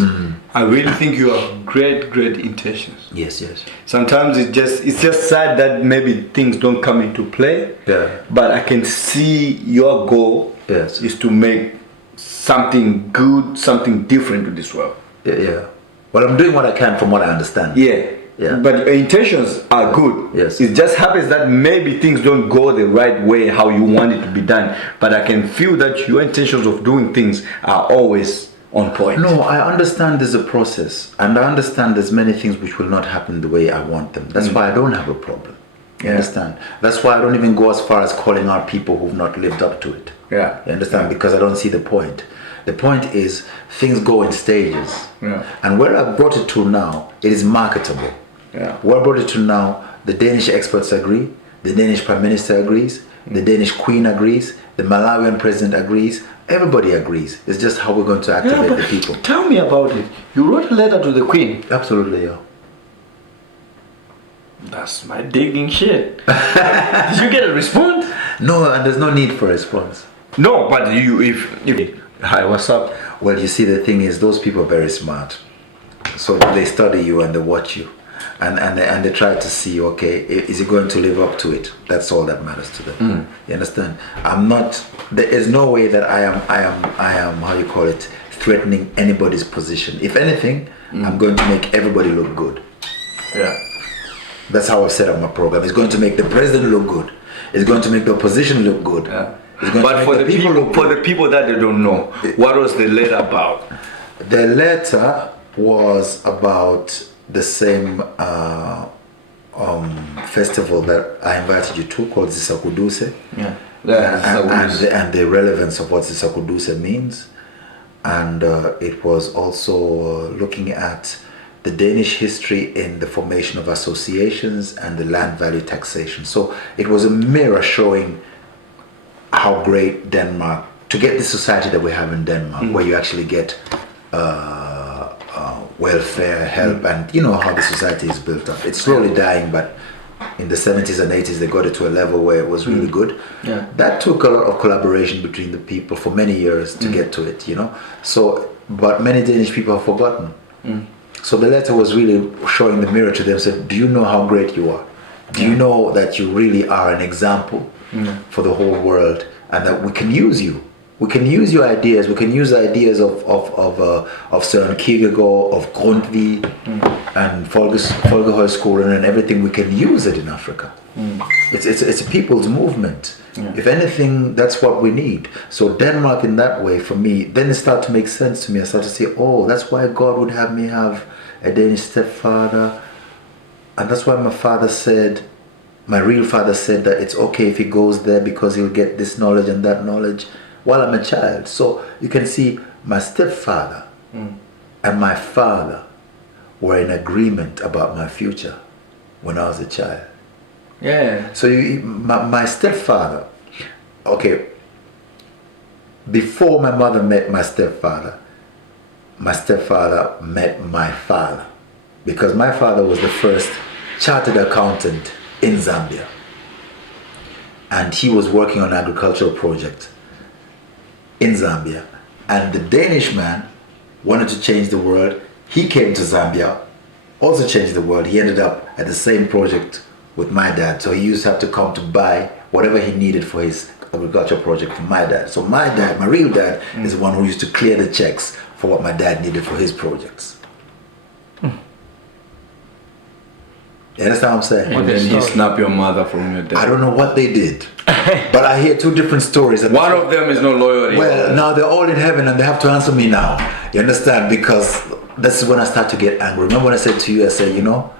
I really think you have great intentions. Yes. Sometimes it's just sad that maybe things don't come into play. Yeah. But I can see your goal Yes. is to make something good, something different to this world. Yeah. Well, I'm doing what I can from what I understand. Yeah. But your intentions are good. Yes. It just happens that maybe things don't go the right way how you want it to be done. But I can feel that your intentions of doing things are always on point. No, I understand there's a process, and I understand there's many things which will not happen the way I want them. That's why I don't have a problem. You understand? That's why I don't even go as far as calling out people who've not lived up to it. Yeah. You understand? Because I don't see the point. The point is things go in stages. Yeah. And where I brought it to now, it is marketable. Yeah. Where I brought it to now, the Danish experts agree, the Danish Prime Minister agrees, the Danish Queen agrees, the Malawian President agrees, everybody agrees. It's just how we're going to activate the people. Tell me about it. You wrote a letter to the Queen. Absolutely, yeah. That's my digging shit. Did you get a response? No, and there's no need for a response. No, but if hi, what's up? Well, you see, the thing is, those people are very smart. So they study you and they watch you. And they try to see, okay, is he going to live up to it? That's all that matters to them. You understand? There is no way that I am, how you call it, threatening anybody's position. If anything, I'm going to make everybody look good. Yeah. That's how I've set up my program. It's going to make the president look good. It's going to make the opposition look good. Yeah. It's going to But make for the people, look good. for the people that they don't know, what was the letter about? The letter was about the same festival that I invited you to, called Zisakuduse. Yeah. And the relevance of what Zisakuduse means. And it was also looking at the Danish history in the formation of associations and the land value taxation. So it was a mirror showing how great Denmark, to get the society that we have in Denmark, where you actually get welfare, help, and you know how the society is built up. It's slowly dying, but in the 70s and 80s they got it to a level where it was really good. Yeah. That took a lot of collaboration between the people for many years to get to it, you know. So, but many Danish people have forgotten. So the letter was really showing the mirror to them, said, do you know how great you are? Do you know that you really are an example for the whole world, and that we can use you? We can use your ideas. We can use ideas of Søren Kierkegaard, of Grundtvig, and Folkehøjskolen and everything. We can use it in Africa. It's a people's movement. If anything, that's what we need. So Denmark, in that way, for me, then it started to make sense to me. I started to say, oh, that's why God would have me have a Danish stepfather, and that's why my real father said that it's okay if he goes there because he'll get this knowledge and that knowledge while I'm a child. So you can see my stepfather and my father were in agreement about my future when I was a child. Yeah. So my stepfather, okay, before my mother met my stepfather met my father, because my father was the first chartered accountant in Zambia. And he was working on an agricultural project in Zambia. And the Danish man wanted to change the world. He came to Zambia, also changed the world. He ended up at the same project with my dad. So he used to have to come to buy whatever he needed for his agricultural project from my dad. So my dad, my real dad, is the one who used to clear the checks for what my dad needed for his projects. You understand what I'm saying? And then he snapped your mother from your dad. I don't know what they did, but I hear two different stories. One of them is no loyalty. Well, now they're all in heaven and they have to answer me now. You understand? Because this is when I start to get angry. Remember when I said to you, I said, you know,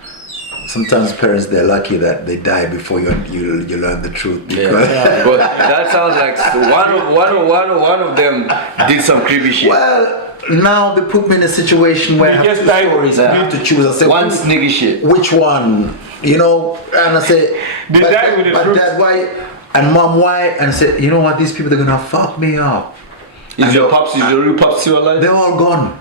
sometimes parents, they're lucky that they die before you learn the truth. Yeah. But that sounds like one of them did some creepy shit. Well, now they put me in a situation where I have just two died. stories. I have to choose. I say, One sneaky shit. which one? You know, and I say, They died with the but truth. dad, why? And mom, why? And I said, you know what? These people, they're gonna fuck me up. Is your real pops still alive? They're all gone.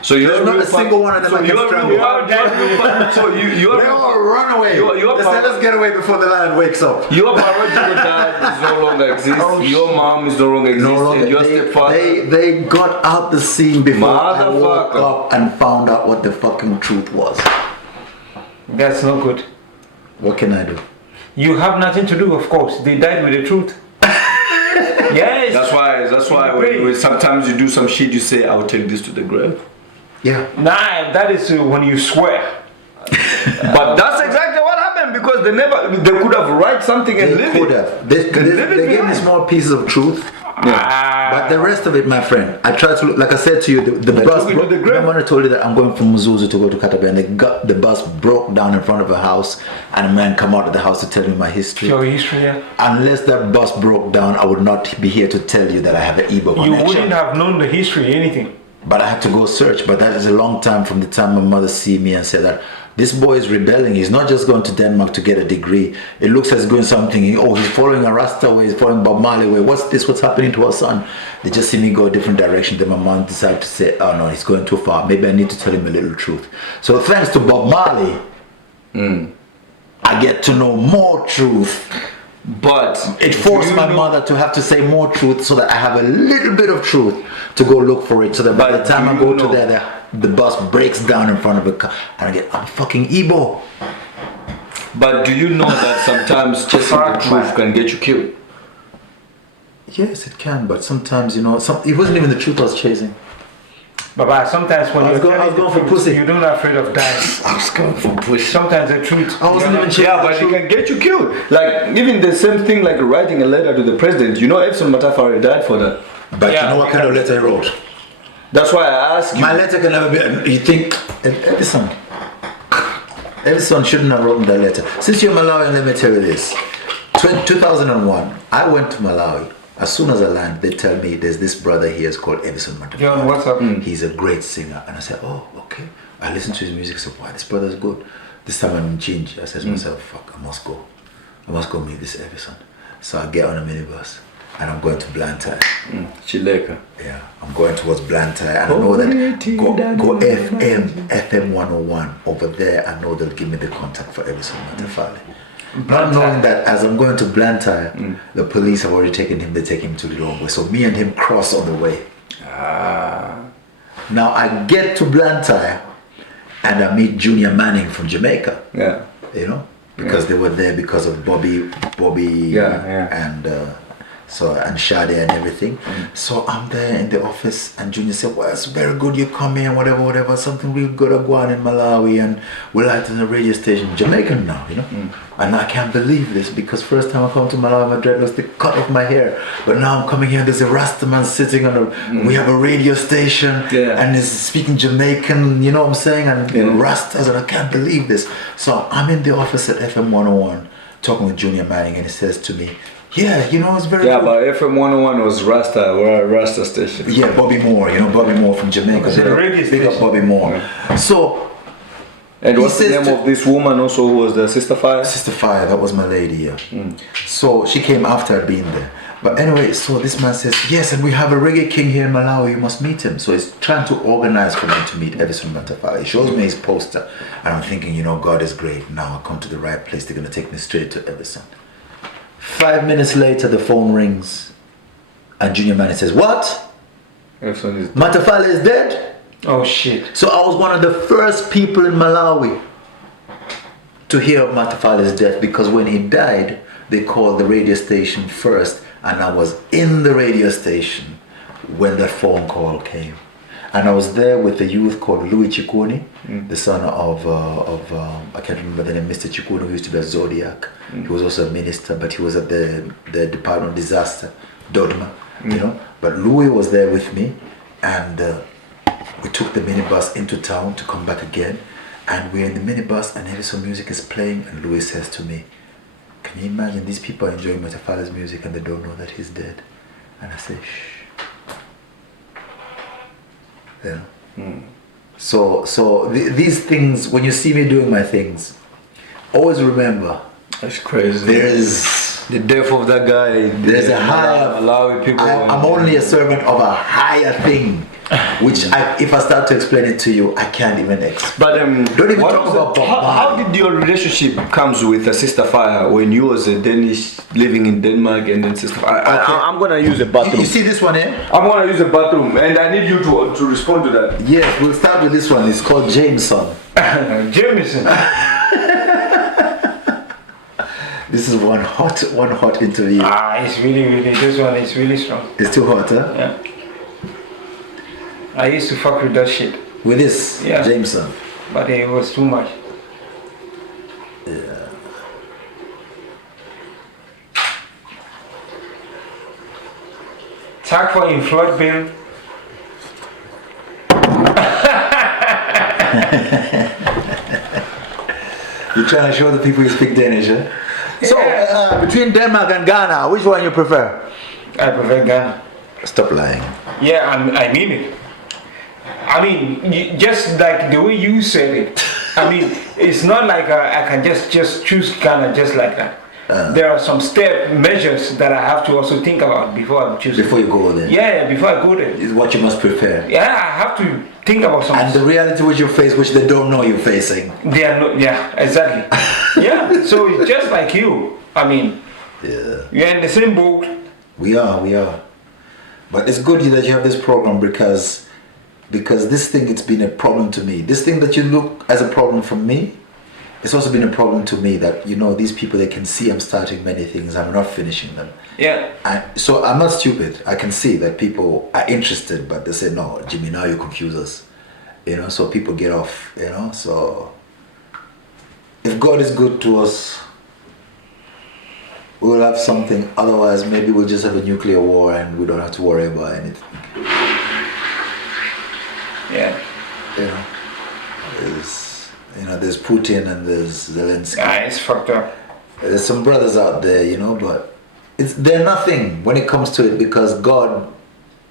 So you're There's not a single one of them So I can you're strangle. real pop. So you're They all run away. You're They said, let's get away before the lion wakes up. Your biological dad is no longer exists. Your mom is no longer exists. No longer. And your stepfather. They got out the scene before I woke Motherfucker. up and found out what the fucking truth was. That's not good. What can I do? You have nothing to do, of course. They died with the truth. Yes. That's why when sometimes you do some shit, you say, "I'll take this to the grave." Yeah. Nah, that is when you swear. But that's exactly what happened because they could have write something and They live could it. have. They live it gave me behind. small pieces of truth. Ah. But the rest of it, my friend, I tried to look, like I said to you, the bus. took you to the grave. Remember when I told you that I'm going from Muzuzu to go to Katabe, and the bus broke down in front of a house, and a man come out of the house to tell me my history. Your history, yeah. Unless that bus broke down, I would not be here to tell you that I have an Igbo You connection. wouldn't have known the history, anything. But I had to go search. But that is a long time from the time my mother see me and said that this boy is rebelling. He's not just going to Denmark to get a degree. It looks as going something. He's following a Rasta way. He's following Bob Marley way. What's this? What's happening to our son? They just see me go a different direction. Then my mom decided to say, oh no, he's going too far. Maybe I need to tell him a little truth. So thanks to Bob Marley, I get to know more truth. But It forced my mother to have to say more truth so that I have a little bit of truth to go look for it. So that by But the time do I you go to know- there, the bus breaks down in front of a car and I get, I'm fucking Igbo. But do you know that sometimes chasing the Fuck, truth man. can get you killed? Yes, it can, but sometimes, you know, it wasn't even the truth I was chasing. Baba, sometimes when I was you're going- I was telling going the for truth, pussy. you're not afraid of dying. I was going for push. Sometimes the truth. I wasn't even chasing. Yeah, but it can get you killed. Like even the same thing like writing a letter to the president. You know Edson Matafari died for that. But Yeah, you know what kind of letter I wrote? That's why I asked you. My letter can never be, you think, Edison shouldn't have written that letter. Since you're Malawian, let me tell you this. 2001, I went to Malawi. As soon as I land, they tell me there's this brother here is called Andersen. You're on WhatsApp. He's a great singer. And I said, oh, okay. I listened to his music. I said, wow, this brother's good. This time I'm in change. I said to myself, fuck, I must go. I must go meet this Andersen. So I get on a minibus and I'm going to Blantyre. Chileka. Yeah, I'm going towards Blantyre and I know that go FM 101 over there. I know they'll give me the contact for Andersen Matafale. Not knowing that as I'm going to Blantyre, the police have already taken him. They take him to the wrong way. So me and him cross on the way. Now I get to Blantyre and I meet Junior Manning from Jamaica. Yeah. You know, because they were there because of Bobby, and and Shade and everything. So I'm there in the office and Junior said, well, it's very good you come here, whatever, something real good are going in Malawi and we're like in a radio station, Jamaican now, you know. And I can't believe this because first time I come to Malawi, my dreadlocks, they cut off my hair. But now I'm coming here, there's a Rastaman sitting on we have a radio station and he's speaking Jamaican, you know what I'm saying? And Rastas, and I can't believe this. So I'm in the office at FM 101 talking with Junior Manning and he says to me, yeah, you know, it's very Yeah, good. but FM 101 was Rasta. We're a Rasta station. Yeah, Bobby Moore, you know, Bobby Moore from Jamaica. It's a reggae Big up station. Bobby Moore. So, And He what's the says name to- of this woman also who was the Sister Fire? Sister Fire, that was my lady, yeah. So she came after I'd been there. But anyway, so this man says, yes, and we have a reggae king here in Malawi, you must meet him. So he's trying to organize for me to meet Andersen Matafala. He shows me his poster, and I'm thinking, you know, God is great. Now I come to the right place. They're going to take me straight to Andersen. 5 minutes later, the phone rings, and Junior Manny says, what? Matafala is dead? Oh shit. So I was one of the first people in Malawi to hear of Matafala's death, because when he died, they called the radio station first, and I was in the radio station when that phone call came. And I was there with a youth called Louis Chikuni, the son of I can't remember the name, Mr. Chikuni, who used to be at Zodiac. He was also a minister, but he was at the Department of Disaster, Dodoma, you know. But Louis was there with me, and we took the minibus into town to come back again. And we're in the minibus, and Andersen music is playing, and Louis says to me, can you imagine these people are enjoying Matafala's music and they don't know that he's dead? And I say, shh. Yeah. So these things, when you see me doing my things, always remember. That's crazy. There's the death of that guy. There's a higher. Malawi people. I'm only a servant of a higher thing, which if I start to explain it to you, I can't even explain. But don't even talk about Bob how Marley. did your relationship comes with Sister Fire when you was a Danish living in Denmark and then Sister Fire? I'm gonna use a bathroom. You see this one here? I'm gonna use a bathroom, and I need you to respond to that. Yes, we'll start with this one. It's called Jameson. Jameson. This is one hot interview. It's really, this one is really strong. It's too hot, huh? Yeah. I used to fuck with that shit. With this, Yeah. Jameson. But it was too much. Yeah. Tak for en flot bill. You're trying to show the people you speak Danish, huh? So, between Denmark and Ghana, which one you prefer? I prefer Ghana. Stop lying. Yeah, I mean it. I mean, just like the way you said it. I mean, it's not like I can just choose Ghana just like that. There are some measures that I have to also think about before I choose. Before you go there. Yeah, before I go there. Is what you must prepare. Yeah, I have to think about something. And the reality which you face, which they don't know you're facing. They are not. Yeah, exactly. Yeah, so it's just like you. I mean, Yeah. you're in the same boat. We are. But it's good that you have this program because this thing, it's been a problem to me. This thing that you look as a problem for me, it's also been a problem to me that, you know, these people, they can see I'm starting many things, I'm not finishing them. Yeah. So I'm not stupid. I can see that people are interested, but they say, no, Jimmy, now you confuse us. You know, so people get off, you know. So if God is good to us, we'll have something. Otherwise, maybe we'll just have a nuclear war and we don't have to worry about anything. Yeah. You know, there's Putin and there's Zelensky. Yeah, it's fucked up. There's some brothers out there, you know, but they're nothing when it comes to it, because God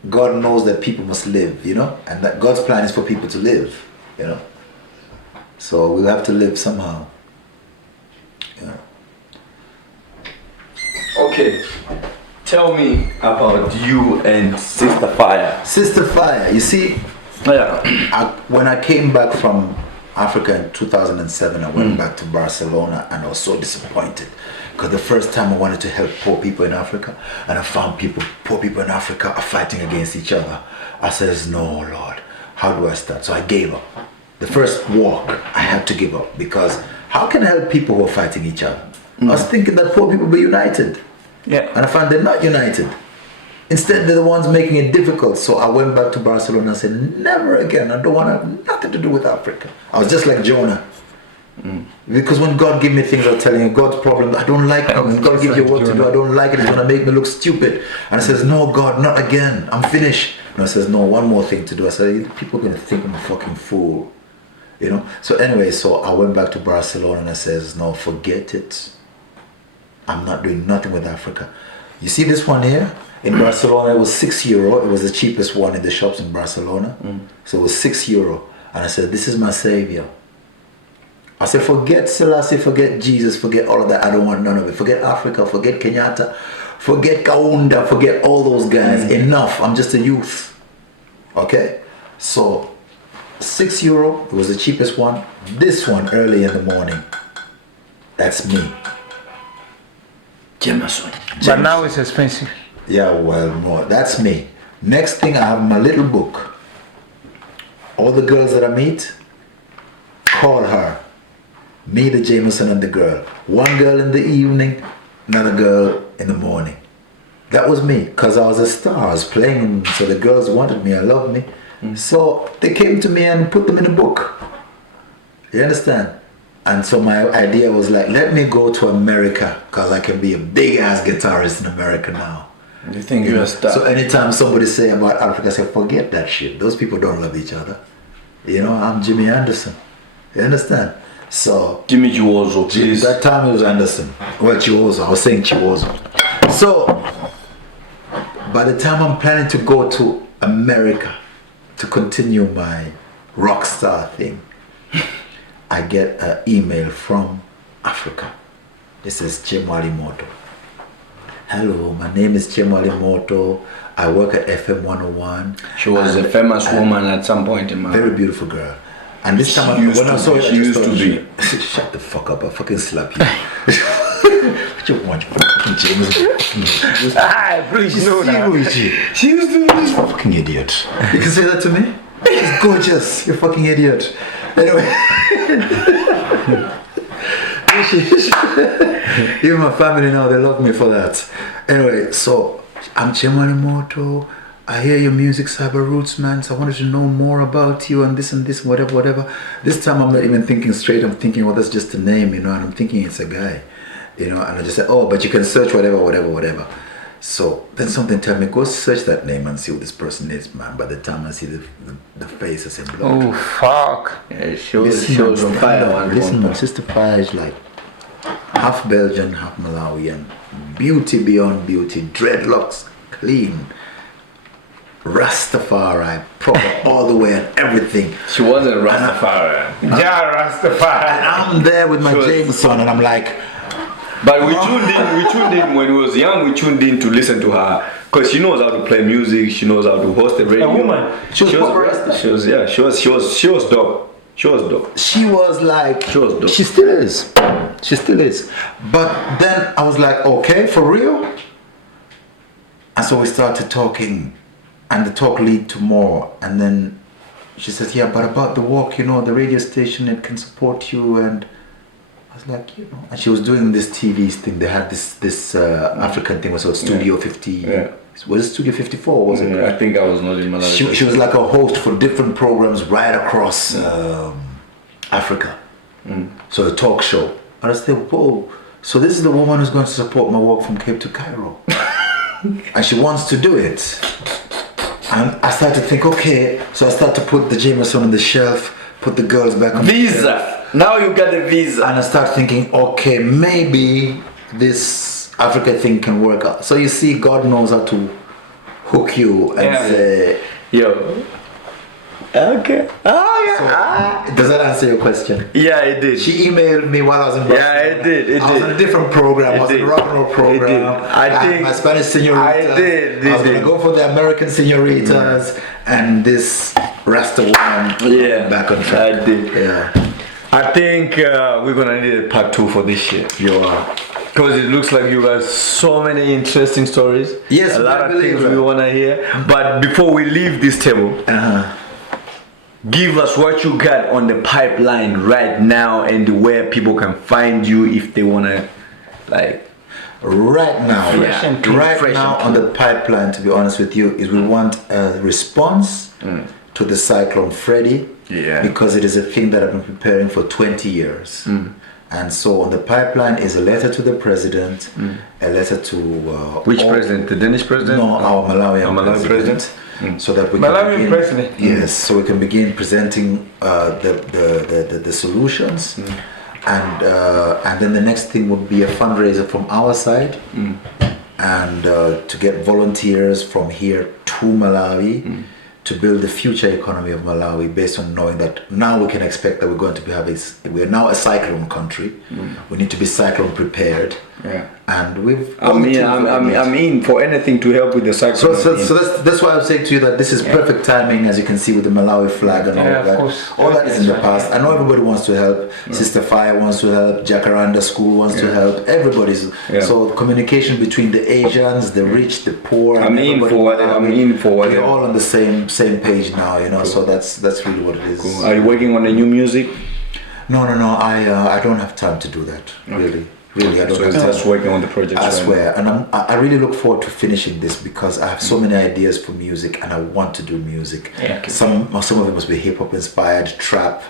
knows that people must live, you know, and that God's plan is for people to live, you know. So we'll have to live somehow. Yeah. Okay, tell me about you and Sister Fire. Sister Fire, you see, Yeah. when I came back from Africa in 2007, I went back to Barcelona, and I was so disappointed because the first time I wanted to help poor people in Africa, and I found poor people in Africa are fighting against each other. I says, no, Lord, how do I start? So I gave up. The first walk, I had to give up, because how can I help people who are fighting each other? I was thinking that poor people be united. Yeah. And I found they're not united. Instead, they're the ones making it difficult. So I went back to Barcelona and said, never again. I don't want to have nothing to do with Africa. I was just like Jonah. Because when God gives me things, I'm telling you, God's problem, I don't like it. When God gives you what to do, I don't like it. It's going to make me look stupid. And I says, no, God, not again. I'm finished. And I says, no, one more thing to do. I said, people are going to think I'm a fucking fool. You know? So anyway, so I went back to Barcelona and I says, no, forget it. I'm not doing nothing with Africa. You see this one here? In Barcelona, it was €6. It was the cheapest one in the shops in Barcelona. So it was €6. And I said, this is my savior. I said, forget Selassie, forget Jesus, forget all of that. I don't want none of it. Forget Africa, forget Kenyatta, Forget Kaunda, forget all those guys. Enough. I'm just a youth. Okay? So, €6, it was the cheapest one. This one early in the morning. That's me. Jameson. But now it's expensive. Yeah, well, more. That's me. Next thing, I have my little book. All the girls that I meet, call her. Me, the Jameson, and the girl. One girl in the evening, another girl in the morning. That was me, because I was a star. I was playing, so the girls wanted me, I loved me. So they came to me and put them in a book. You understand? And so my idea was like, let me go to America, because I can be a big ass guitarist in America now. You think you're a star? So anytime somebody say about Africa, I say, forget that shit. Those people don't love each other. You know, I'm Jimmy Andersen. You understand? So Jimmy Chiwozo, please. that time it was Andersen. Well, Chiwozo. I was saying Chiwozo. So by the time I'm planning to go to America to continue my rock star thing, I get an email from Africa. This is Chemwali Moto. Hello, my name is Chemwali Moto. I work at FM 101. She was a famous woman at some point in my Very beautiful girl. And this time, when I saw her, she used to be. Shut the fuck up! I fucking slap you. What you want, you fucking James? Please no. She used to be this fucking idiot. You can say that to me? She's gorgeous. You're a fucking idiot. Anyway. Even my family now, they love me for that. Anyway, so I'm Chemwali Moto. I hear your music, Cyber Roots, man. So I wanted to know more about you and this, whatever. This time I'm not even thinking straight. I'm thinking, well, that's just a name, you know, and I'm thinking it's a guy, you know, and I just said, oh, but you can search whatever. So then something tell me, go search that name and see who this person is, man. By the time I see the face, I say, blood. Oh, fuck. Yeah, she was on fire. Listen, man, Sister Fire is like half Belgian, half Malawian. Beauty beyond beauty, dreadlocks, clean. Rastafari, proper all the way and everything. She wasn't Rastafari. Yeah, Rastafari. And I'm there with my Jameson and I'm like, But we tuned in when we was young. We tuned in to listen to her because she knows how to play music. She knows how to host a radio. A woman. She was dope. She was dope. She was dope. She was like, She was dope. she still is. She still is. But then I was like, okay, for real? And so we started talking. And the talk lead to more, and then she says, yeah, but about the walk, you know, the radio station, it can support you. And I was like, you know, and she was doing this TV thing. They had this African thing, was called Studio 50. Yeah. Was it Studio 54? Was it? I think I was not in Malawi. She was like a host for different programs right across Africa. So a talk show. And I said, whoa, so this is the woman who's going to support my walk from Cape to Cairo. And she wants to do it. And I started to think, okay, so I started to put the Jameson on the shelf, put the girls back on the shelf. Visa. Now you got the visa. And I started thinking, okay, maybe this Africa thing can work out. So you see, God knows how to hook you and say, yo. Okay. Oh yeah. so, does that answer your question? Yeah, it did. She emailed me while I was in Barcelona. Yeah, it did. I was on a different program. I was in a rock and roll program. It did. I I had think my Spanish senoritas. I did. I was going to go for the American senoritas and this Rasta woman. Yeah. Back on track. I did. Yeah. I think we're gonna need a part 2 for this shit. You are. Because it looks like you got so many interesting stories. Yes, a lot I of believe things that. we wanna hear. But before we leave this table, give us what you got on the pipeline right now and where people can find you if they wanna, like. Right now, Fresh and clean, right fresh now and on the pipeline, to be honest with you, is we want a response to the Cyclone Freddy. Yeah. Because it is a thing that I've been preparing for 20 years. And so on the pipeline is a letter to the president, a letter to Which president? The Danish president? No, our Malawian Malawi president. So that we Malawian can begin, president. Yes, so we can begin presenting the solutions, and then the next thing would be a fundraiser from our side, and to get volunteers from here to Malawi. To build the future economy of Malawi based on knowing that now we can expect that we're going to be we're now a cyclone country. We need to be cyclone prepared. Yeah. And we've. I'm in for anything to help with the Cyclone. So that's why I'm saying to you that this is perfect timing, as you can see with the Malawi flag and all Yeah, of of that. course. All that is in the past. I know everybody wants to help. Sister Fire wants to help. Jacaranda School wants to help. Everybody's. Yeah. So communication between the Asians, the rich, the poor. I'm in for whatever. We're all on the same page now, you know. So that's really what it is. Cool. Are you working on the new music? No. I don't have time to do that. Really, I don't. So have it's time. just working on the project. I swear, and I really look forward to finishing this because I have so many ideas for music and I want to do music. Yeah. Some of it must be hip hop inspired, trap,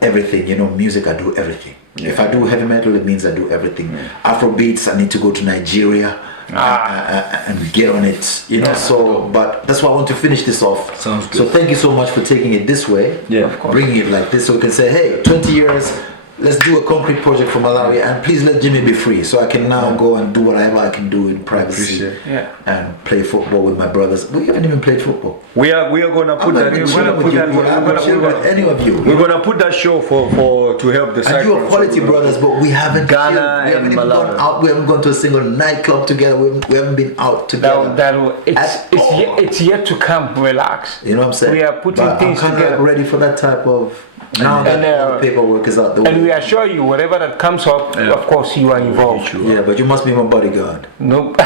everything. You know, music. I do everything. Yeah. If I do heavy metal, it means I do everything. Afro beats, I need to go to Nigeria and get on it. You know, so but that's why I want to finish this off. Sounds good. So thank you so much for taking it this way. Yeah, of course. Bringing it like this, so we can say, hey, 20 years. Let's do a concrete project for Malawi, and please let Jimmy be free, so I can now go and do whatever I can do in privacy and play football with my brothers. We haven't even played football. We are gonna put that. We're gonna any of you. We're gonna put that show for to help the And Cyclone. you are quality brothers, but we haven't Ghana chilled. We haven't and even gone Malawi. out. We haven't gone to a single nightclub together. We haven't been out together. It's yet to come. Relax. You know what I'm saying? We are putting But things I'm kinda together. ready for that type of. Now that all the paperwork is out the way. And we assure you, whatever that comes up, of course, you are involved. Yeah, but you must be my bodyguard. Nope.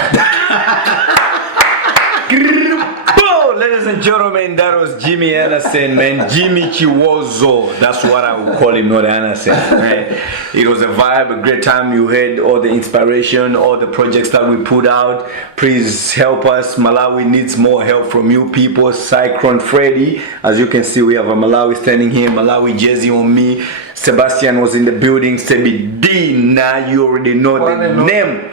Ladies and gentlemen, that was Jimmy Andersen, man. Jimmy Chiwozo. That's what I would call him, not Andersen. Right? It was a vibe, a great time. You heard all the inspiration, all the projects that we put out. Please help us. Malawi needs more help from you people. Cyclone Freddy. As you can see, we have a Malawi standing here. Malawi jersey on me. Sebastian was in the building. Sebi D. Now you already know the name.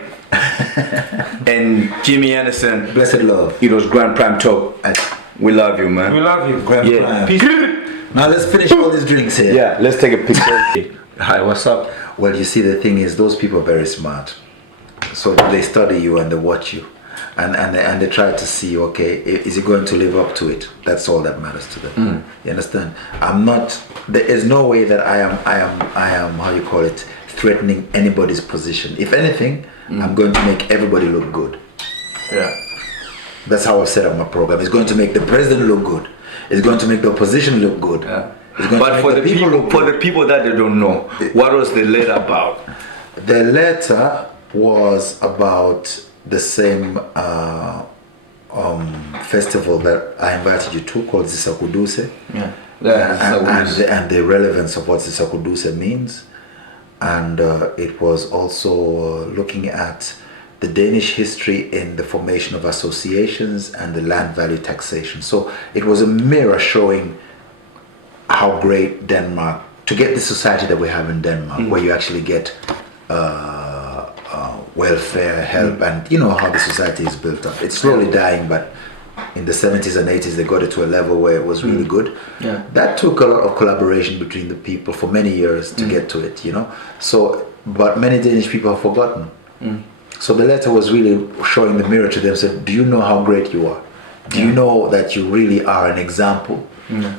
And Jimmy Andersen. Blessed love. It was Grand Prime Talk. We love you, man. We love you. Grand Prime. Peace. Now let's finish all these drinks here. Yeah, let's take a picture. Hi, what's up? Well, you see, the thing is, those people are very smart. So they study you and they watch you, and they try to see, okay, is he going to live up to it? That's all that matters to them. You understand? I'm not. There is no way that I am. How you call it? Threatening anybody's position. If anything, I'm going to make everybody look good. Yeah. That's how I've set up my program. It's going to make the president look good. It's going to make the opposition look good. Yeah. It's going to But make for the people, look for good. the people that they don't know, what was the letter about? The letter was about the same festival that I invited you to, called Zisakuduse. Yeah. And the relevance of what Zisakuduse means. And it was also looking at the Danish history in the formation of associations and the land value taxation. So it was a mirror showing how great Denmark, to get the society that we have in Denmark, where you actually get welfare, help, and you know how the society is built up. It's slowly dying, but in the 70s and 80s they got it to a level where it was really good. Yeah. That took a lot of collaboration between the people for many years to get to it, you know. So, but many Danish people have forgotten. So the letter was really showing the mirror to them, said, do you know how great you are? Do you know that you really are an example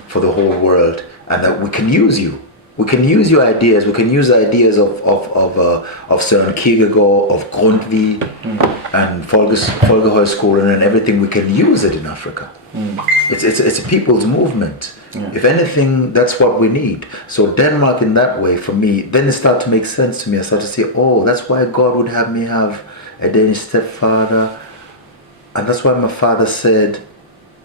for the whole world, and that we can use you? We can use your ideas. We can use ideas of Søren Kierkegaard, of Grundtvig, and Folkehøjskolen and everything. We can use it in Africa. It's a people's movement. If anything, that's what we need. So Denmark, in that way, for me, then it started to make sense to me. I started to say, oh, that's why God would have me have a Danish stepfather, and that's why my father said,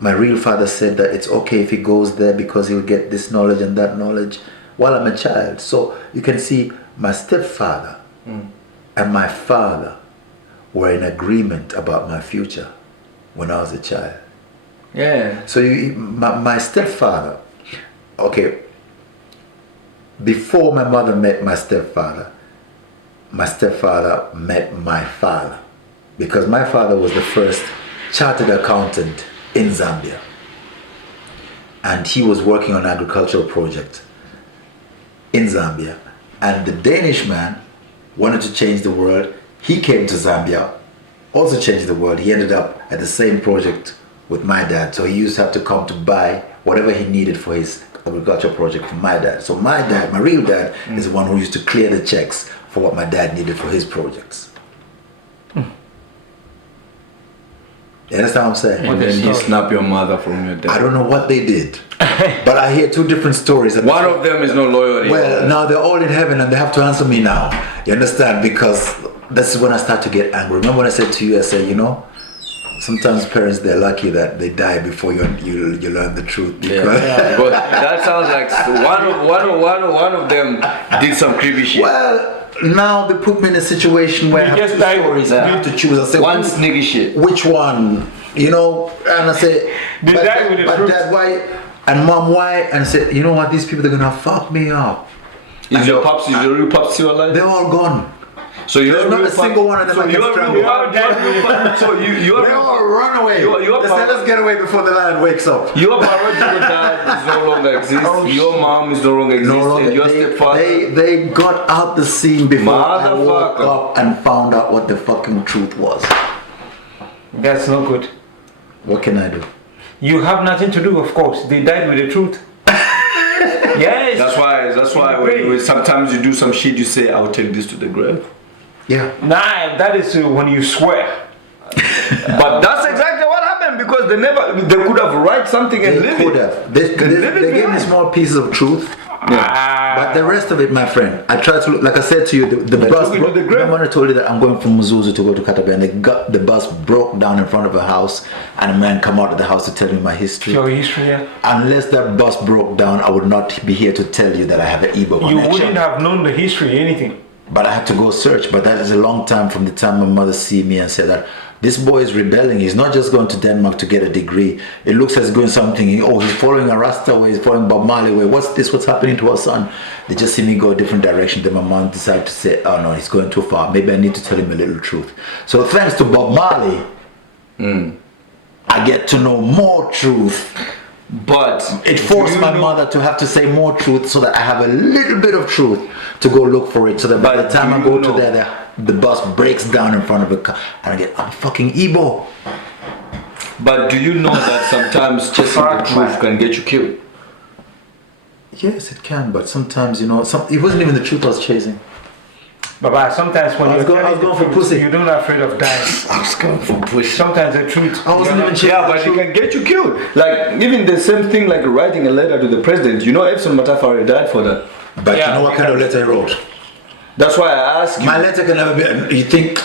my real father said that it's okay if he goes there because he'll get this knowledge and that knowledge while I'm a child. So you can see my stepfather and my father were in agreement about my future when I was a child. Yeah. So my stepfather, okay, before my mother met my stepfather met my father, because my father was the first chartered accountant in Zambia, and he was working on an agricultural project in Zambia, and the Danish man wanted to change the world. He came to Zambia, also changed the world. He ended up at the same project with my dad, so he used to have to come to buy whatever he needed for his agricultural project from my dad. So my dad, my real dad, is the one who used to clear the checks for what my dad needed for his projects. You understand what I'm saying? And then he snapped your mother from your I dad. don't know what they did, but I hear two different stories. And One of them is no loyalty. well, now they're all in heaven and they have to answer me now. You understand? Because this is when I start to get angry. Remember when I said to you, I said, you know, sometimes parents, they're lucky that they die before you learn the truth. Yeah. But that sounds like one of them did some creepy shit. Well, now they put me in a situation where I have just two died. stories. I have to choose. I say, One sneaky shit. which one? You know, and I say, They died with the but truth. dad, why? And mom, why? And I said, you know what? These people, they're gonna fuck me up. Is your real pops still alive? They're all gone. So you're There's not a single one of them So I can you're strangle. real pop. So you're They all run away. You're They said, let's get away before the land wakes up. your biological dad is no longer exist. Your mom is no longer exist. No longer. And your stepfather. They got out the scene before I woke Motherfucker. up and found out what the fucking truth was. That's not good. What can I do? You have nothing to do, of course. They died with the truth. Yes. That's why when sometimes you do some shit, you say, "I'll take this to the grave." Yeah. Nah, that is when you swear. But that's exactly what happened because they could have write something and They live could it. have. They live it gave me behind. small pieces of truth. But the rest of it, my friend, I tried to look, like I said to you, the bus. took you to the grave. Remember when I told you that I'm going from Muzuzu to go to Katabe, and the bus broke down in front of a house, and a man come out of the house to tell me my history. Your history, yeah. Unless that bus broke down, I would not be here to tell you that I have an Igbo You connection. wouldn't have known the history, anything. But I had to go search. But that is a long time from the time my mother see me and said that this boy is rebelling. He's not just going to Denmark to get a degree. It looks as going something. He's following a Rasta way. He's following Bob Marley way. What's this? What's happening to our son? They just see me go a different direction. Then my mom decided to say, oh no, he's going too far. Maybe I need to tell him a little truth. So thanks to Bob Marley, I get to know more truth. But It forced my mother to have to say more truth so that I have a little bit of truth to go look for it. So that by But the time do I you go to know- there, the bus breaks down in front of a car and I get, I'm fucking Igbo. But do you know that sometimes chasing the truth can get you killed? Yes, it can, but sometimes, you know, it wasn't even the truth I was chasing. But sometimes when I was you're going- I was telling going the for truth, pussy. you're not afraid of dying. I was going for push. Sometimes the truth. I wasn't even chasing Yeah, the but it truth. can get you killed. Like even the same thing like writing a letter to the president. You know Edson Matafari died for that. But Yeah, you know what kind of letter he wrote? That's why I asked you. My letter can never be, you think,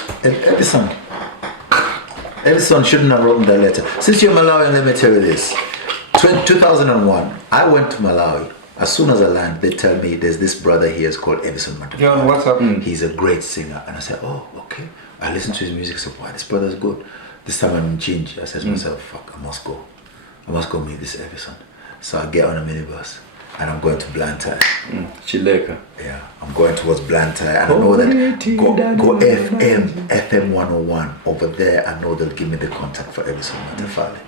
Edison shouldn't have written that letter. Since you're Malawian, let me tell you this. 2001, I went to Malawi. As soon as I land, they tell me there's this brother here is called Edison Matafari. You're on WhatsApp. He's a great singer. And I said, oh, okay. I listened to his music. I said, wow, this brother's good. This time I'm in Gingy. I said to myself, fuck, I must go. I must go meet this Edison. So I get on a minibus and I'm going to Blantyre. Chileka. Yeah, I'm going towards Blantyre and I know that go FM 101 over there. I know they'll give me the contact for Edison Matafari.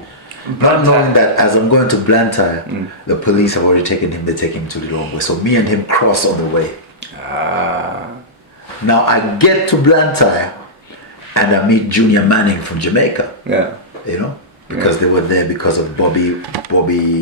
Not knowing that as I'm going to Blantyre, the police have already taken him, they take him to the wrong way. So me and him cross on the way. Now I get to Blantyre and I meet Junior Manning from Jamaica. Yeah. You know, because they were there because of Bobby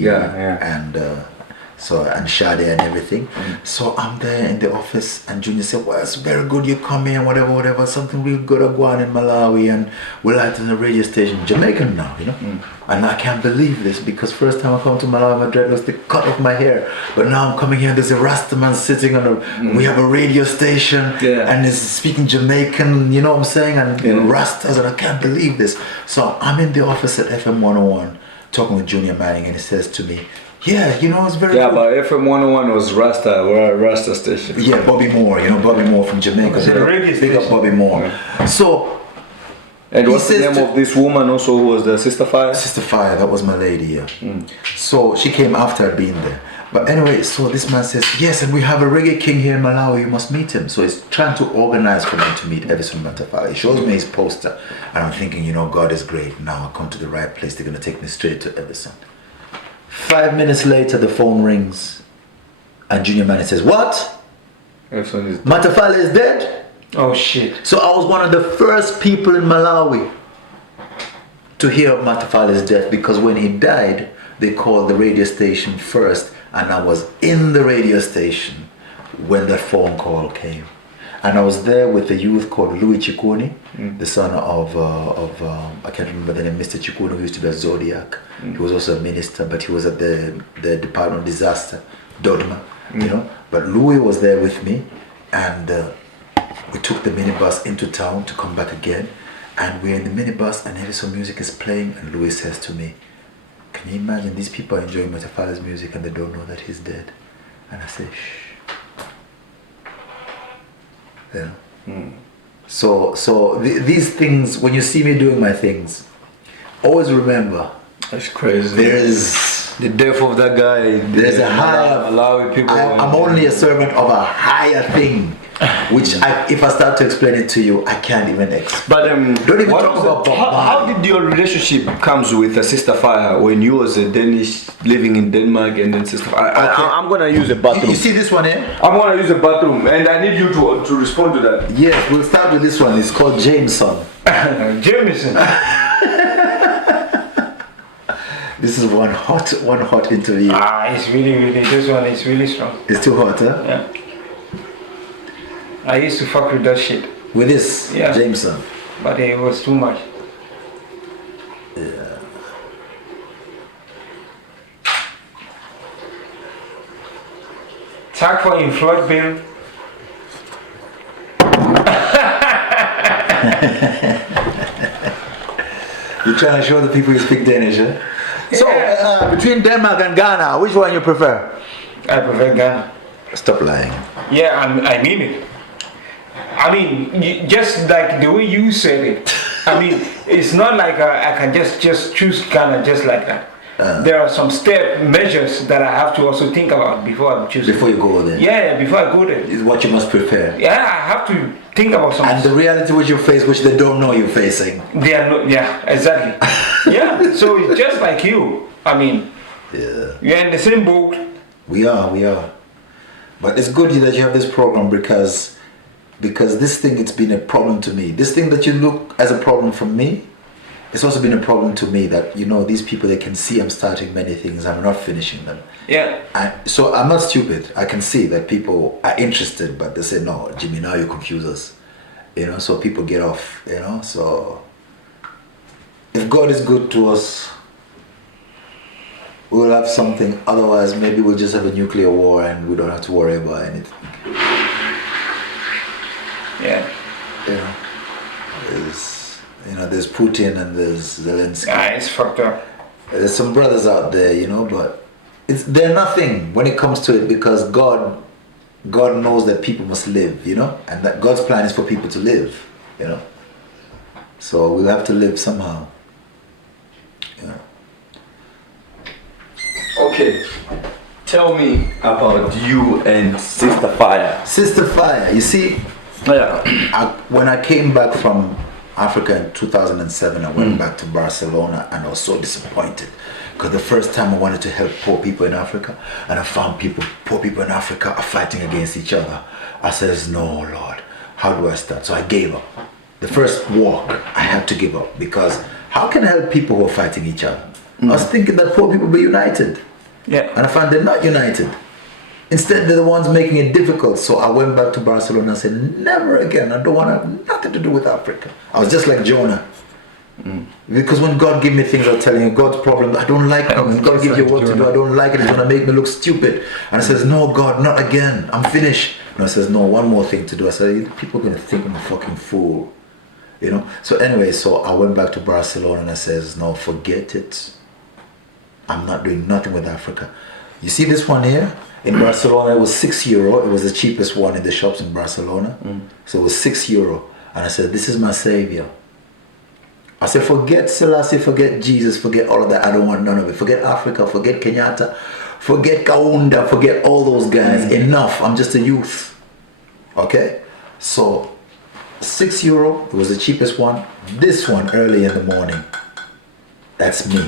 and and Shade and everything. So I'm there in the office and Junior said, well, it's very good you come here, whatever, something real good are going in Malawi and we're at the radio station, Jamaican now, you know. And I can't believe this because first time I come to Malawi, my dreadlocks, they cut off my hair. But now I'm coming here, there's a Rastaman sitting on we have a radio station and he's speaking Jamaican, you know what I'm saying? And Rastas, and I can't believe this. So I'm in the office at FM 101 talking with Junior Manning and he says to me, yeah, you know, it's very Yeah, good. but FM 101 was Rasta. We're a Rasta station. Yeah, Bobby Moore, you know, Bobby Moore from Jamaica. It's a reggae Big up station. Bobby Moore. So, And He what's the says name to- of this woman also who was the Sister Fire? Sister Fire, that was my lady, yeah. So she came after I'd been there. But anyway, so this man says, yes, and we have a reggae king here in Malawi, you must meet him. So he's trying to organize for me to meet Edison Matafari. He shows me his poster, and I'm thinking, you know, God is great. Now I come to the right place, they're going to take me straight to Edison. 5 minutes later, the phone rings, and Junior Manny says, what? Edson is Matafari is dead? Oh shit. So I was one of the first people in Malawi to hear of Matafali's death because when he died, they called the radio station first and I was in the radio station when that phone call came. And I was there with a youth called Louis Chikuni, the son of I can't remember the name, Mr. Chikuni, who used to be at Zodiac. He was also a minister, but he was at the Department of Disaster, Dodoma, you know. But Louis was there with me, and we took the minibus into town to come back again. And we're in the minibus, and Andersen music is playing, and Louis says to me, "Can you imagine these people are enjoying Matafala's music and they don't know that he's dead?" And I say, "Shh." Yeah. So these things, when you see me doing my things, always remember. That's crazy. There's the death of that guy. There's a higher. Malawi people. I'm only a servant of a higher thing, which if I start to explain it to you, I can't even explain. But don't even talk about Bob how Marley. did your relationship comes with Sister Fire when you was a Danish living in Denmark and then Sister Fire? I'm gonna use a bathroom. You see this one here? I'm gonna use a bathroom, and I need you to respond to that. Yes, we'll start with this one. It's called Jameson. Jameson. This is one hot interview. It's really, this one is really strong. It's too hot, huh? Yeah. I used to fuck with that shit, With this, Yeah. Jameson. but it was too much. Yeah. Tak for en flot bill. You're trying to show the people you speak Danish, huh? So, Yeah. between Denmark and Ghana, which one you prefer? I prefer Ghana. Stop lying. Yeah, I mean it. I mean, just like the way you said it. I mean, it's not like I can just choose Ghana just like that. There are some measures that I have to also think about before I choose. Before you go there. Yeah, before I go there. Is what you must prepare. Yeah, I have to think about something. And the reality which you face, which they don't know you're facing. They are not, yeah, exactly. Yeah, so it's just like you. I mean, Yeah. you're in the same boat. We are. But it's good that you have this program because this thing, it's been a problem to me. This thing that you look as a problem for me, it's also been a problem to me that, you know, these people, they can see I'm starting many things, I'm not finishing them. Yeah. So I'm not stupid. I can see that people are interested, but they say, "No, Jimmy, now you confuse us." You know, so people get off, you know. So if God is good to us, we'll have something. Otherwise, maybe we'll just have a nuclear war and we don't have to worry about anything. Yeah. You know, there's Putin and there's Zelensky. Yeah, it's fucked up. There's some brothers out there, you know, but they're nothing when it comes to it, because God knows that people must live, you know, and that God's plan is for people to live, you know. So we'll have to live somehow. Yeah. Okay, tell me about you and Sister Fire. Sister Fire, you see, Yeah. when I came back from Africa in 2007, I went back to Barcelona, and I was so disappointed because the first time I wanted to help poor people in Africa, and I found poor people in Africa are fighting against each other. I says, "No, Lord, how do I start?" So I gave up. The first walk, I had to give up, because how can I help people who are fighting each other? I was thinking that poor people be united, Yeah. and I found they're not united. Instead, they're the ones making it difficult. So I went back to Barcelona and said, "Never again. I don't want to have nothing to do with Africa." I was just like Jonah. Because when God give me things, I'm telling you, God's problem, I don't like it. When God gives you what to do, I don't like it. It's going to make me look stupid. And I says, "No, God, not again. I'm finished." And I says, "No, one more thing to do." I said, "People are going to think I'm a fucking fool." You know? So anyway, so I went back to Barcelona and I says, "No, forget it. I'm not doing nothing with Africa." You see this one here? In Barcelona, it was €6. It was the cheapest one in the shops in Barcelona. So it was €6. And I said, "This is my savior." I said, "Forget Selassie, forget Jesus, forget all of that. I don't want none of it. Forget Africa, forget Kenyatta, forget Kaunda, forget all those guys. Enough. I'm just a youth." Okay? So €6, it was the cheapest one. This one, early in the morning, that's me.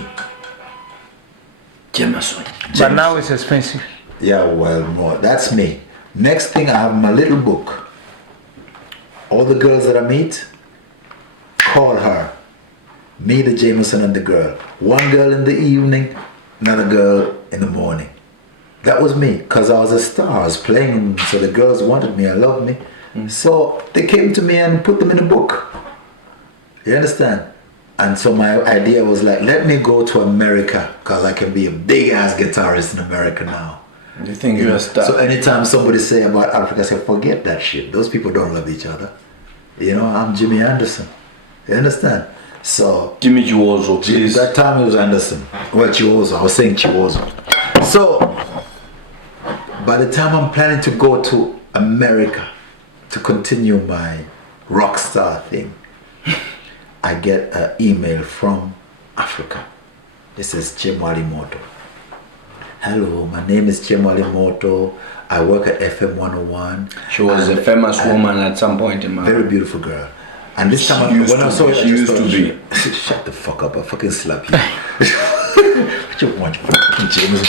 Jameson. But now it's expensive. Yeah, well, more. That's me. Next thing, I have my little book. All the girls that I meet, call her. Me, the Jameson, and the girl. One girl in the evening, another girl in the morning. That was me, because I was a star. I was playing, so the girls wanted me. I loved me. So they came to me and put them in a book. You understand? And so my idea was like, let me go to America because I can be a big ass guitarist in America now. You think you're a star? So anytime somebody say about Africa, I say, forget that shit. Those people don't love each other. You know, I'm Jimmy Andersen. You understand? So Jimmy Chiwozo, please. that time it was Andersen. Well, Chiwozo. I was saying Chiwozo. So by the time I'm planning to go to America to continue my rock star thing, I get an email from Africa. This is Chemwali Moto. Hello, my name is Chemwali Moto. I work at FM 101. She was a famous woman at some point in my Very beautiful girl. And this time when I saw her, she used to be. Shut the fuck up, I'll fucking slap you. What you want, fucking James?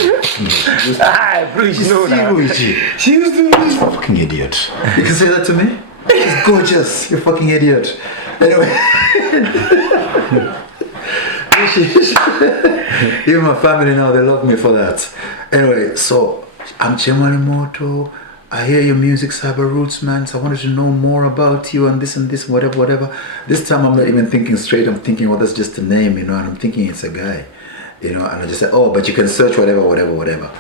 Please know that. She used to be this fucking idiot. You can say that to me? She's gorgeous, you fucking idiot. Anyway. Even my family now, they love me for that. Anyway, so I'm Chemwali Moto. I hear your music, Cyber Roots, man. So I wanted to know more about you and this, whatever. This time I'm not even thinking straight. I'm thinking, well, that's just a name, you know, and I'm thinking it's a guy, you know, and I just said, oh, but you can search whatever.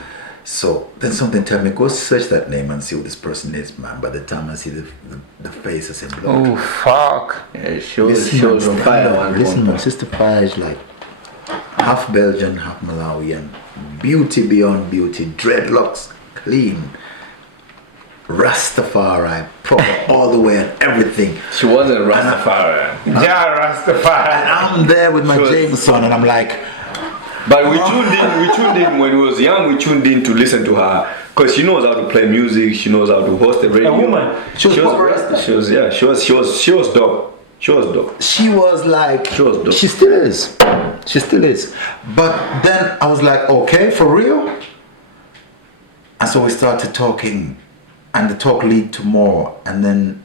So then something tell me, go search that name and see who this person is, man. By the time I see the face, I say, Oh, fuck. Yeah, she was on fire. Listen, my sister Fire is like half Belgian, half Malawian. Beauty beyond beauty, dreadlocks, clean. Rastafari, proper all the way and everything. She wasn't a Rastafari. Yeah, Rastafari. And I'm there with my Jameson and I'm like, But we tuned in when we was young. We tuned in to listen to her because she knows how to play music. She knows how to host a radio. A woman. She was dope. She was dope. she was like, She was dope. she still is. But then I was like, okay, for real? And so we started talking, and the talk lead to more. And then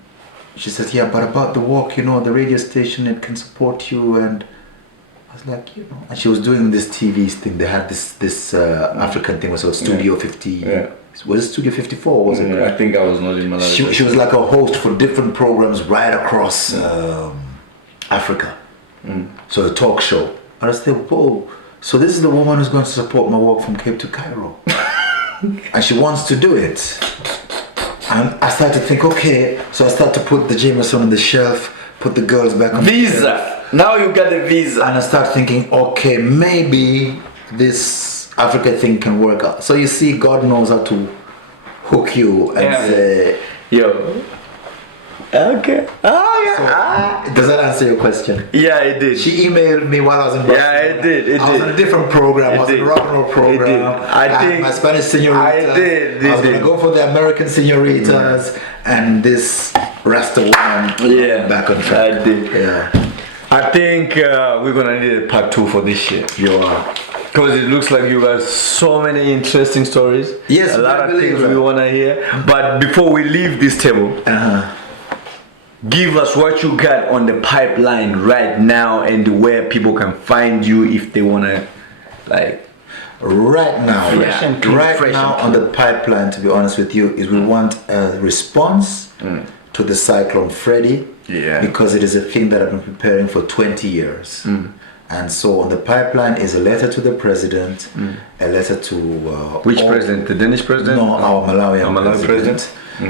she said, yeah, but about the walk, you know, the radio station, it can support you. And I was like, you know, and she was doing this TV thing. They had this African thing, was called Studio 50. Yeah. Was it Studio 54? Was it? I think I was not in Malawi. She was like a host for different programs right across Africa. So the talk show. And I said, whoa, so this is the woman who's going to support my walk from Cape to Cairo. And she wants to do it. And I started to think, okay, so I started to put the Jameson on the shelf, put the girls back on Visa. the shelf. Now you got the visa. And I started thinking, okay, maybe this Africa thing can work out. So you see, God knows how to hook you and say, yo. Okay. Oh yeah. Does that answer your question? Yeah, it did. She emailed me while I was in Barcelona. Yeah, it did. I was on a different program. I was on a rock and roll program. It did. I I had think my Spanish senoritas. I did. I was going to go for the American senoritas and this Rasta woman. Yeah. Back on track. I did. Yeah. I think we're gonna need a part 2 for this shit. You are. Because it looks like you got so many interesting stories. Yes, a lot I of believe things that. we wanna hear. But before we leave this table, give us what you got on the pipeline right now and where people can find you if they wanna, like. Right now, Fresh and clean, right fresh now and on the pipeline, to be honest with you, is we want a response to the Cyclone Freddy. Yeah. Because it is a thing that I've been preparing for 20 years. And so on the pipeline is a letter to the president, a letter to Which president? The Danish president? No, our Malawian president.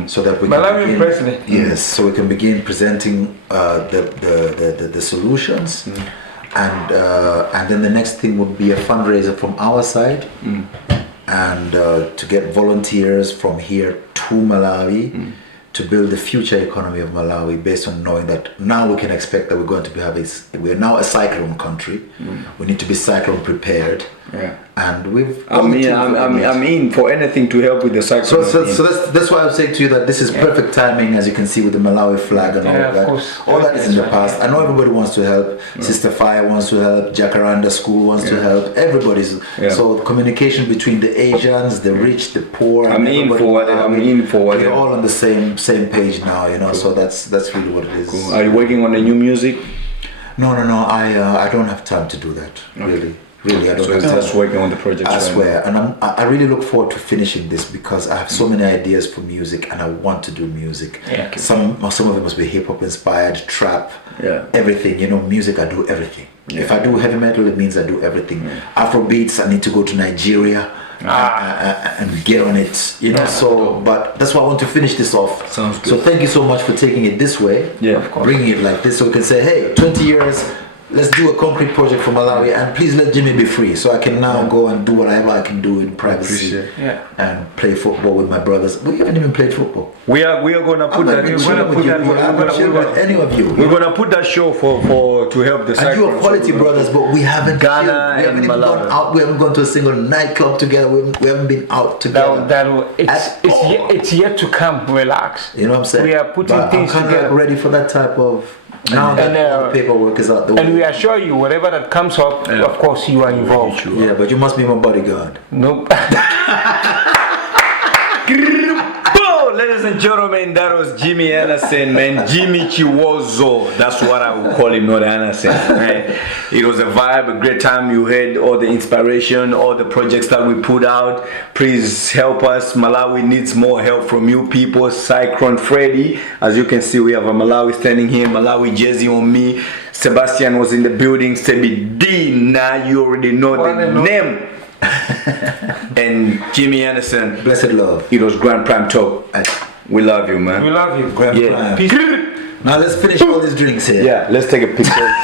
So that we Malawian can begin, president. Yes, so we can begin presenting the solutions, and then the next thing would be a fundraiser from our side, and to get volunteers from here to Malawi. To build the future economy of Malawi based on knowing that now we can expect that we're going to be we're now a cyclone country. We need to be cyclone prepared. Yeah. And we've. I'm in for anything to help with the cyclone. So that's why I'm saying to you that this is perfect timing, as you can see with the Malawi flag and all of that. Course. All that is in the past. I know everybody wants to help. Sister Fire wants to help. Jacaranda School wants to help. Everybody's. So communication between the Asians, the rich, the poor. I'm in for whatever. We're all on the same page now, you know. So that's really what it is. Cool. Are you working on the new music? No. I don't have time to do that really. Really, I don't So have it's time. just working on the project. I right swear, and I really look forward to finishing this because I have so many ideas for music and I want to do music. Yeah. Some of it must be hip hop inspired, trap, Yeah. everything. You know, music. I do everything. If I do heavy metal, it means I do everything. Afro beats, I need to go to Nigeria and get on it. You know, so but that's why I want to finish this off. Sounds good. So thank you so much for taking it this way. Yeah, of course. Bringing it like this, so we can say, hey, 20 years. Let's do a concrete project for Malawi, and please let Jimmy be free, so I can now go and do whatever I can do in privacy and play football with my brothers. We haven't even played football. We are gonna put that. We're gonna put that. I'm not sure with any of you. We're gonna put that show for to help the And you Cyclone. are quality brothers, but we haven't Ghana chilled. We haven't and even Malawi. gone out. We haven't gone to a single nightclub together. We haven't been out together. It's yet to come. Relax. You know what I'm saying? We are putting But things I'm kinda together. ready for that type of. Now that all the paperwork is out the way. And we assure you, whatever that comes up, of course, you are involved. Yeah, but you must be my bodyguard. Nope. Boom! Ladies and gentlemen, that was Jimmy Andersen, man. Jimmy Chiwozo. That's what I would call him, not Andersen. Right? It was a vibe, a great time. You heard all the inspiration, all the projects that we put out. Please help us. Malawi needs more help from you people. Cyclone Freddy. As you can see, we have a Malawi standing here. Malawi jersey on me. Sebastian was in the building. Sebi D. Now you already know the name. And Jimmy Andersen. Blessed love. It was Grand Prime Talk. We love you, man. We love you. Grand Yeah. Prime. Peace. Now let's finish all these drinks here. Yeah, let's take a picture.